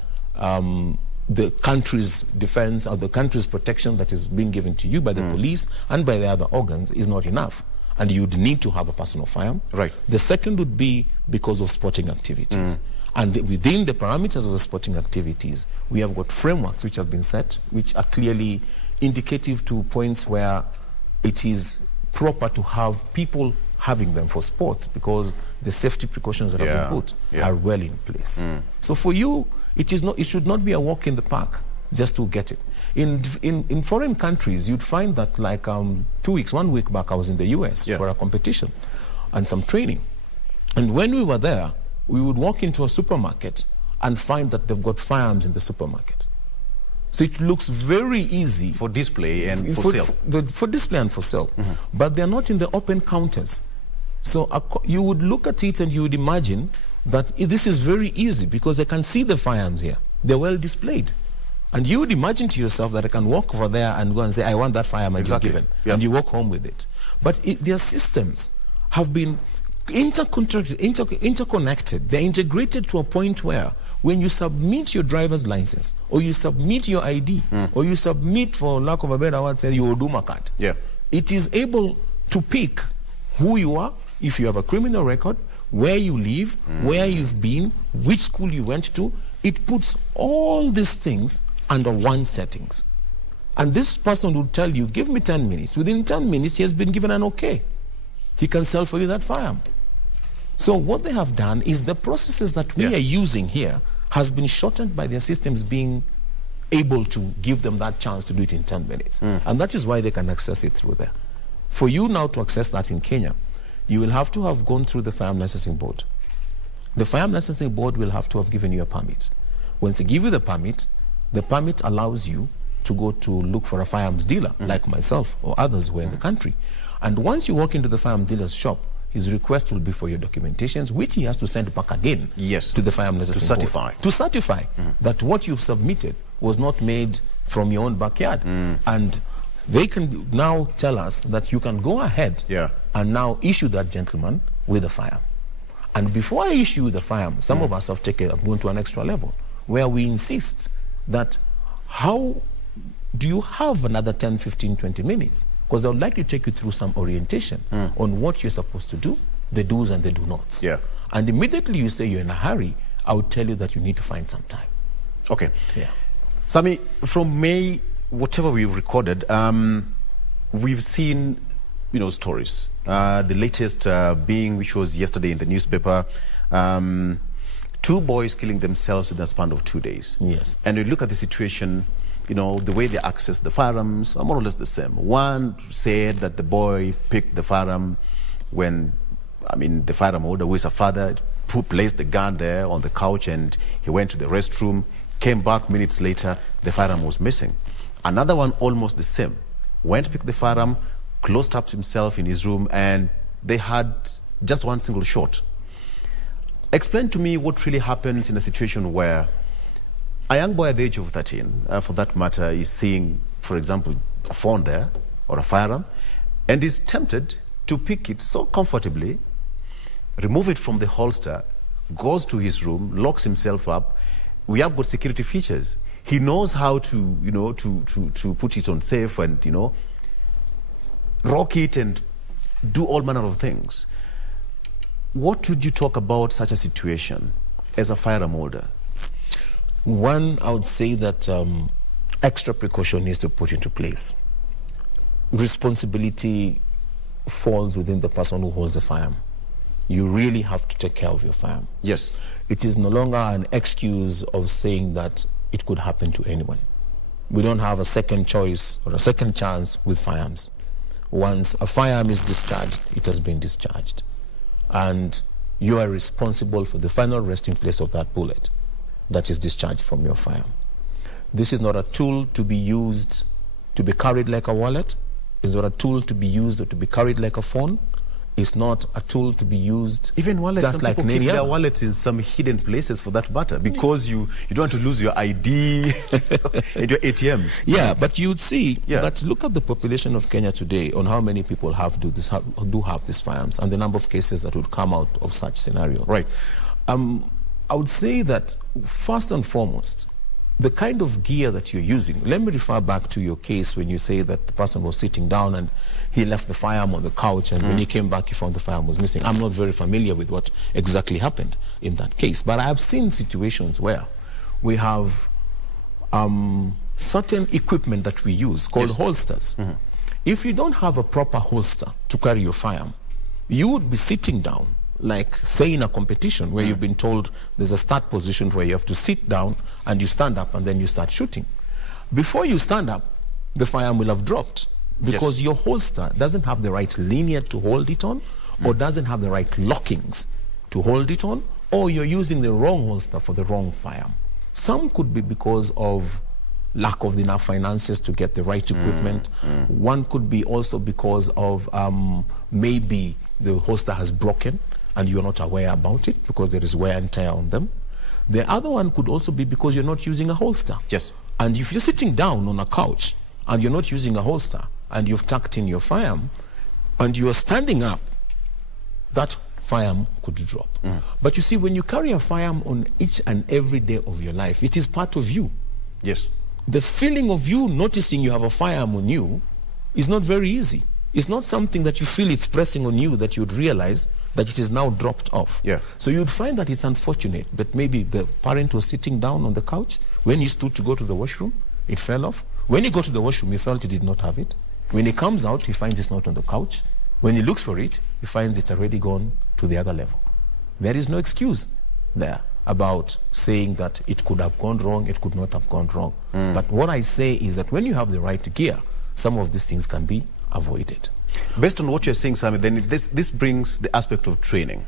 the country's defense or the country's protection that is being given to you by the police and by the other organs is not enough. and you'd need to have a personal firearm. Right. The second would be because of sporting activities. And within the parameters of the sporting activities, we have got frameworks which have been set, which are clearly indicative to points where it is proper to have people having them for sports, because the safety precautions that have been put are well in place. So for you, it should not be a walk in the park just to get it. In foreign countries, you'd find that like 1 week back, I was in the US for a competition and some training. And when we were there, we would walk into a supermarket and find that they've got firearms in the supermarket. So it looks very easy. For display and for sale. For display and for sale. But they're not in the open counters. So you would look at it and you would imagine that this is very easy because they can see the firearms here. They're well displayed. And you would imagine to yourself that I can walk over there and go and say, I want that firearm and be given. And you walk home with it. But their systems have been interconnected. They're integrated to a point where when you submit your driver's license, or you submit your ID, or you submit, for lack of a better word, say your Oduma card, it is able to pick who you are, if you have a criminal record, where you live, where you've been, which school you went to. It puts all these things under one settings. And this person will tell you, give me 10 minutes. Within 10 minutes, he has been given an okay. He can sell for you that firearm. So what they have done is the processes that we are using here has been shortened by their systems being able to give them that chance to do it in 10 minutes. And that is why they can access it through there. For you now to access that in Kenya, you will have to have gone through the Firearm Licensing Board. The Firearm Licensing Board will have to have given you a permit. Once they give you the permit allows you to go to look for a firearms dealer, like myself or others who are in the country. And once you walk into the firearm dealer's shop, his request will be for your documentations, which he has to send back again to the Firearm Licensing Board. To certify that what you've submitted was not made from your own backyard. And they can now tell us that you can go ahead and now issue that gentleman with a firearm. And before I issue the firearm, some of us have gone to an extra level, where we insist that how do you have another 10, 15, 20 minutes? Because I would like to take you through some orientation on what you're supposed to do, the do's and the do nots. And immediately you say you're in a hurry, I would tell you that you need to find some time. Okay. Sami, from May, whatever we've recorded, we've seen, stories. The latest being, which was yesterday in the newspaper, 2 boys killing themselves in the span of 2 days. And you look at the situation, the way they access the firearms are more or less the same. One said that the boy picked the firearm when, the firearm holder, who is a father, placed the gun there on the couch and he went to the restroom, came back minutes later, the firearm was missing. Another one, almost the same, went to pick the firearm, closed up himself in his room, and they had just one single shot. Explain to me what really happens in a situation where a young boy at the age of 13, for that matter, is seeing, for example, a phone there, or a firearm, and is tempted to pick it so comfortably, remove it from the holster, goes to his room, locks himself up. We have got security features. He knows how to, to put it on safe and, rock it and do all manner of things. What would you talk about such a situation as a firearm holder? One, I would say that extra precaution needs to put into place. Responsibility falls within the person who holds a firearm. You really have to take care of your firearm. Yes. It is no longer an excuse of saying that it could happen to anyone. We don't have a second choice or a second chance with firearms. Once a firearm is discharged, it has been discharged. And you are responsible for the final resting place of that bullet that is discharged from your firearm. This is not a tool to be used to be carried like a wallet. It's not a tool to be used or to be carried like a phone. It's not a tool to be used even wallets, just like people keep their wallets in some hidden places for that matter, because you don't want to lose your ID and your ATMs. Yeah, but you would see that look at the population of Kenya today on how many people do have these firearms and the number of cases that would come out of such scenarios. Right. I would say that first and foremost, the kind of gear that you're using. Let me refer back to your case when you say that the person was sitting down and he left the firearm on the couch, and when he came back, he found the firearm was missing. I'm not very familiar with what exactly happened in that case, but I have seen situations where we have certain equipment that we use called holsters. If you don't have a proper holster to carry your firearm, you would be sitting down, like say in a competition where you've been told there's a start position where you have to sit down and you stand up and then you start shooting. Before you stand up, the firearm will have dropped because your holster doesn't have the right linear to hold it on, or doesn't have the right lockings to hold it on, or you're using the wrong holster for the wrong firearm. Some could be because of lack of enough finances to get the right equipment. One could be also because of maybe the holster has broken and you're not aware about it because there is wear and tear on them. The other one could also be because you're not using a holster. Yes. And if you're sitting down on a couch and you're not using a holster and you've tucked in your firearm and you're standing up, that firearm could drop. But you see, when you carry a firearm on each and every day of your life, it is part of you. Yes. The feeling of you noticing you have a firearm on you is not very easy. It's not something that you feel it's pressing on you that you'd realize that it is now dropped off. Yeah. So you'd find that it's unfortunate, but maybe the parent was sitting down on the couch. When he stood to go to the washroom, it fell off. When he got to the washroom, he felt he did not have it. When he comes out, he finds it's not on the couch. When he looks for it, he finds it's already gone to the other level. There is no excuse there about saying that it could have gone wrong, it could not have gone wrong. But what I say is that when you have the right gear, some of these things can be avoided. Based on what you're saying, Sammy, then this brings the aspect of training.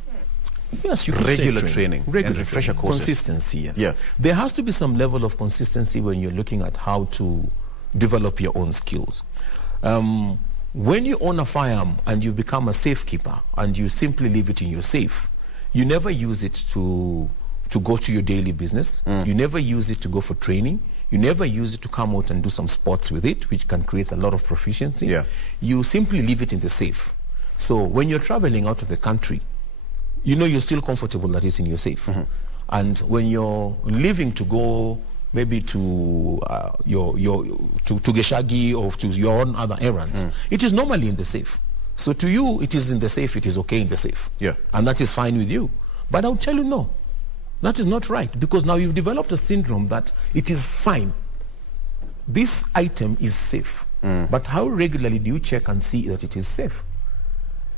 Yes, you could regular say training regular and refresher training. courses. Consistency, yes. Yeah. There has to be some level of consistency when you're looking at how to develop your own skills. When you own a firearm and you become a safekeeper and you simply leave it in your safe, you never use it to go to your daily business. You never use it to go for training. You never use it to come out and do some sports with it, which can create a lot of proficiency. Yeah. You simply leave it in the safe. So when you're traveling out of the country, you know you're still comfortable that it's in your safe. And when you're leaving to go maybe to to Geshagi or to your own other errands, it is normally in the safe. So to you, it is in the safe, it is okay in the safe. Yeah. And that is fine with you. But I'll tell you, no. That is not right, because now you've developed a syndrome that it is fine. This item is safe. But how regularly do you check and see that it is safe?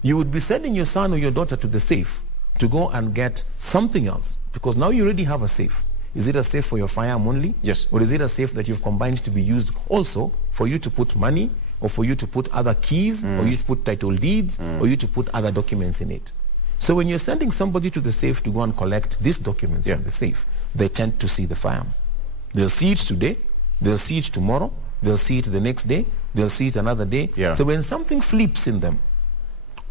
You would be sending your son or your daughter to the safe to go and get something else, because now you already have a safe. Is it a safe for your firearm only? Yes. Or is it a safe that you've combined to be used also for you to put money, or for you to put other keys, or you to put title deeds, or you to put other documents in it? So when you're sending somebody to the safe to go and collect these documents from the safe, they tend to see the firearm. They'll see it today, they'll see it tomorrow, they'll see it the next day, they'll see it another day. Yeah. So when something flips in them,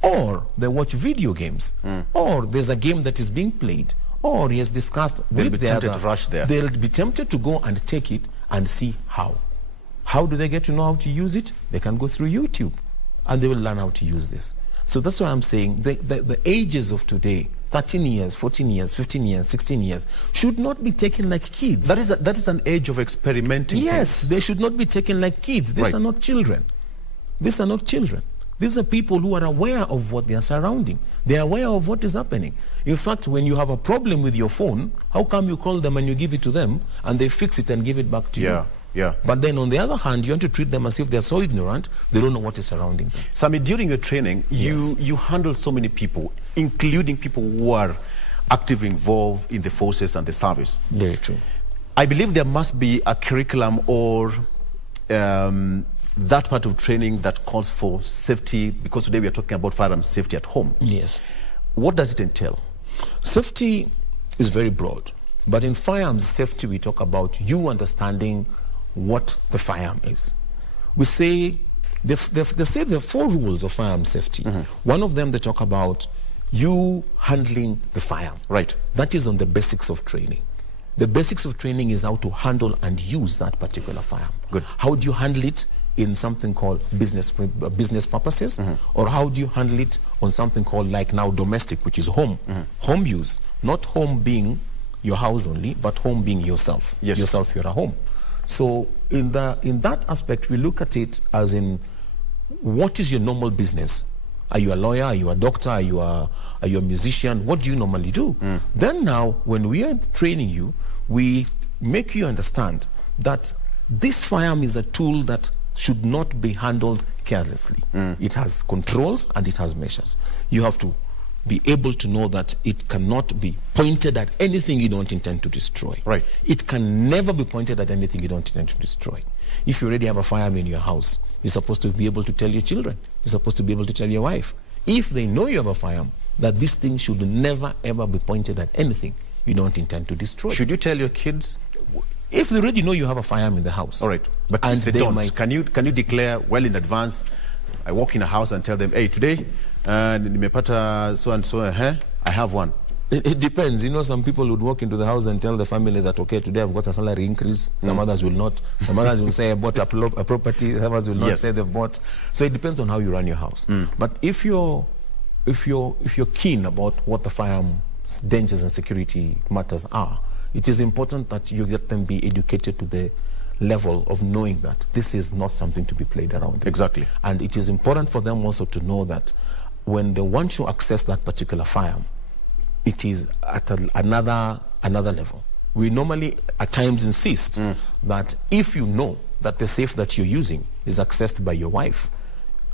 or they watch video games, or there's a game that is being played, or he has discussed They'll with be the tempted other, to rush there. they'll be tempted to go and take it and see how. How do they get to know how to use it? They can go through YouTube and they will learn how to use this. So that's why I'm saying the ages of today, 13 years, 14 years, 15 years, 16 years, should not be taken like kids. That is an age of experimenting. Yes, they should not be taken like kids. These are not children. These are not children. These are people who are aware of what they are surrounding. They are aware of what is happening. In fact, when you have a problem with your phone, how come you call them and you give it to them and they fix it and give it back to you? Yeah. But then on the other hand, you want to treat them as if they're so ignorant, they don't know what is surrounding them. Sami, during your training, you handle so many people, including people who are actively involved in the forces and the service. Very true. I believe there must be a curriculum or that part of training that calls for safety, because today we are talking about firearm safety at home. Yes. What does it entail? Safety is very broad, but in firearms safety we talk about you understanding what the firearm is. We say, they say there are 4 rules of firearm safety. One of them they talk about you handling the firearm. Right. That is on the basics of training. The basics of training is how to handle and use that particular firearm. Good. How do you handle it in something called business purposes, or how do you handle it on something called, like now, domestic, which is home. Home use, not home being your house only, but home being yourself. Yes. Yourself, you're a home. So in that aspect, we look at it as in, what is your normal business? Are you a lawyer? Are you a doctor? Are you a musician? What do you normally do? Then now, when we are training you, we make you understand that this firearm is a tool that should not be handled carelessly. It has controls and it has measures. You have to be able to know that it cannot be pointed at anything you don't intend to destroy. Right. It can never be pointed at anything you don't intend to destroy. If you already have a firearm in your house, you're supposed to be able to tell your children. You're supposed to be able to tell your wife. If they know you have a firearm, that this thing should never ever be pointed at anything you don't intend to destroy. Should you tell your kids? If they already know you have a firearm in the house. All right. But and if they don't, can you declare well in advance? I walk in a house and tell them, hey, today, nimepata so and so, I have one. It depends. You know, some people would walk into the house and tell the family that, okay, today I've got a salary increase. Some others will not. Some others will say I bought a property. Others will not say they've bought. So it depends on how you run your house. But if you're keen about what the firearm's dangers and security matters are, it is important that you get them be educated to the level of knowing that this is not something to be played around with. Exactly. And it is important for them also to know that when they want to access that particular firearm, it is at another level. We normally at times insist that if you know that the safe that you're using is accessed by your wife,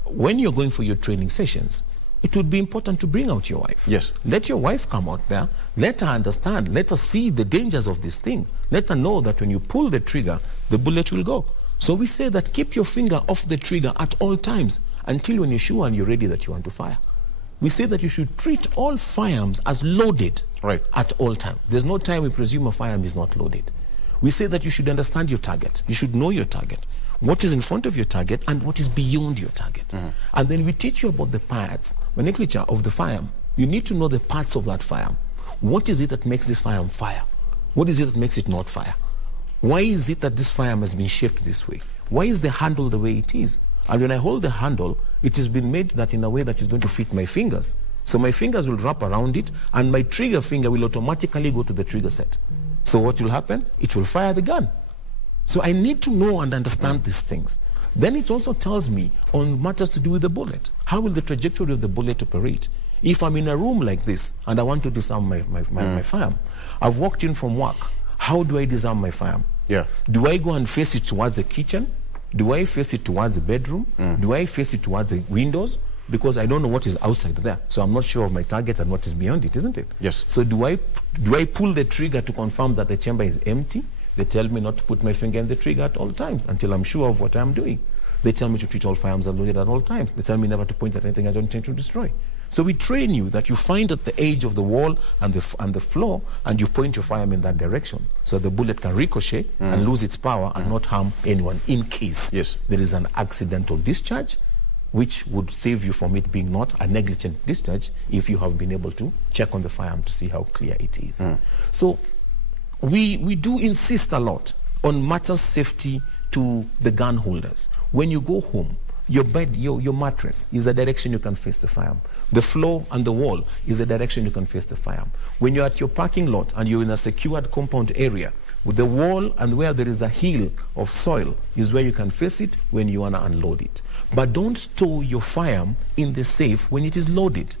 when you're going for your training sessions, it would be important to bring out your wife. Yes. Let your wife come out there. Let her understand. Let her see the dangers of this thing. Let her know that when you pull the trigger, the bullet will go. So we say that keep your finger off the trigger at all times until when you're sure and you're ready that you want to fire. We say that you should treat all firearms as loaded at all times. There's no time we presume a firearm is not loaded. We say that you should understand your target. You should know your target. What is in front of your target and what is beyond your target. And then we teach you about the parts, nomenclature of the firearm. You need to know the parts of that firearm. What is it that makes this firearm fire? What is it that makes it not fire? Why is it that this firearm has been shaped this way? Why is the handle the way it is? And when I hold the handle, it has been made that in a way that is going to fit my fingers. So my fingers will wrap around it and my trigger finger will automatically go to the trigger set. So what will happen? It will fire the gun. So I need to know and understand these things. Then it also tells me on matters to do with the bullet. How will the trajectory of the bullet operate? If I'm in a room like this and I want to disarm my firearm, I've walked in from work. How do I disarm my firearm? Do I go and face it towards the kitchen? Do I face it towards the bedroom? Do I face it towards the windows? Because I don't know what is outside there. So I'm not sure of my target and what is beyond it, isn't it? Yes. So do I pull the trigger to confirm that the chamber is empty? They tell me not to put my finger in the trigger at all times until I'm sure of what I'm doing. They tell me to treat all firearms as loaded at all times. They tell me never to point at anything I don't intend to destroy. So we train you that you find at the edge of the wall and the floor and you point your firearm in that direction so the bullet can ricochet and lose its power and not harm anyone in case there is an accidental discharge, which would save you from it being not a negligent discharge if you have been able to check on the firearm to see how clear it is. So we do insist a lot on matters safety to the gun holders. When you go home, your bed, your mattress is a direction you can face the firearm. The floor and the wall is a direction you can face the firearm. When you're at your parking lot and you're in a secured compound area, with the wall and where there is a hill of soil is where you can face it when you want to unload it. But don't store your firearm in the safe when it is loaded.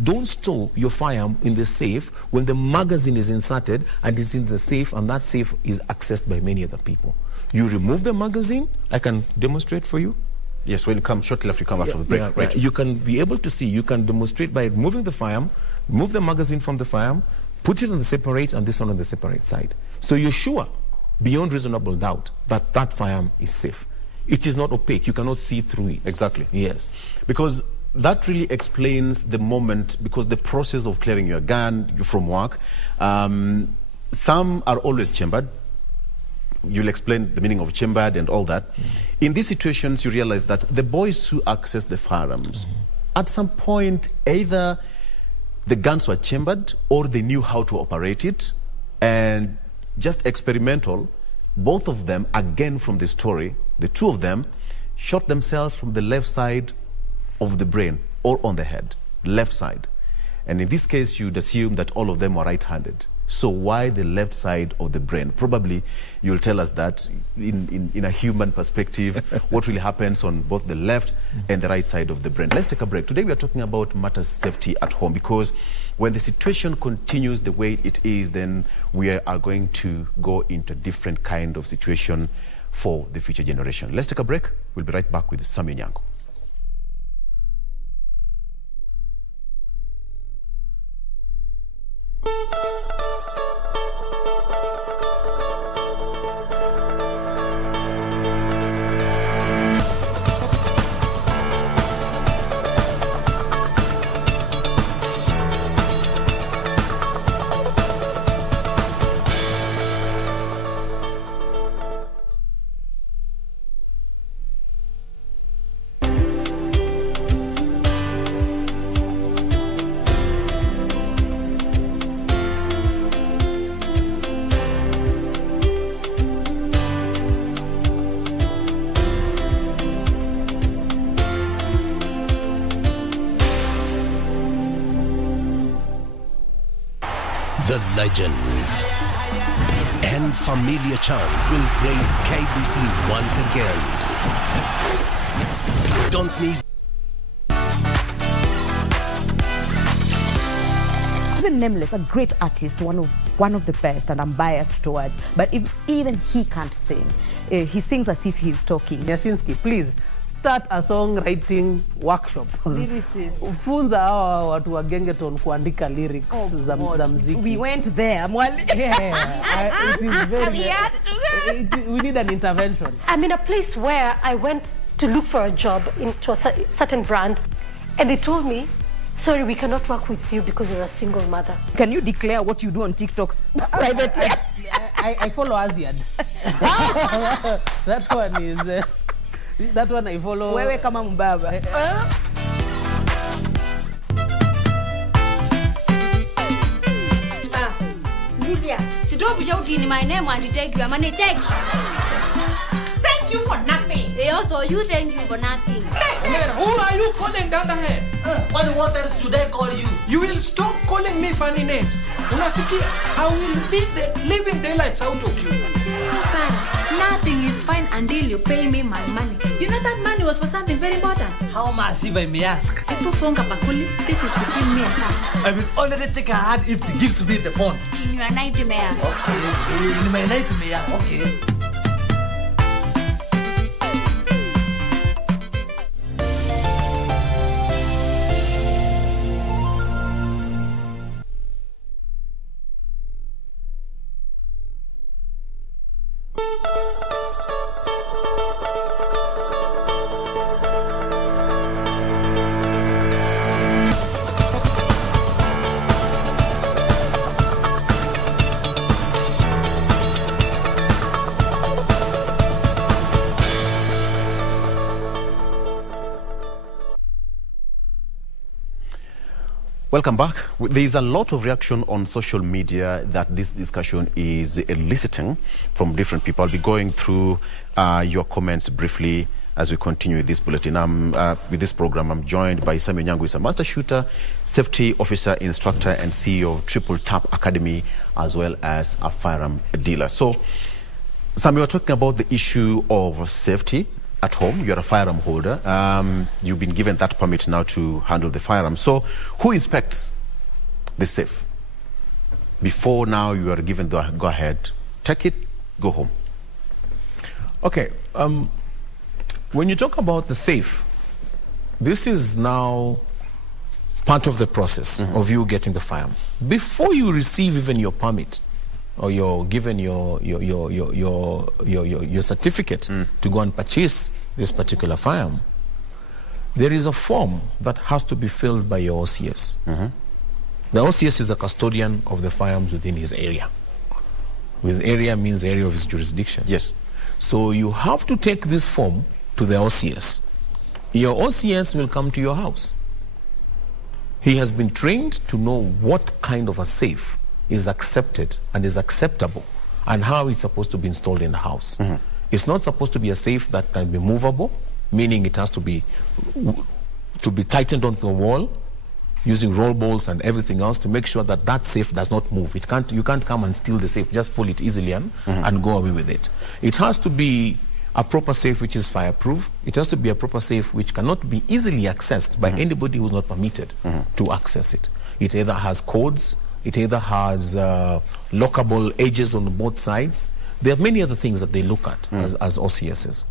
Don't store your firearm in the safe when the magazine is inserted and is in the safe and that safe is accessed by many other people. You remove the magazine. I can demonstrate for you. Yes, when you come shortly after you come after the break. Right. You can be able to see, you can demonstrate by removing the firearm, move the magazine from the firearm, put it on the separate and this one on the separate side. So you're sure, beyond reasonable doubt, that that firearm is safe. It is not opaque. You cannot see through it. Exactly. Yes. Because that really explains the moment, because the process of clearing your gun from work, some are always chambered. You'll explain the meaning of chambered and all that. In these situations, you realize that the boys who access the firearms, at some point, either the guns were chambered or they knew how to operate it, and just experimental, both of them, again from the story, the two of them shot themselves from the left side of the brain or on the head, left side. And in this case, you'd assume that all of them were right-handed. So why the left side of the brain? Probably you'll tell us that in a human perspective, what really happens on both the left and the right side of the brain. Let's take a break. Today we are talking about matters safety at home, because when the situation continues the way it is, then we are going to go into a different kind of situation for the future generation. Let's take a break. We'll be right back with Sami Nyango. The legends and familiar chants will grace KBC once again. Don't miss. Even Nameless, a great artist, one of the best, and I'm biased towards, but even he can't sing. He sings as if he's talking. Yashinsky, please start a songwriting workshop. Lyricist. Funza hawa watu wa Gengeton kuandika lyrics za muziki. We went there, Mwali. Yeah, it is very. We need an intervention. I'm in a place where I went to look for a job into a certain brand, and they told me, sorry, we cannot work with you because you're a single mother. Can you declare what you do on TikToks privately? I follow Aziad. That one is... that one I follow. Wewe kama mbaba. Julia, so don't be shouting my name and take you. I'm gonna take you. Thank you for nothing. They also you thank you for nothing. Who are you calling down the head? What else should I call you? You will stop calling me funny names. Unasikia? I will beat the living daylights out of you. Nothing is fine until you pay me my money. You know that money was for something very important. How much, if I may ask? This is between me and her. I will only take her hand if she gives me the phone. In your nightmare. Okay, in my nightmare, okay. Welcome back. There's a lot of reaction on social media that this discussion is eliciting from different people. I'll be going through your comments briefly as we continue with this bulletin. With this program, I'm joined by Sami Nyango, who is a master shooter, safety officer, instructor, and CEO of Triple Tap Academy, as well as a firearm dealer. So, Sami, we're talking about the issue of safety at home. You're a firearm holder. You've been given that permit now to handle the firearm. So who inspects the safe? Before now you are given the go ahead, take it, go home. Okay, when you talk about the safe, this is now part of the process of you getting the firearm. Before you receive even your permit, or you're given your certificate to go and purchase this particular firearm, there is a form that has to be filled by your OCS. The OCS is the custodian of the firearms within his area. His area means the area of his jurisdiction. Yes. So you have to take this form to the OCS. Your OCS will come to your house. He has been trained to know what kind of a safe is accepted and is acceptable, and how it's supposed to be installed in the house. It's not supposed to be a safe that can be movable, meaning it has to be tightened onto the wall, using roll bolts and everything else to make sure that that safe does not move. You can't come and steal the safe, just pull it easily and go away with it. It has to be a proper safe which is fireproof. It has to be a proper safe which cannot be easily accessed by anybody who's not permitted to access it. It either has codes, it either has lockable edges on both sides. There are many other things that they look at as OCSs.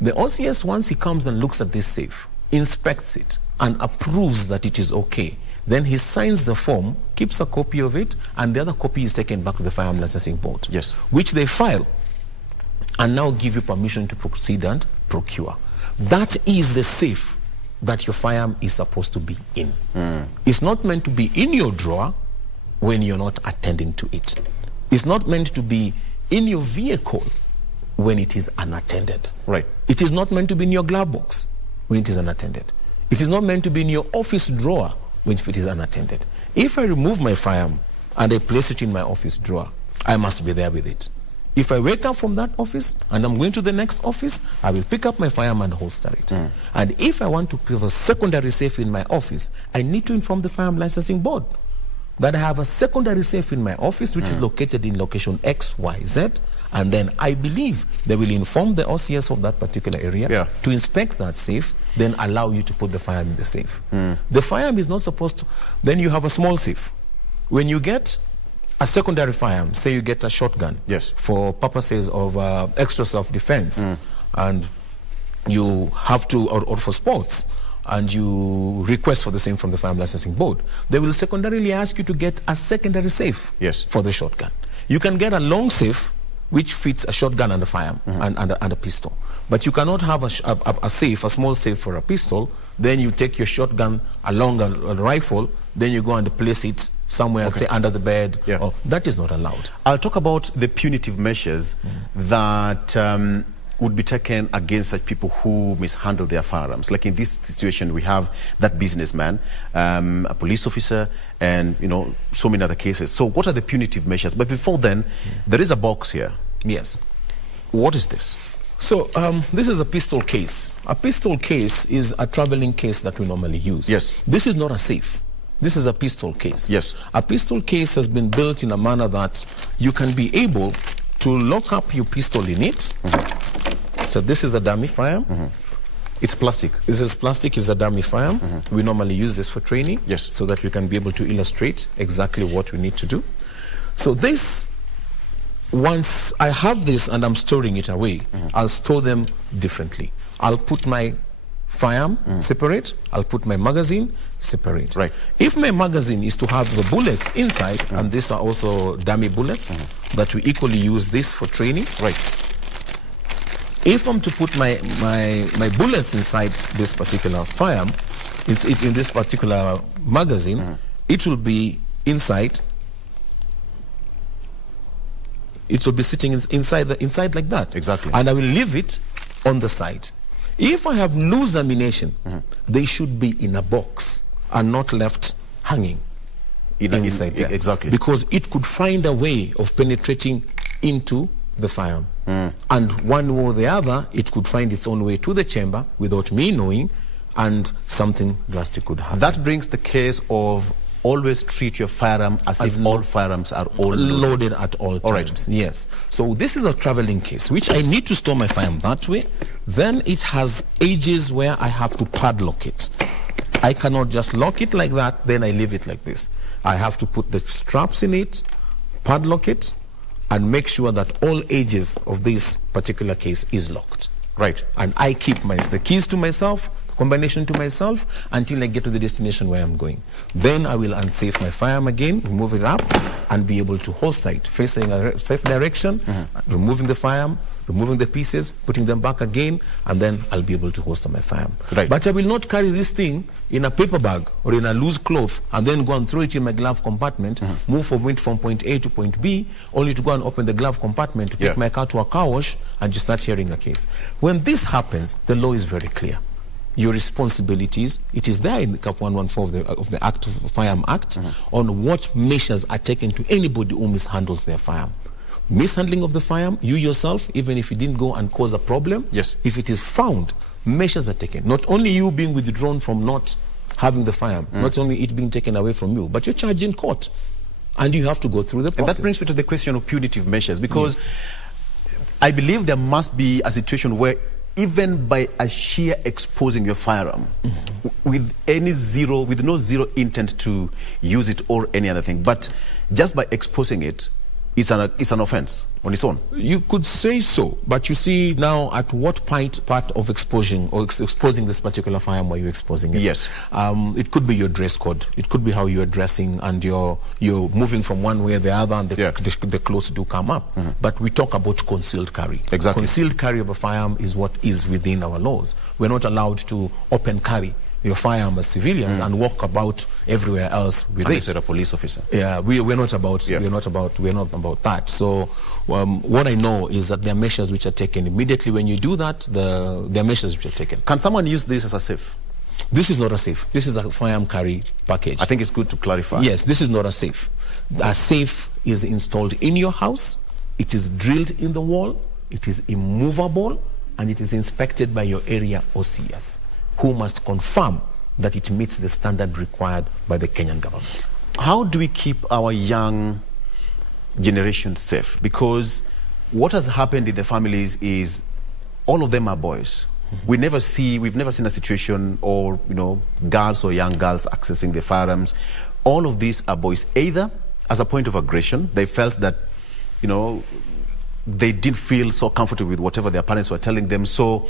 The OCS, once he comes and looks at this safe, inspects it and approves that it is okay, then he signs the form, keeps a copy of it, and the other copy is taken back to the Firearm Licensing Board, which they file and now give you permission to proceed and procure. That is the safe that your firearm is supposed to be in. It's not meant to be in your drawer when you're not attending to it. It's not meant to be in your vehicle when it is unattended. Right. It is not meant to be in your glove box when it is unattended. It is not meant to be in your office drawer when it is unattended. If I remove my firearm and I place it in my office drawer, I must be there with it. If I wake up from that office and I'm going to the next office, I will pick up my firearm and holster it. And if I want to have a secondary safe in my office, I need to inform the Firearm Licensing Board that I have a secondary safe in my office which is located in location X, Y, Z, and then I believe they will inform the OCS of that particular area to inspect that safe, then allow you to put the firearm in the safe. The firearm is not supposed to... Then you have a small safe. When you get a secondary firearm, say you get a shotgun for purposes of extra self-defense, and you have to, or for sports, and you request for the same from the Firearm Licensing Board, they will secondarily ask you to get a secondary safe for the shotgun. You can get a long safe which fits a shotgun and a firearm and a pistol. But you cannot have a safe, a small safe for a pistol, then you take your shotgun along a rifle, then you go and place it somewhere, say under the bed. That is not allowed. I'll talk about the punitive measures that would be taken against such people who mishandle their firearms. Like in this situation, we have that businessman, a police officer, and so many other cases. So what are the punitive measures? But before then, there is a box here. Yes. What is this? So this is a pistol case. A pistol case is a traveling case that we normally use. Yes. This is not a safe. This is a pistol case. Yes. A pistol case has been built in a manner that you can be able to lock up your pistol in it. So this is a dummy firearm. It's plastic. This is plastic, it's a dummy firearm. We normally use this for training, so that we can be able to illustrate exactly what we need to do. So this, once I have this and I'm storing it away, I'll store them differently. I'll put my firearm separate, I'll put my magazine separate. Right. If my magazine is to have the bullets inside, and these are also dummy bullets, that we equally use this for training. Right. If I'm to put my bullets inside this particular firearm, it's in this particular magazine, it will be inside. It will be sitting inside like that. Exactly. And I will leave it on the side. If I have loose ammunition, they should be in a box and not left hanging inside there. Exactly. Because it could find a way of penetrating into the firearm. And one way or the other, it could find its own way to the chamber without me knowing, and something drastic could happen. That brings the case of always treat your firearm as if all firearms are loaded at all times. All right. Yes. So this is a traveling case, which I need to store my firearm that way. Then it has edges where I have to padlock it. I cannot just lock it like that, then I leave it like this. I have to put the straps in it, padlock it, and make sure that all edges of this particular case is locked. Right. And I keep the keys to myself, the combination to myself, until I get to the destination where I'm going. Then I will unsafe my firearm again, move it up, and be able to holster it, facing a safe direction, removing the firearm, removing the pieces, putting them back again, and then I'll be able to holster my firearm. Right. But I will not carry this thing in a paper bag or in a loose cloth and then go and throw it in my glove compartment, move from point A to point B, only to go and open the glove compartment to take my car to a car wash and just start hearing a case. When this happens, the law is very clear. Your responsibilities, it is there in the Cap 114 of the Act of Firearm Act, on what measures are taken to anybody who mishandles their firearm. Mishandling of the firearm, you yourself, even if you didn't go and cause a problem, if it is found, measures are taken. Not only you being withdrawn from not having the firearm, not only it being taken away from you, but you're charged in court. And you have to go through the process. And that brings me to the question of punitive measures, because I believe there must be a situation where even by a sheer exposing your firearm, with no zero intent to use it or any other thing, but just by exposing it, it's an offense on its own. You could say so, but you see now at what part of exposing this particular firearm were you exposing it? Yes. It could be your dress code. It could be how you're dressing, and you're moving from one way or the other, and the clothes do come up. But we talk about concealed carry. Exactly. Concealed carry of a firearm is what is within our laws. We're not allowed to open carry your firearm as civilians and walk about everywhere else with Unless it. you're a police officer. Yeah, we're not about that. So what I know is that there are measures which are taken immediately when you do that. There are measures which are taken. Can someone use this as a safe? This is not a safe. This is a firearm carry package. I think it's good to clarify. Yes, this is not a safe. A safe is installed in your house. It is drilled in the wall. It is immovable, and it is inspected by your area OCS, who must confirm that it meets the standard required by the Kenyan government. How do we keep our young generation safe? Because what has happened in the families is all of them are boys. We've never seen a situation, or girls or young girls accessing the firearms. All of these are boys, either as a point of aggression. They felt that they didn't feel so comfortable with whatever their parents were telling them, so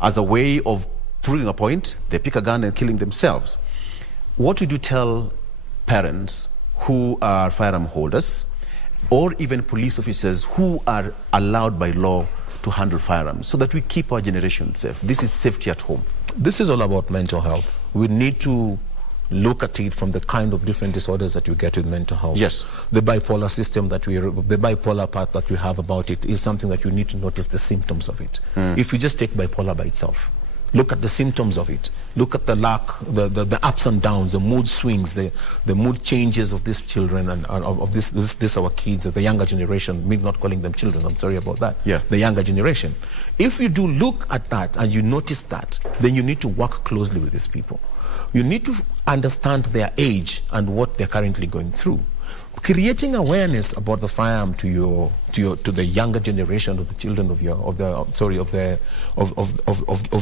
as a way of proving a point, they pick a gun and killing themselves. What would you tell parents who are firearm holders, or even police officers who are allowed by law to handle firearms, so that we keep our generation safe? This is safety at home. This is all about mental health. We need to look at it from the kind of different disorders that you get with mental health. Yes. The bipolar system the bipolar part that we have about it is something that you need to notice the symptoms of it. If you just take bipolar by itself, look at the symptoms of it. Look at the ups and downs, the mood swings, the mood changes of these children and of this our kids, of the younger generation. Me not calling them children, I'm sorry about that. Yeah. The younger generation. If you do look at that and you notice that, then you need to work closely with these people. You need to understand their age and what they're currently going through. Creating awareness about the firearm to the younger generation of the children of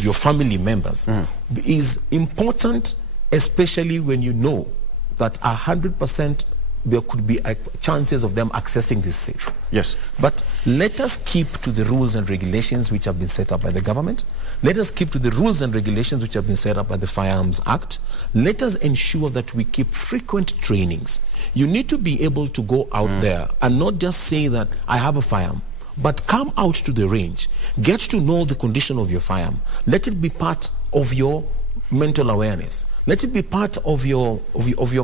your family members is important, especially when you know that 100% there could be chances of them accessing this safe. Yes. But let us keep to the rules and regulations which have been set up by the government. Let us keep to the rules and regulations which have been set up by the Firearms Act. Let us ensure that we keep frequent trainings. You need to be able to go out there and not just say that I have a firearm, but come out to the range. Get to know the condition of your firearm. Let it be part of your mental awareness. Let it be part of your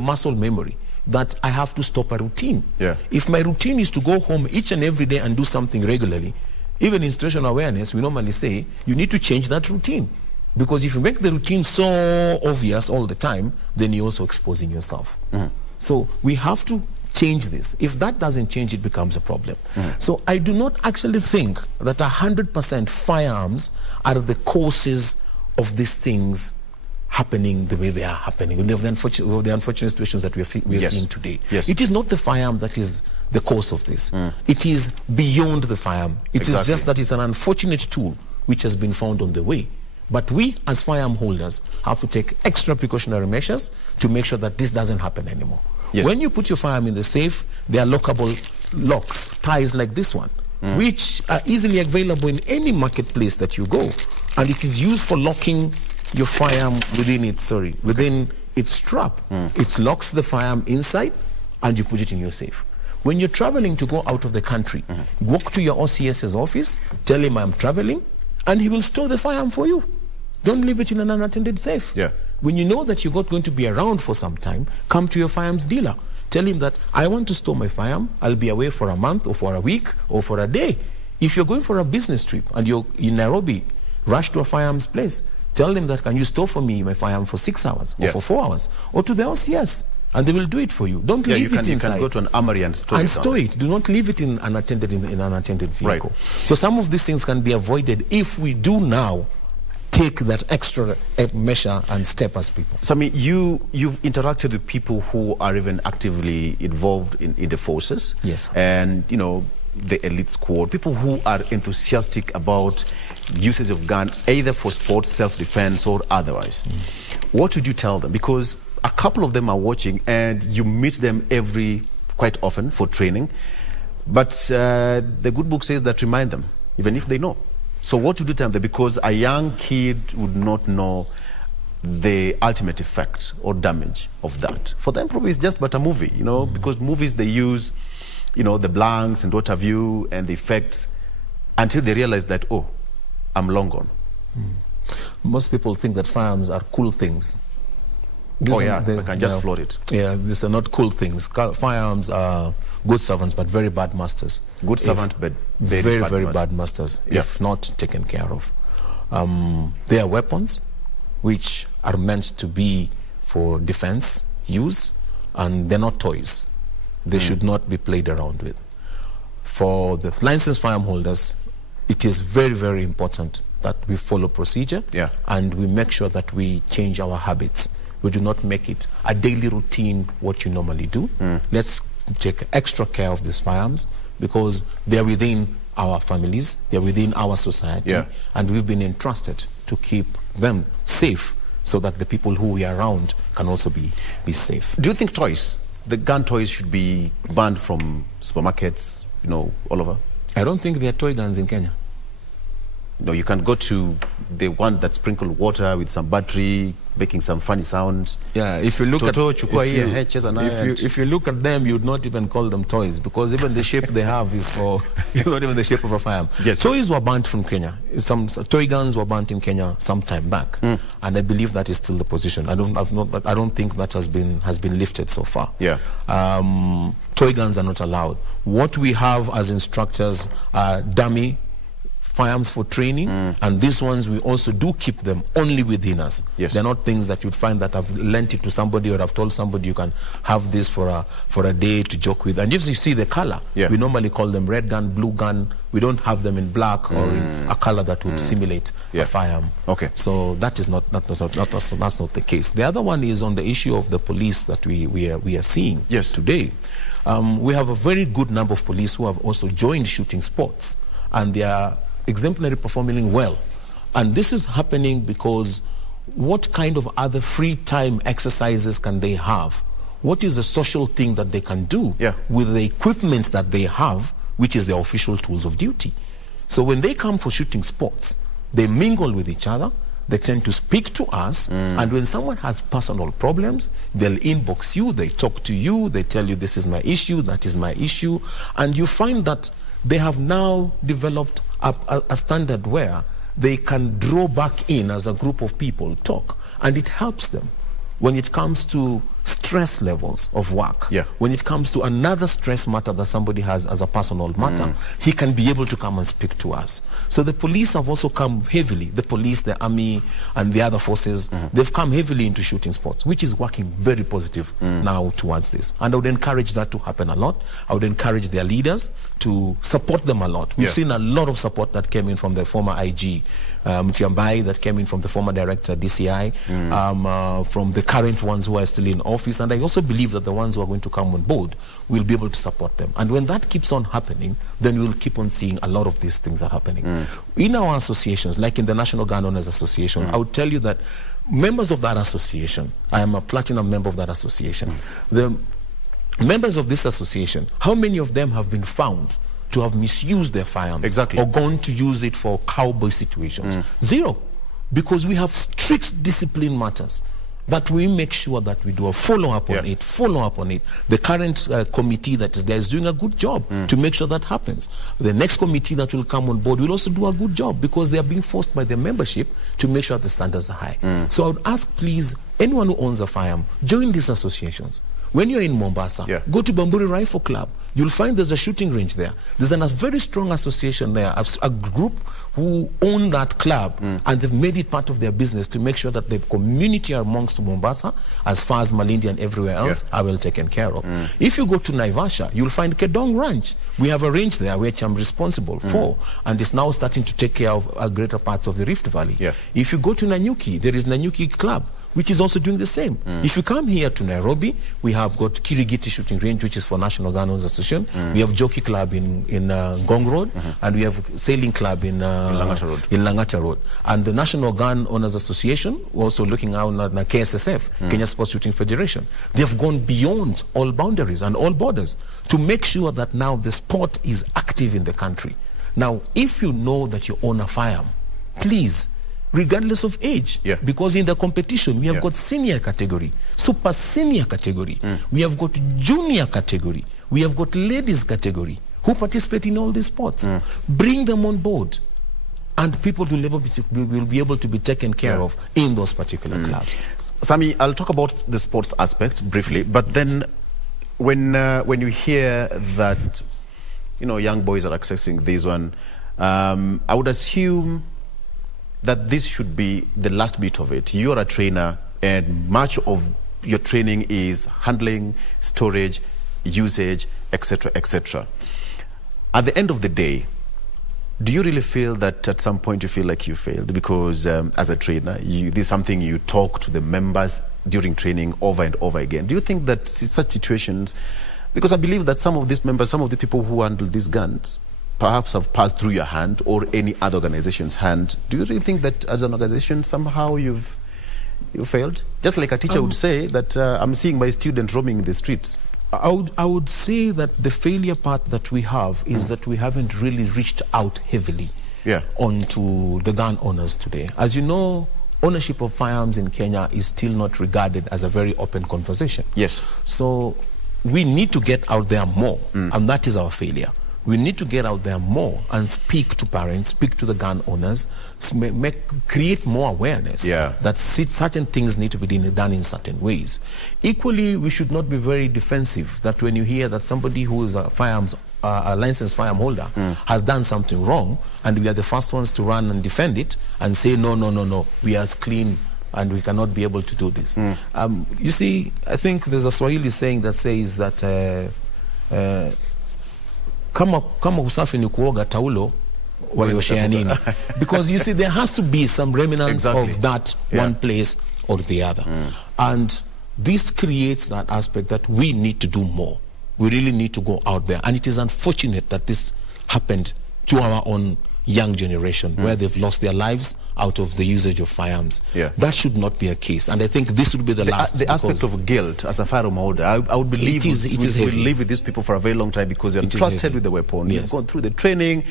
muscle memory, that I have to stop a routine. Yeah. If my routine is to go home each and every day and do something regularly, even in situational awareness, we normally say you need to change that routine. Because if you make the routine so obvious all the time, then you're also exposing yourself. So we have to change this. If that doesn't change, it becomes a problem. So I do not actually think that 100% firearms are the causes of these things happening the way they are happening, of the unfortunate situations that we are seeing today. Yes. It is not the firearm that is the cause of this. It is beyond the firearm. It is just that it's an unfortunate tool which has been found on the way. But we, as firearm holders, have to take extra precautionary measures to make sure that this doesn't happen anymore. Yes. When you put your firearm in the safe, there are lockable locks, ties like this one, which are easily available in any marketplace that you go. And it is used for locking your firearm within its strap. It locks the firearm inside and you put it in your safe. When you're traveling to go out of the country, walk to your OCS's office, tell him I'm traveling, and he will store the firearm for you. Don't leave it in an unattended safe. Yeah. When you know that you're not going to be around for some time, come to your firearms dealer. Tell him that I want to store my firearm. I'll be away for a month or for a week or for a day. If you're going for a business trip and you're in Nairobi, rush to a firearms place. Tell them that, can you store for me my firearm for 6 hours or for 4 hours? Or to the OCS, and they will do it for you. Don't leave it inside. You can go to an armory and store it. Do not leave it in an unattended vehicle. So some of these things can be avoided if we do now take that extra measure and step as people. So, I mean, you've interacted with people who are even actively involved in the forces. Yes. And, you know, the elite squad, people who are enthusiastic about usage of gun, either for sports, self-defense, or otherwise. What would you tell them? Because a couple of them are watching, and you meet them quite often for training. But the good book says that remind them, even if they know. So what would you tell them? Because a young kid would not know the ultimate effect or damage of that. For them, probably it's just but a movie, you know, because movies, they use, you know, the blanks and what have you, and the effects, until they realize that, oh, I'm long gone. Most people think that firearms are cool things. We can just float it. Yeah, these are not cool things. Firearms are good servants, but very bad masters. Good servant, but very bad masters, if not taken care of. They are weapons which are meant to be for defense use, and they're not toys. They should not be played around with. For the licensed firearm holders, it is very, very important that we follow procedure and we make sure that we change our habits. We do not make it a daily routine what you normally do. Let's take extra care of these firearms, because they're within our families, they're within our society, and we've been entrusted to keep them safe so that the people who we are around can also be safe. Do you think the gun toys should be banned from supermarkets, you know, all over? I don't think there are toy guns in Kenya. No, you can go to the one that sprinkle water with some battery, making some funny sounds. Yeah, if you look if you look at them, you'd not even call them toys, because even the shape they have is not even the shape of a firearm. Yes. Toys were banned from Kenya. Some toy guns were banned in Kenya some time back, and I believe that is still the position. I don't think that has been lifted so far. Yeah. Toy guns are not allowed. What we have as instructors are dummy firearms for training, and these ones we also do keep them only within us. Yes. They're not things that you'd find that I've lent it to somebody or I've told somebody you can have this for a day to joke with. And if you see the color, we normally call them red gun, blue gun. We don't have them in black or in a color that would simulate a firearm. Okay. So that's not the case. The other one is on the issue of the police that we are seeing today. We have a very good number of police who have also joined shooting sports, and they are exemplary, performing well. And this is happening because what kind of other free time exercises can they have? What is the social thing that they can do with the equipment that they have, which is their official tools of duty? So when they come for shooting sports, they mingle with each other, they tend to speak to us, and when someone has personal problems, they'll inbox you, they talk to you, they tell you this is my issue, that is my issue, and you find that they have now developed a standard where they can draw back in as a group of people, talk, and it helps them when it comes to stress levels of work. When it comes to another stress matter that somebody has as a personal matter, he can be able to come and speak to us. So the police have also come heavily, the police, the army, and the other forces, they've come heavily into shooting sports, which is working very positive now towards this. And I would encourage that to happen a lot. I would encourage their leaders to support them a lot. We've seen a lot of support that came in from the former IG, Mtiambai, that came in from the former director, DCI, from the current ones who are still in office, and I also believe that the ones who are going to come on board will be able to support them. And when that keeps on happening, then we'll keep on seeing a lot of these things are happening. In our associations, like in the National Gun Owners Association, I would tell you that members of that association, I am a platinum member of that association, the members of this association, how many of them have been found to have misused their firearms or gone to use it for cowboy situations? Zero. Because we have strict discipline matters that we make sure that we do a follow-up on it. The current committee that is there is doing a good job to make sure that happens. The next committee that will come on board will also do a good job, because they are being forced by their membership to make sure the standards are high. So I would ask, please, anyone who owns a firearm, join these associations. When you're in Mombasa, go to Bamburi Rifle Club. You'll find there's a shooting range there. There's a very strong association there, a group who own that club, and they've made it part of their business to make sure that the community amongst Mombasa, as far as Malindi and everywhere else, are well taken care of. If you go to Naivasha, you'll find Kedong Ranch. We have a range there which I'm responsible for, and it's now starting to take care of greater parts of the Rift Valley. If you go to Nanyuki, there is Nanyuki Club, which is also doing the same. If you come here to Nairobi, we have got Kirigiti Shooting Range, which is for National Gun Owners Association. We have Jockey Club in Ngong Road, and we have Sailing Club in Langata Road. And the National Gun Owners Association, also looking out at KSSF, Kenya Sports Shooting Federation. They have gone beyond all boundaries and all borders to make sure that now the sport is active in the country. Now, if you know that you own a firearm, please, regardless of age, because in the competition we have got senior category, super senior category, we have got junior category, we have got ladies category who participate in all these sports. Bring them on board, and people will be able to be taken care of in those particular clubs. Sami, I'll talk about the sports aspect briefly, but then when you hear that young boys are accessing this one, I would assume that this should be the last bit of it. You're a trainer, and much of your training is handling, storage, usage, etc., etc. At the end of the day, do you really feel that at some point you feel like you failed? Because as a trainer, this is something you talk to the members during training over and over again. Do you think that such situations, because I believe that some of these members, some of the people who handle these guns, perhaps have passed through your hand or any other organization's hand. Do you really think that as an organization somehow you failed? Just like a teacher would say that I'm seeing my student roaming the streets. I would say that the failure part that we have is that we haven't really reached out heavily onto the gun owners today. As you know, ownership of firearms in Kenya is still not regarded as a very open conversation. Yes. So we need to get out there more, and that is our failure. We need to get out there more and speak to parents, speak to the gun owners, create more awareness that certain things need to be done in certain ways. Equally, we should not be very defensive that when you hear that somebody who is a licensed firearm holder has done something wrong, and we are the first ones to run and defend it and say, no, we are clean and we cannot be able to do this. You see, I think there's a Swahili saying that says that kama usafi ni kuoga taulo wayoshea nini, because you see there has to be some remnants of that one place or the other, and this creates that aspect that we need to do more. We really need to go out there, and it is unfortunate that this happened to our own young generation where they've lost their lives out of the usage of firearms. That should not be a case, and I think this would be the last. The aspect of guilt as a firearm holder, I would believe we live with these people for a very long time because you're trusted with the weapon. You've gone through the training,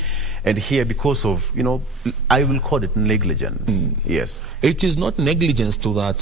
and here because of I will call it negligence. Yes, it is not negligence to that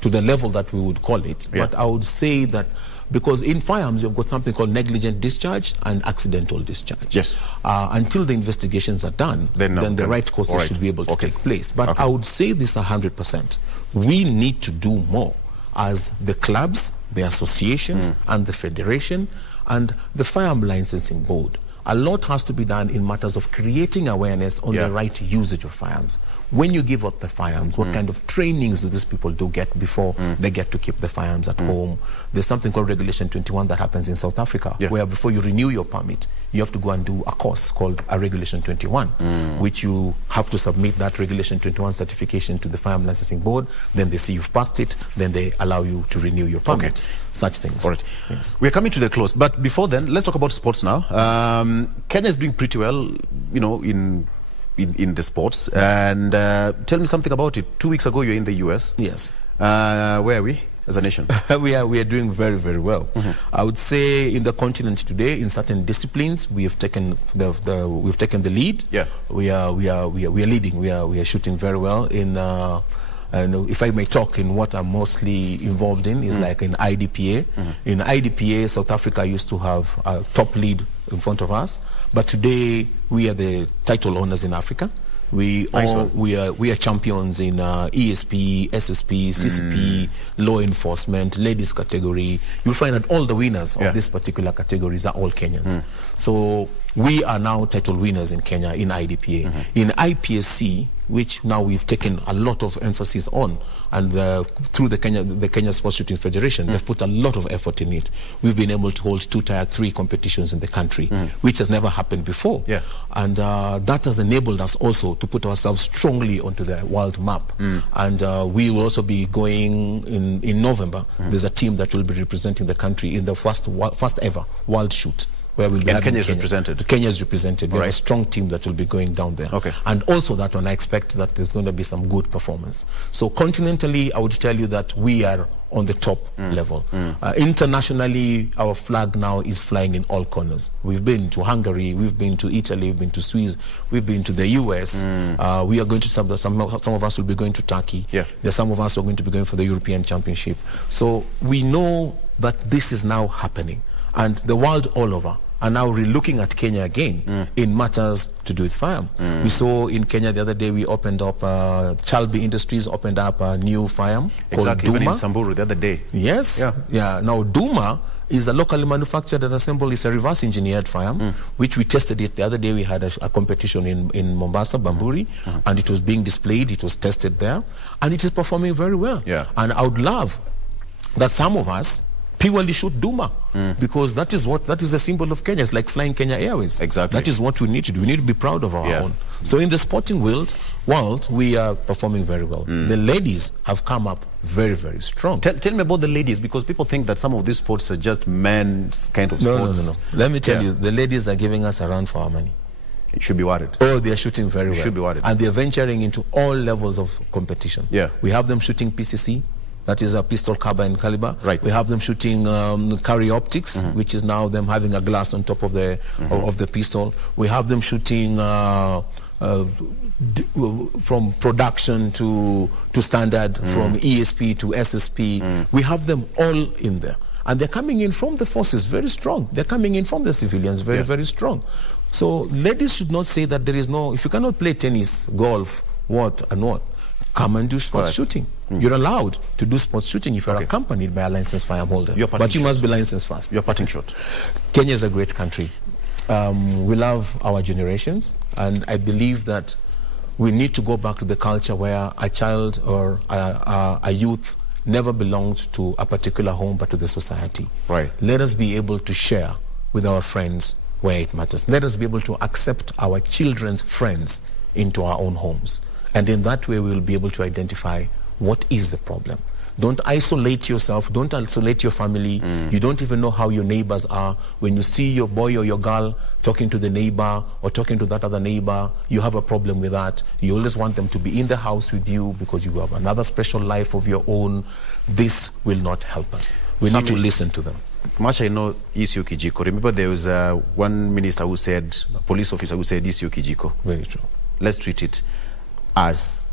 to the level that we would call it, but I would say that. Because in firearms, you've got something called negligent discharge and accidental discharge. Yes. Until the investigations are done, then the right courses should be able to take place. But I would say this 100%. We need to do more as the clubs, the associations, and the federation, and the firearm licensing board. A lot has to be done in matters of creating awareness on the right usage of firearms. When you give out the firearms, what kind of trainings do these people get before they get to keep the firearms at home? There's something called Regulation 21 that happens in South Africa, where before you renew your permit, you have to go and do a course called a Regulation 21, which you have to submit that Regulation 21 certification to the Firearm Licensing Board. Then they see you've passed it, then they allow you to renew your permit. Such things. All right. Yes. We're coming to the close, but before then, let's talk about sports now. Kenya is doing pretty well, in the sports. And tell me something about it. 2 weeks ago, you're in the US. Yes. Where are we as a nation? we are doing very, very well. I would say in the continent today, in certain disciplines, we have taken the lead. We are leading. We are shooting very well in. And if I may talk in what I'm mostly involved in is like in IDPA. In IDPA, South Africa used to have a top lead in front of us, but today we are the title owners in Africa. We are champions in ESP, SSP, CCP, law enforcement, ladies category. You'll find that all the winners of these particular categories are all Kenyans. So we are now title winners in Kenya in IDPA. In IPSC, which now we've taken a lot of emphasis on, and through the Kenya Sports Shooting Federation, they've put a lot of effort in it. We've been able to hold 2 Tier 3 competitions in the country, which has never happened before. And that has enabled us also to put ourselves strongly onto the world map. And we will also be going in November. There's a team that will be representing the country in the first ever world shoot, where we'll be having Kenya is represented. Kenya is represented. We have a strong team that will be going down there. And also that one, I expect that there's going to be some good performance. So continentally, I would tell you that we are on the top level. Internationally, our flag now is flying in all corners. We've been to Hungary, we've been to Italy, we've been to Swiss, we've been to the US. We are going to some of us will be going to Turkey. There's some of us who are going to be going for the European Championship. So we know that this is now happening, and the world all over are now re-looking at Kenya again in matters to do with firearm. We saw in Kenya the other day, we opened up, Chalbi Industries opened up a new firearm called Duma. Even in Samburu the other day. Yes. Now Duma is a locally manufactured and assembled. It's a reverse engineered firearm, which we tested it the other day. We had a competition in Mombasa, Bamburi, and it was being displayed. It was tested there, and it is performing very well. And I would love that some of us purely shoot Duma, because that is a symbol of Kenya. It's like flying Kenya Airways. That is what we need to do. We need to be proud of our own. So in the sporting world, we are performing very well. The ladies have come up very, very strong. Tell me about the ladies, because people think that some of these sports are just men's kind of sports. No. Let me tell you, the ladies are giving us a run for our money. You should be worried. Oh, they are shooting very well. You should be worried. And they are venturing into all levels of competition. We have them shooting PCC. That is a pistol carbine caliber. We have them shooting carry optics, which is now them having a glass on top of the pistol. We have them shooting from production to standard, from ESP to SSP. We have them all in there. And they're coming in from the forces very strong. They're coming in from the civilians very, very strong. So ladies should not say that there is no, if you cannot play tennis, golf, what, come and do sports shooting. You're allowed to do sports shooting if you're accompanied by a licensed firearm holder. But you must be licensed first. Your parting shot. Kenya is a great country. We love our generations, and I believe that we need to go back to the culture where a child or a youth never belonged to a particular home but to the society. Let us be able to share with our friends where it matters. Let us be able to accept our children's friends into our own homes. And in that way, we will be able to identify what is the problem. Don't isolate yourself. Don't isolate your family. You don't even know how your neighbors are. When you see your boy or your girl talking to the neighbor or talking to that other neighbor, you have a problem with that. You always want them to be in the house with you because you have another special life of your own. This will not help us. We need to listen to them. Much I know Isio Kijiko. Remember there was one minister who said, a police officer who said Isio Kijiko. Very true. Let's treat it as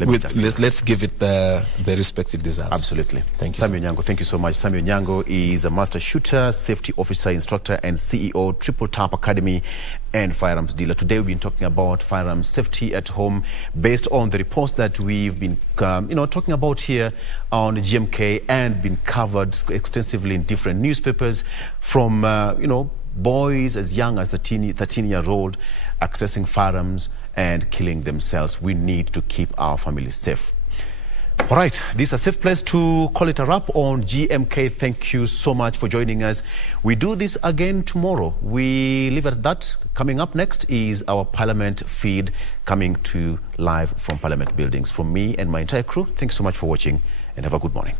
let's give it the respect it deserves. Absolutely. Thank you. Samuel Nyango, thank you so much. Samuel Nyango is a master shooter, safety officer, instructor, and CEO, Triple Tap Academy and firearms dealer. Today we've been talking about firearms safety at home based on the reports that we've been talking about here on GMK and been covered extensively in different newspapers, from boys as young as 13-year-old accessing firearms and killing themselves. We need to keep our families safe. All right, this is a safe place to call it a wrap on GMK. Thank you so much for joining us. We do this again tomorrow. We leave it at that. Coming up next is our Parliament feed, coming to live from Parliament buildings. From me and my entire crew, thanks so much for watching and have a good morning.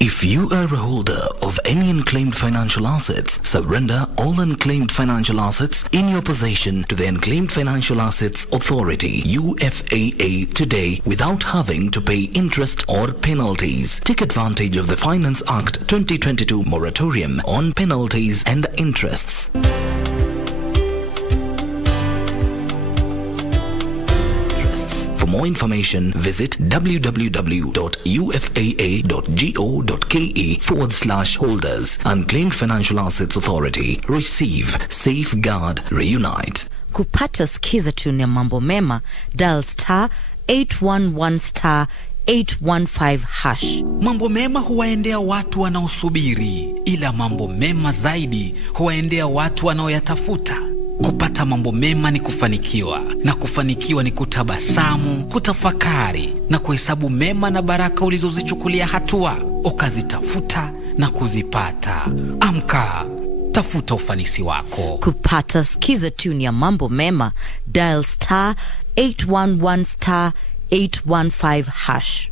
If you are a holder of of any unclaimed financial assets, surrender all unclaimed financial assets in your possession to the Unclaimed Financial Assets Authority, UFAA, today without having to pay interest or penalties. Take advantage of the Finance Act 2022 moratorium on penalties and interests. For more information, visit www.ufaa.go.ke/holders. Unclaimed Financial Assets Authority. Receive, safeguard, reunite. Kupata skiza tune ya mambo mema, dial *811*815#. Mambo mema huwaendea watu wanaosubiri, ila mambo mema zaidi huwaendea watu wanaoyatafuta. Kupata mambo mema ni kufanikiwa, na kufanikiwa ni kutabasamu, kutafakari na kuhesabu mema na baraka ulizozichukulia hatua, ukazitafuta na kuzipata. Amka, tafuta ufanisi wako. Kupata skiza tune ya mambo mema, dial *811*815#.